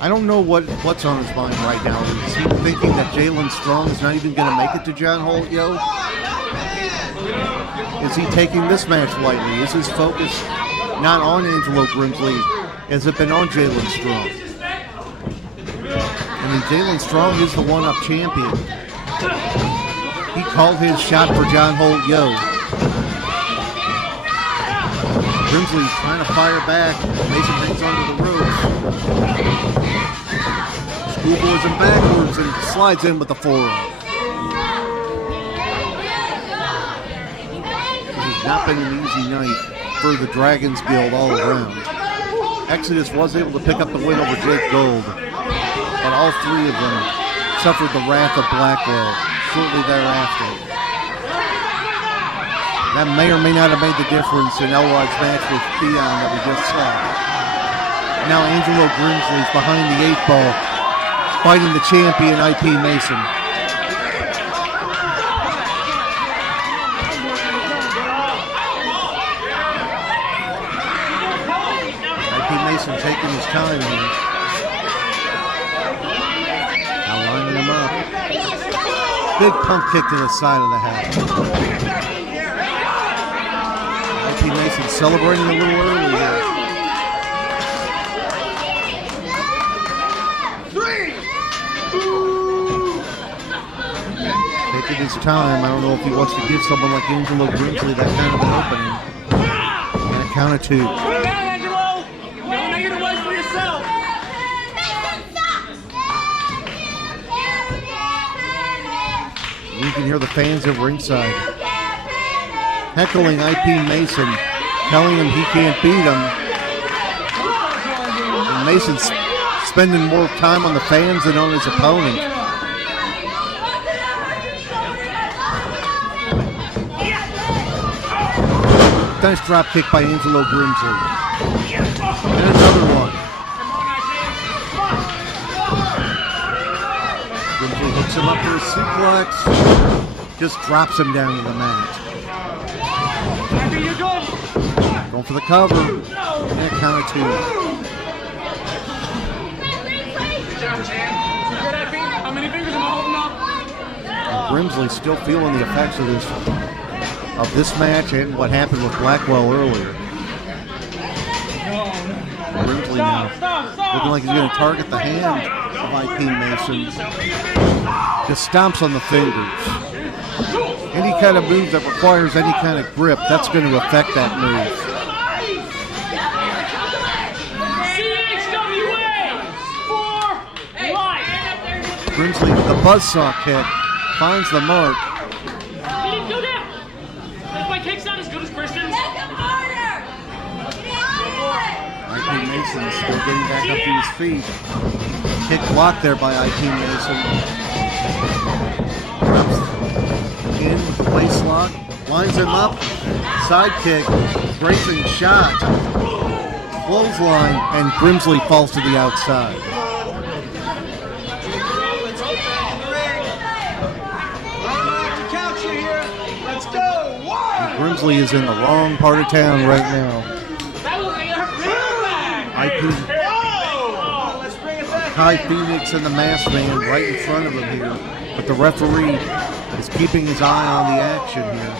I don't know what's on his mind right now. Is he thinking that Jalen Strong is not even going to make it to John Holt, yo? Is he taking this match lightly? Is his focus not on Angelo Grimsely? Has it been on Jalen Strong? I mean, Jalen Strong is the one-up champion. He called his shot for John Holt, yo. Grimsely trying to fire back. Mason hangs onto the ropes. Schoolboys him backwards and slides in with the forearm. This has not been an easy night for the Dragons Guild all around. Exodus was able to pick up the win over Jake Gold, but all three of them suffered the wrath of Blackwell shortly thereafter. That may or may not have made the difference in Elrod's match with Dion that we just saw. Now Angelo Grimsely's behind the 8 ball, fighting the champion IP Mason. IP Mason taking his time here. Now lining him up. Big pump kick to the side of the head. Mason celebrating a little early here. 3. Taking his time. I don't know if he wants to give someone like Angelo Grimsely that kind of an opening. And a count of 2. Put it down, Angelo. Don't make it a waste for yourself. You can hear the fans at ringside heckling IP Mason, telling him he can't beat him. And Mason's spending more time on the fans than on his opponent. Nice drop kick by Angelo Grimsely. And another one. Grimsely hooks him up for a suplex. Just drops him down to the mat. Going for the cover. And a count of 2. How many fingers am I holding up? Grimsely still feeling the effects of this match and what happened with Blackwell earlier. Grimsely now looking like he's going to target the hand of IP Mason. Just stomps on the fingers. Any kind of move that requires any kind of grip, that's going to affect that move. Grimsely, the buzzsaw kick, finds the mark. He didn't go down. If my kick's not as good as Christian's. IP Mason is still getting back up to his feet. Kick blocked there by IP Mason. Drops in with the waist lock, lines him up, side kick, bracing shot, clothesline, and Grimsely falls to the outside. Grimsely is in the wrong part of town right now. IP Kai Phoenix and the Masked Man right in front of him here, but the referee is keeping his eye on the action here.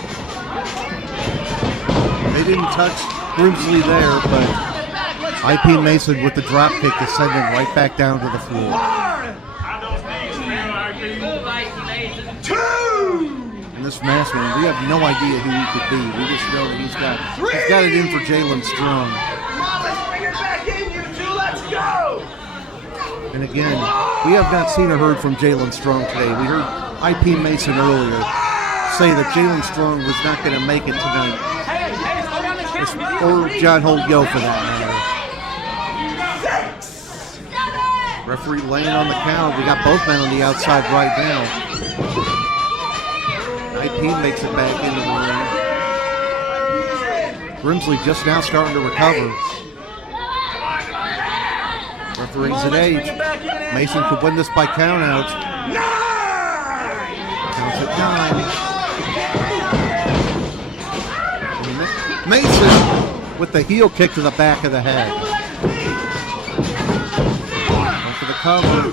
They didn't touch Grimsely there, but IP Mason with the drop kick to send him right back down to the floor. And this Masked Man, we have no idea who he could be. We just know that he's got it in for Jalen Strong. And again, we have not seen or heard from Jalen Strong today. We heard IP Mason earlier say that Jalen Strong was not going to make it tonight. Or John Holt Yo for that matter. Referee laying on the count. We got both men on the outside right now. IP makes it back into the ring. Grimsely just now starting to recover. Referee's at 8. Mason could win this by count out. Counts at 9. Mason with the heel kick to the back of the head. Going for the cover.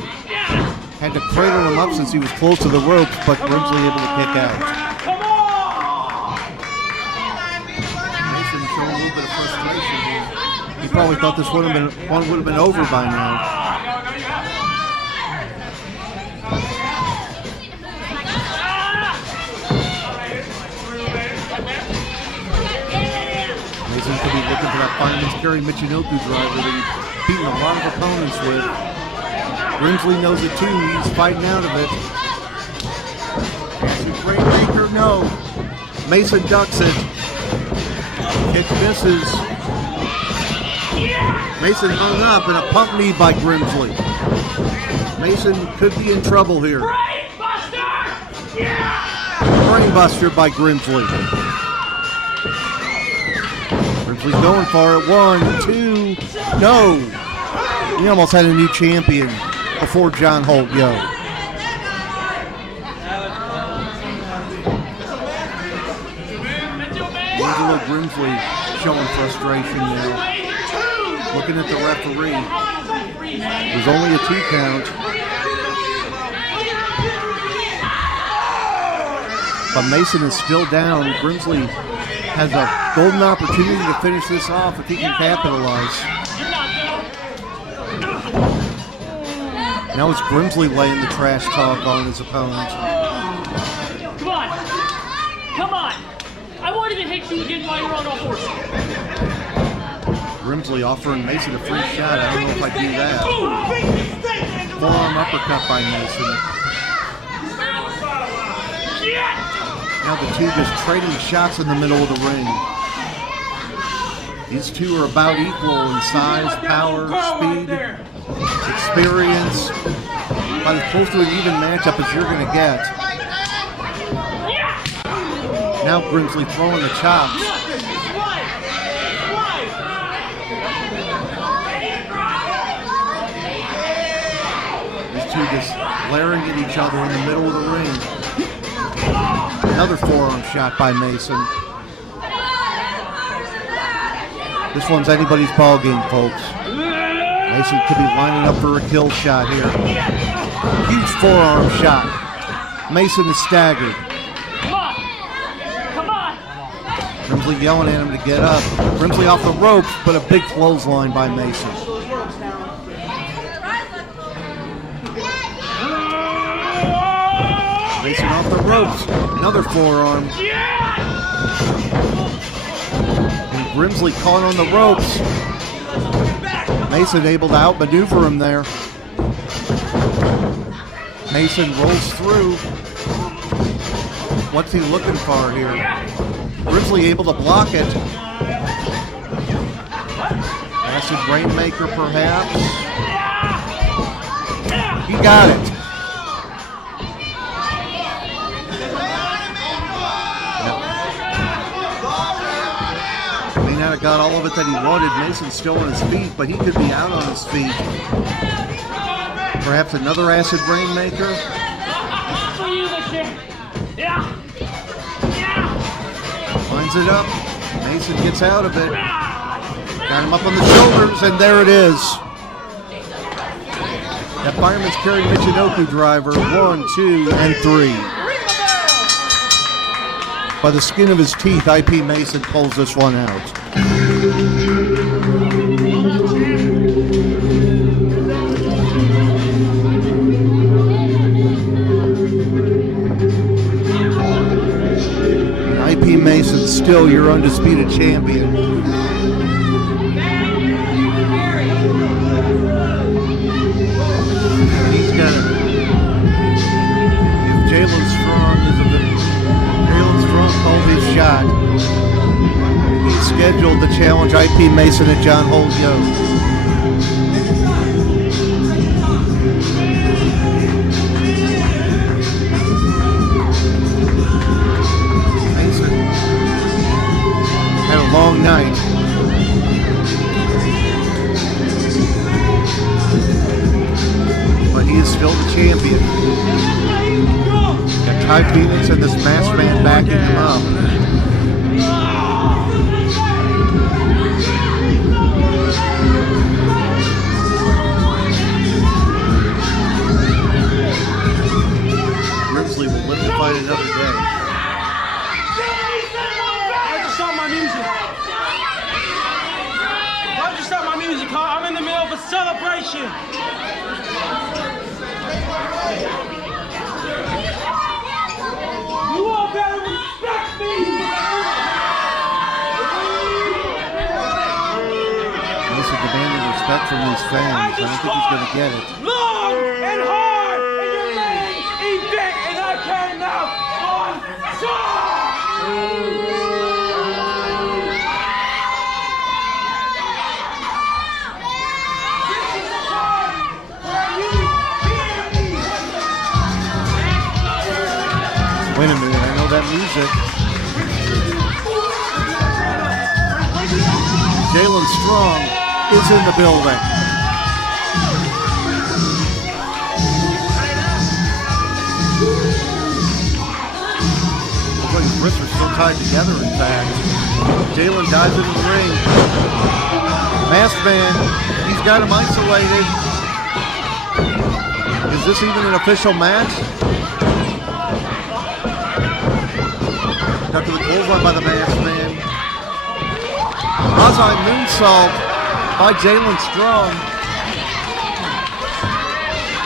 Had to cradle him up since he was close to the ropes, but Grimsely able to kick out. Mason showing a little bit of frustration here. He probably thought this would have been over by now. Mason could be looking for that fireman's carry Michinoku driver that he's beaten a lot of opponents with. Grimsely knows it too. He's fighting out of it. Rainmaker, no. Mason ducks it. Kick misses. Mason hung up and a pump knee by Grimsely. Mason could be in trouble here. Brainbuster by Grimsely. Grimsely's going for it. 1, 2, no. He almost had a new champion before John Holt Yo. Angelo Grimsely showing frustration now. Looking at the referee. There's only a 2 count. But Mason is still down. Grimsely has a golden opportunity to finish this off if he can capitalize. Now it's Grimsely laying the trash talk on his opponent. Come on. Come on. I wanted to hit you again while you're on all fours. Grimsely offering Mason a free shot. I don't know if I do that. Forearm uppercut by Mason. Now the two just trading shots in the middle of the ring. These two are about equal in size, power, speed, experience. About as close to an even matchup as you're going to get. Now Grimsely throwing the chops. These two just glaring at each other in the middle of the ring. Another forearm shot by Mason. This one's anybody's ball game, folks. Mason could be lining up for a kill shot here. Huge forearm shot. Mason is staggered. Grimsely yelling at him to get up. Grimsely off the ropes, but a big clothesline by Mason. Mason off the ropes. Another forearm. And Grimsely caught on the ropes. Mason able to outmaneuver him there. Mason rolls through. What's he looking for here? Grimsely able to block it. Acid Rainmaker perhaps. He got it. May not have got all of it that he wanted. Mason's still on his feet, but he could be out on his feet. Perhaps another Acid Rainmaker. Lines it up. Mason gets out of it. Got him up on the shoulders, and there it is. That fireman's carry Michinoku driver. 1, 2, and 3. By the skin of his teeth, IP Mason pulls this one out. IP Mason, still your undisputed champion. He's got it. If Jalen Strong called his shot, he's scheduled to challenge IP Mason at John Hole's Yoke. Had a long night. But he is still the champion. Got Ty Phoenix and this masked man backing him up. Grimsely will live to fight another day. Why'd you stop my music, Carl? I'm in the middle of a celebration. You all better respect me. Mason demanding respect from these fans. I don't think he's going to get it. Long and hard in your main event, and I came out on top. Wait a minute, I know that music. Jalen Strong is in the building. Looks like his wrists are still tied together, in fact. Jalen dives into the ring. Masked man, he's got him isolated. Is this even an official match? After the clothesline by the masked man. Ro-Zay moonsault by Jalen Strong.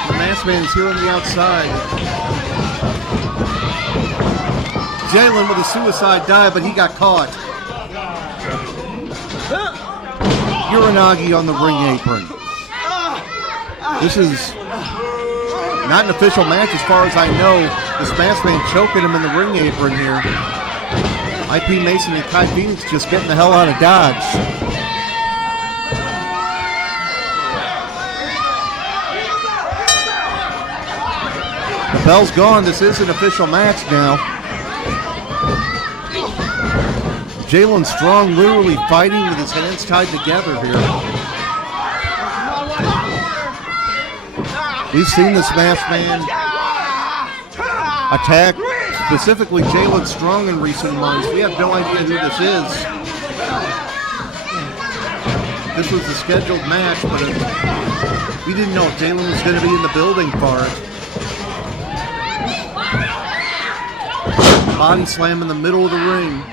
The masked man is here on the outside. Jalen with a suicide dive, but he got caught. Uranagi on the ring apron. This is not an official match as far as I know. This masked man choking him in the ring apron here. IP Mason and Kai Phoenix just getting the hell out of Dodge. The bell's gone. This is an official match now. Jalen Strong literally fighting with his hands tied together here. We've seen this masked man attack specifically Jalen Strong in recent months. We have no idea who this is. This was the scheduled match, but we didn't know if Jalen was going to be in the building for it. Body slam in the middle of the ring.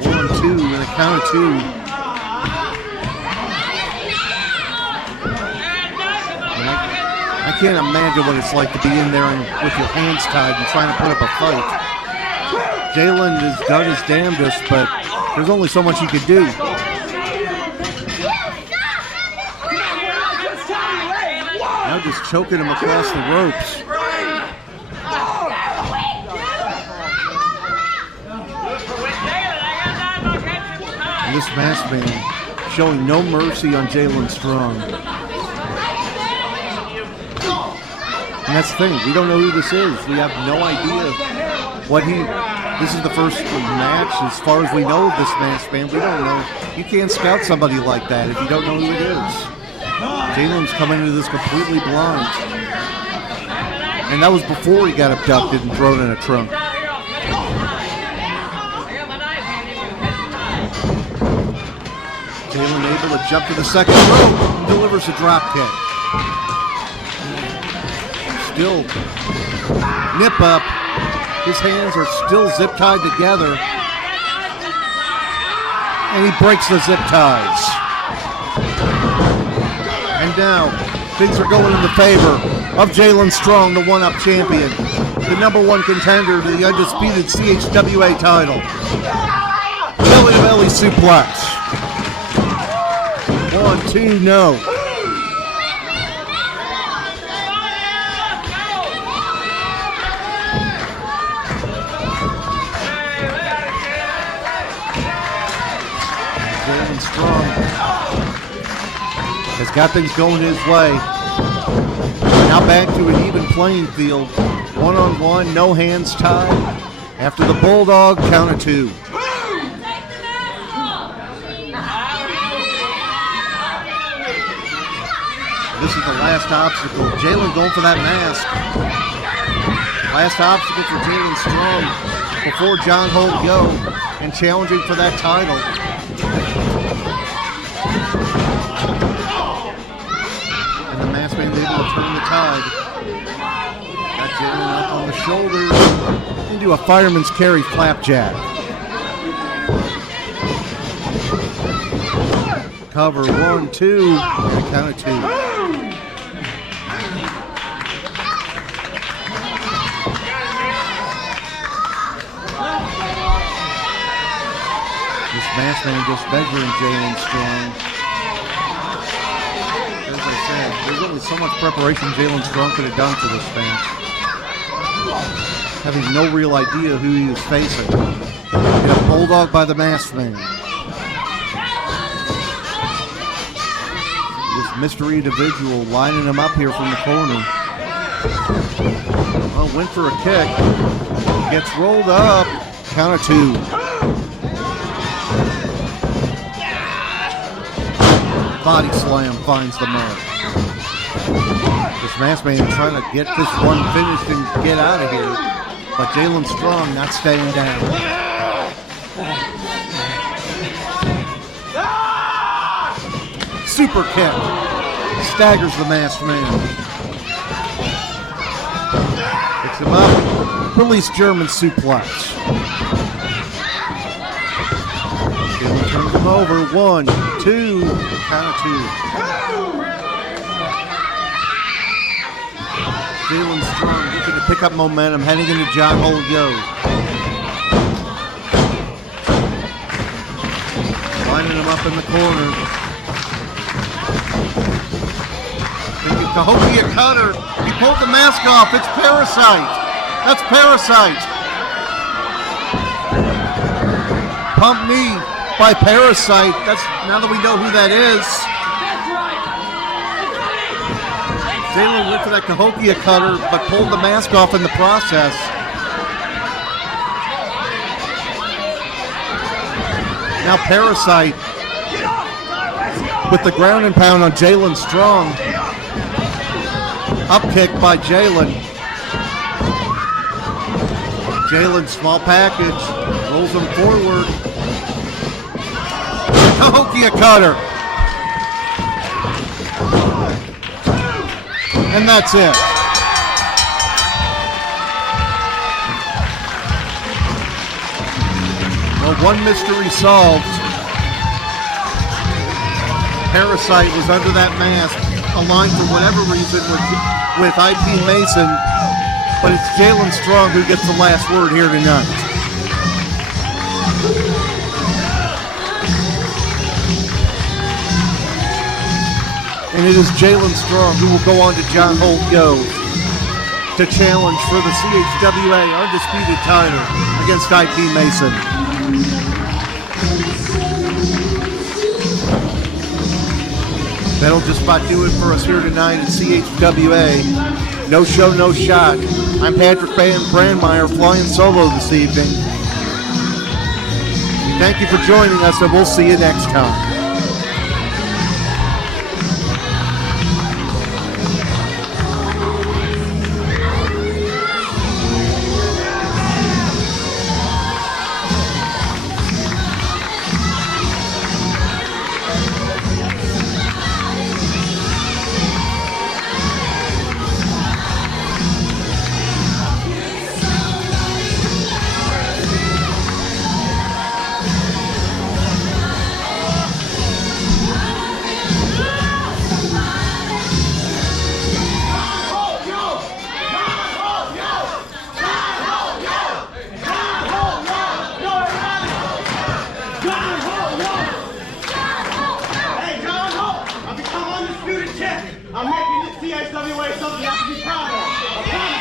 1-2 and a count of 2. I can't imagine what it's like to be in there and with your hands tied and trying to put up a fight. Jalen has done his damnedest, but there's only so much he could do. Now just choking him across the ropes. And this masked man showing no mercy on Jalen Strong. And that's the thing, we don't know who this is. We have no idea what this is the first match as far as we know of this masked man. We don't know. You can't scout somebody like that if you don't know who it is. Jalen's coming into this completely blind. And that was before he got abducted and thrown in a trunk. Jalen able to jump to the second rope and delivers a drop kick. Still nip up. His hands are still zip tied together. And he breaks the zip ties. And now things are going in the favor of Jalen Strong, the one-up champion, the #1 contender to the undisputed CHWA title. Belly-to-belly suplex. 1, 2, no. Jalen Strong has got things going his way. Now back to an even playing field. 1-on-1, no hands tied. After the Bulldog, count of 2. This is the last obstacle. Jalen going for that mask. Last obstacle for Jalen Strong before John Holt go and challenging for that title. And the masked man able to turn the tide. Got Jalen up on the shoulders into a fireman's carry flapjack. Cover 1, 2, and a count of 2. Masked man just measuring Jalen Strong. As I said, there's only so much preparation Jalen Strong could have done for this match. Having no real idea who he was facing. Get a bulldog by the masked man. This mystery individual lining him up here from the corner. Well, went for a kick. Gets rolled up. Count of 2. Body slam finds the mark. This masked man trying to get this one finished and get out of here. But Jalen Strong not staying down. Super kick. Staggers the masked man. Picks him up. Release German suplex. Jalen turns him over. 1, 2. Count of 2. Jalen Strong looking to pick up momentum, heading into John Holt Yo. Lining him up in the corner. Thinking Cahokia cutter. He pulled the mask off. It's Parasite. That's Parasite. Pump knee by Parasite. That's now that we know who that is. Jalen went for that Cahokia cutter, but pulled the mask off in the process. Now Parasite with the ground and pound on Jalen Strong. Up kick by Jalen. Jalen, small package, rolls him forward. Cahokia cutter. And that's it. Well, one mystery solved. Parasite was under that mask, aligned for whatever reason with IP Mason, but it's Jalen Strong who gets the last word here tonight. And it is Jalen Strong who will go on to John Holt Yo to challenge for the CHWA Undisputed title against IP Mason. That'll just about do it for us here tonight at CHWA. No show, no shot. I'm Patrick Brandmeier flying solo this evening. Thank you for joining us, and we'll see you next time. I'm making this CHWA something you have to be proud of.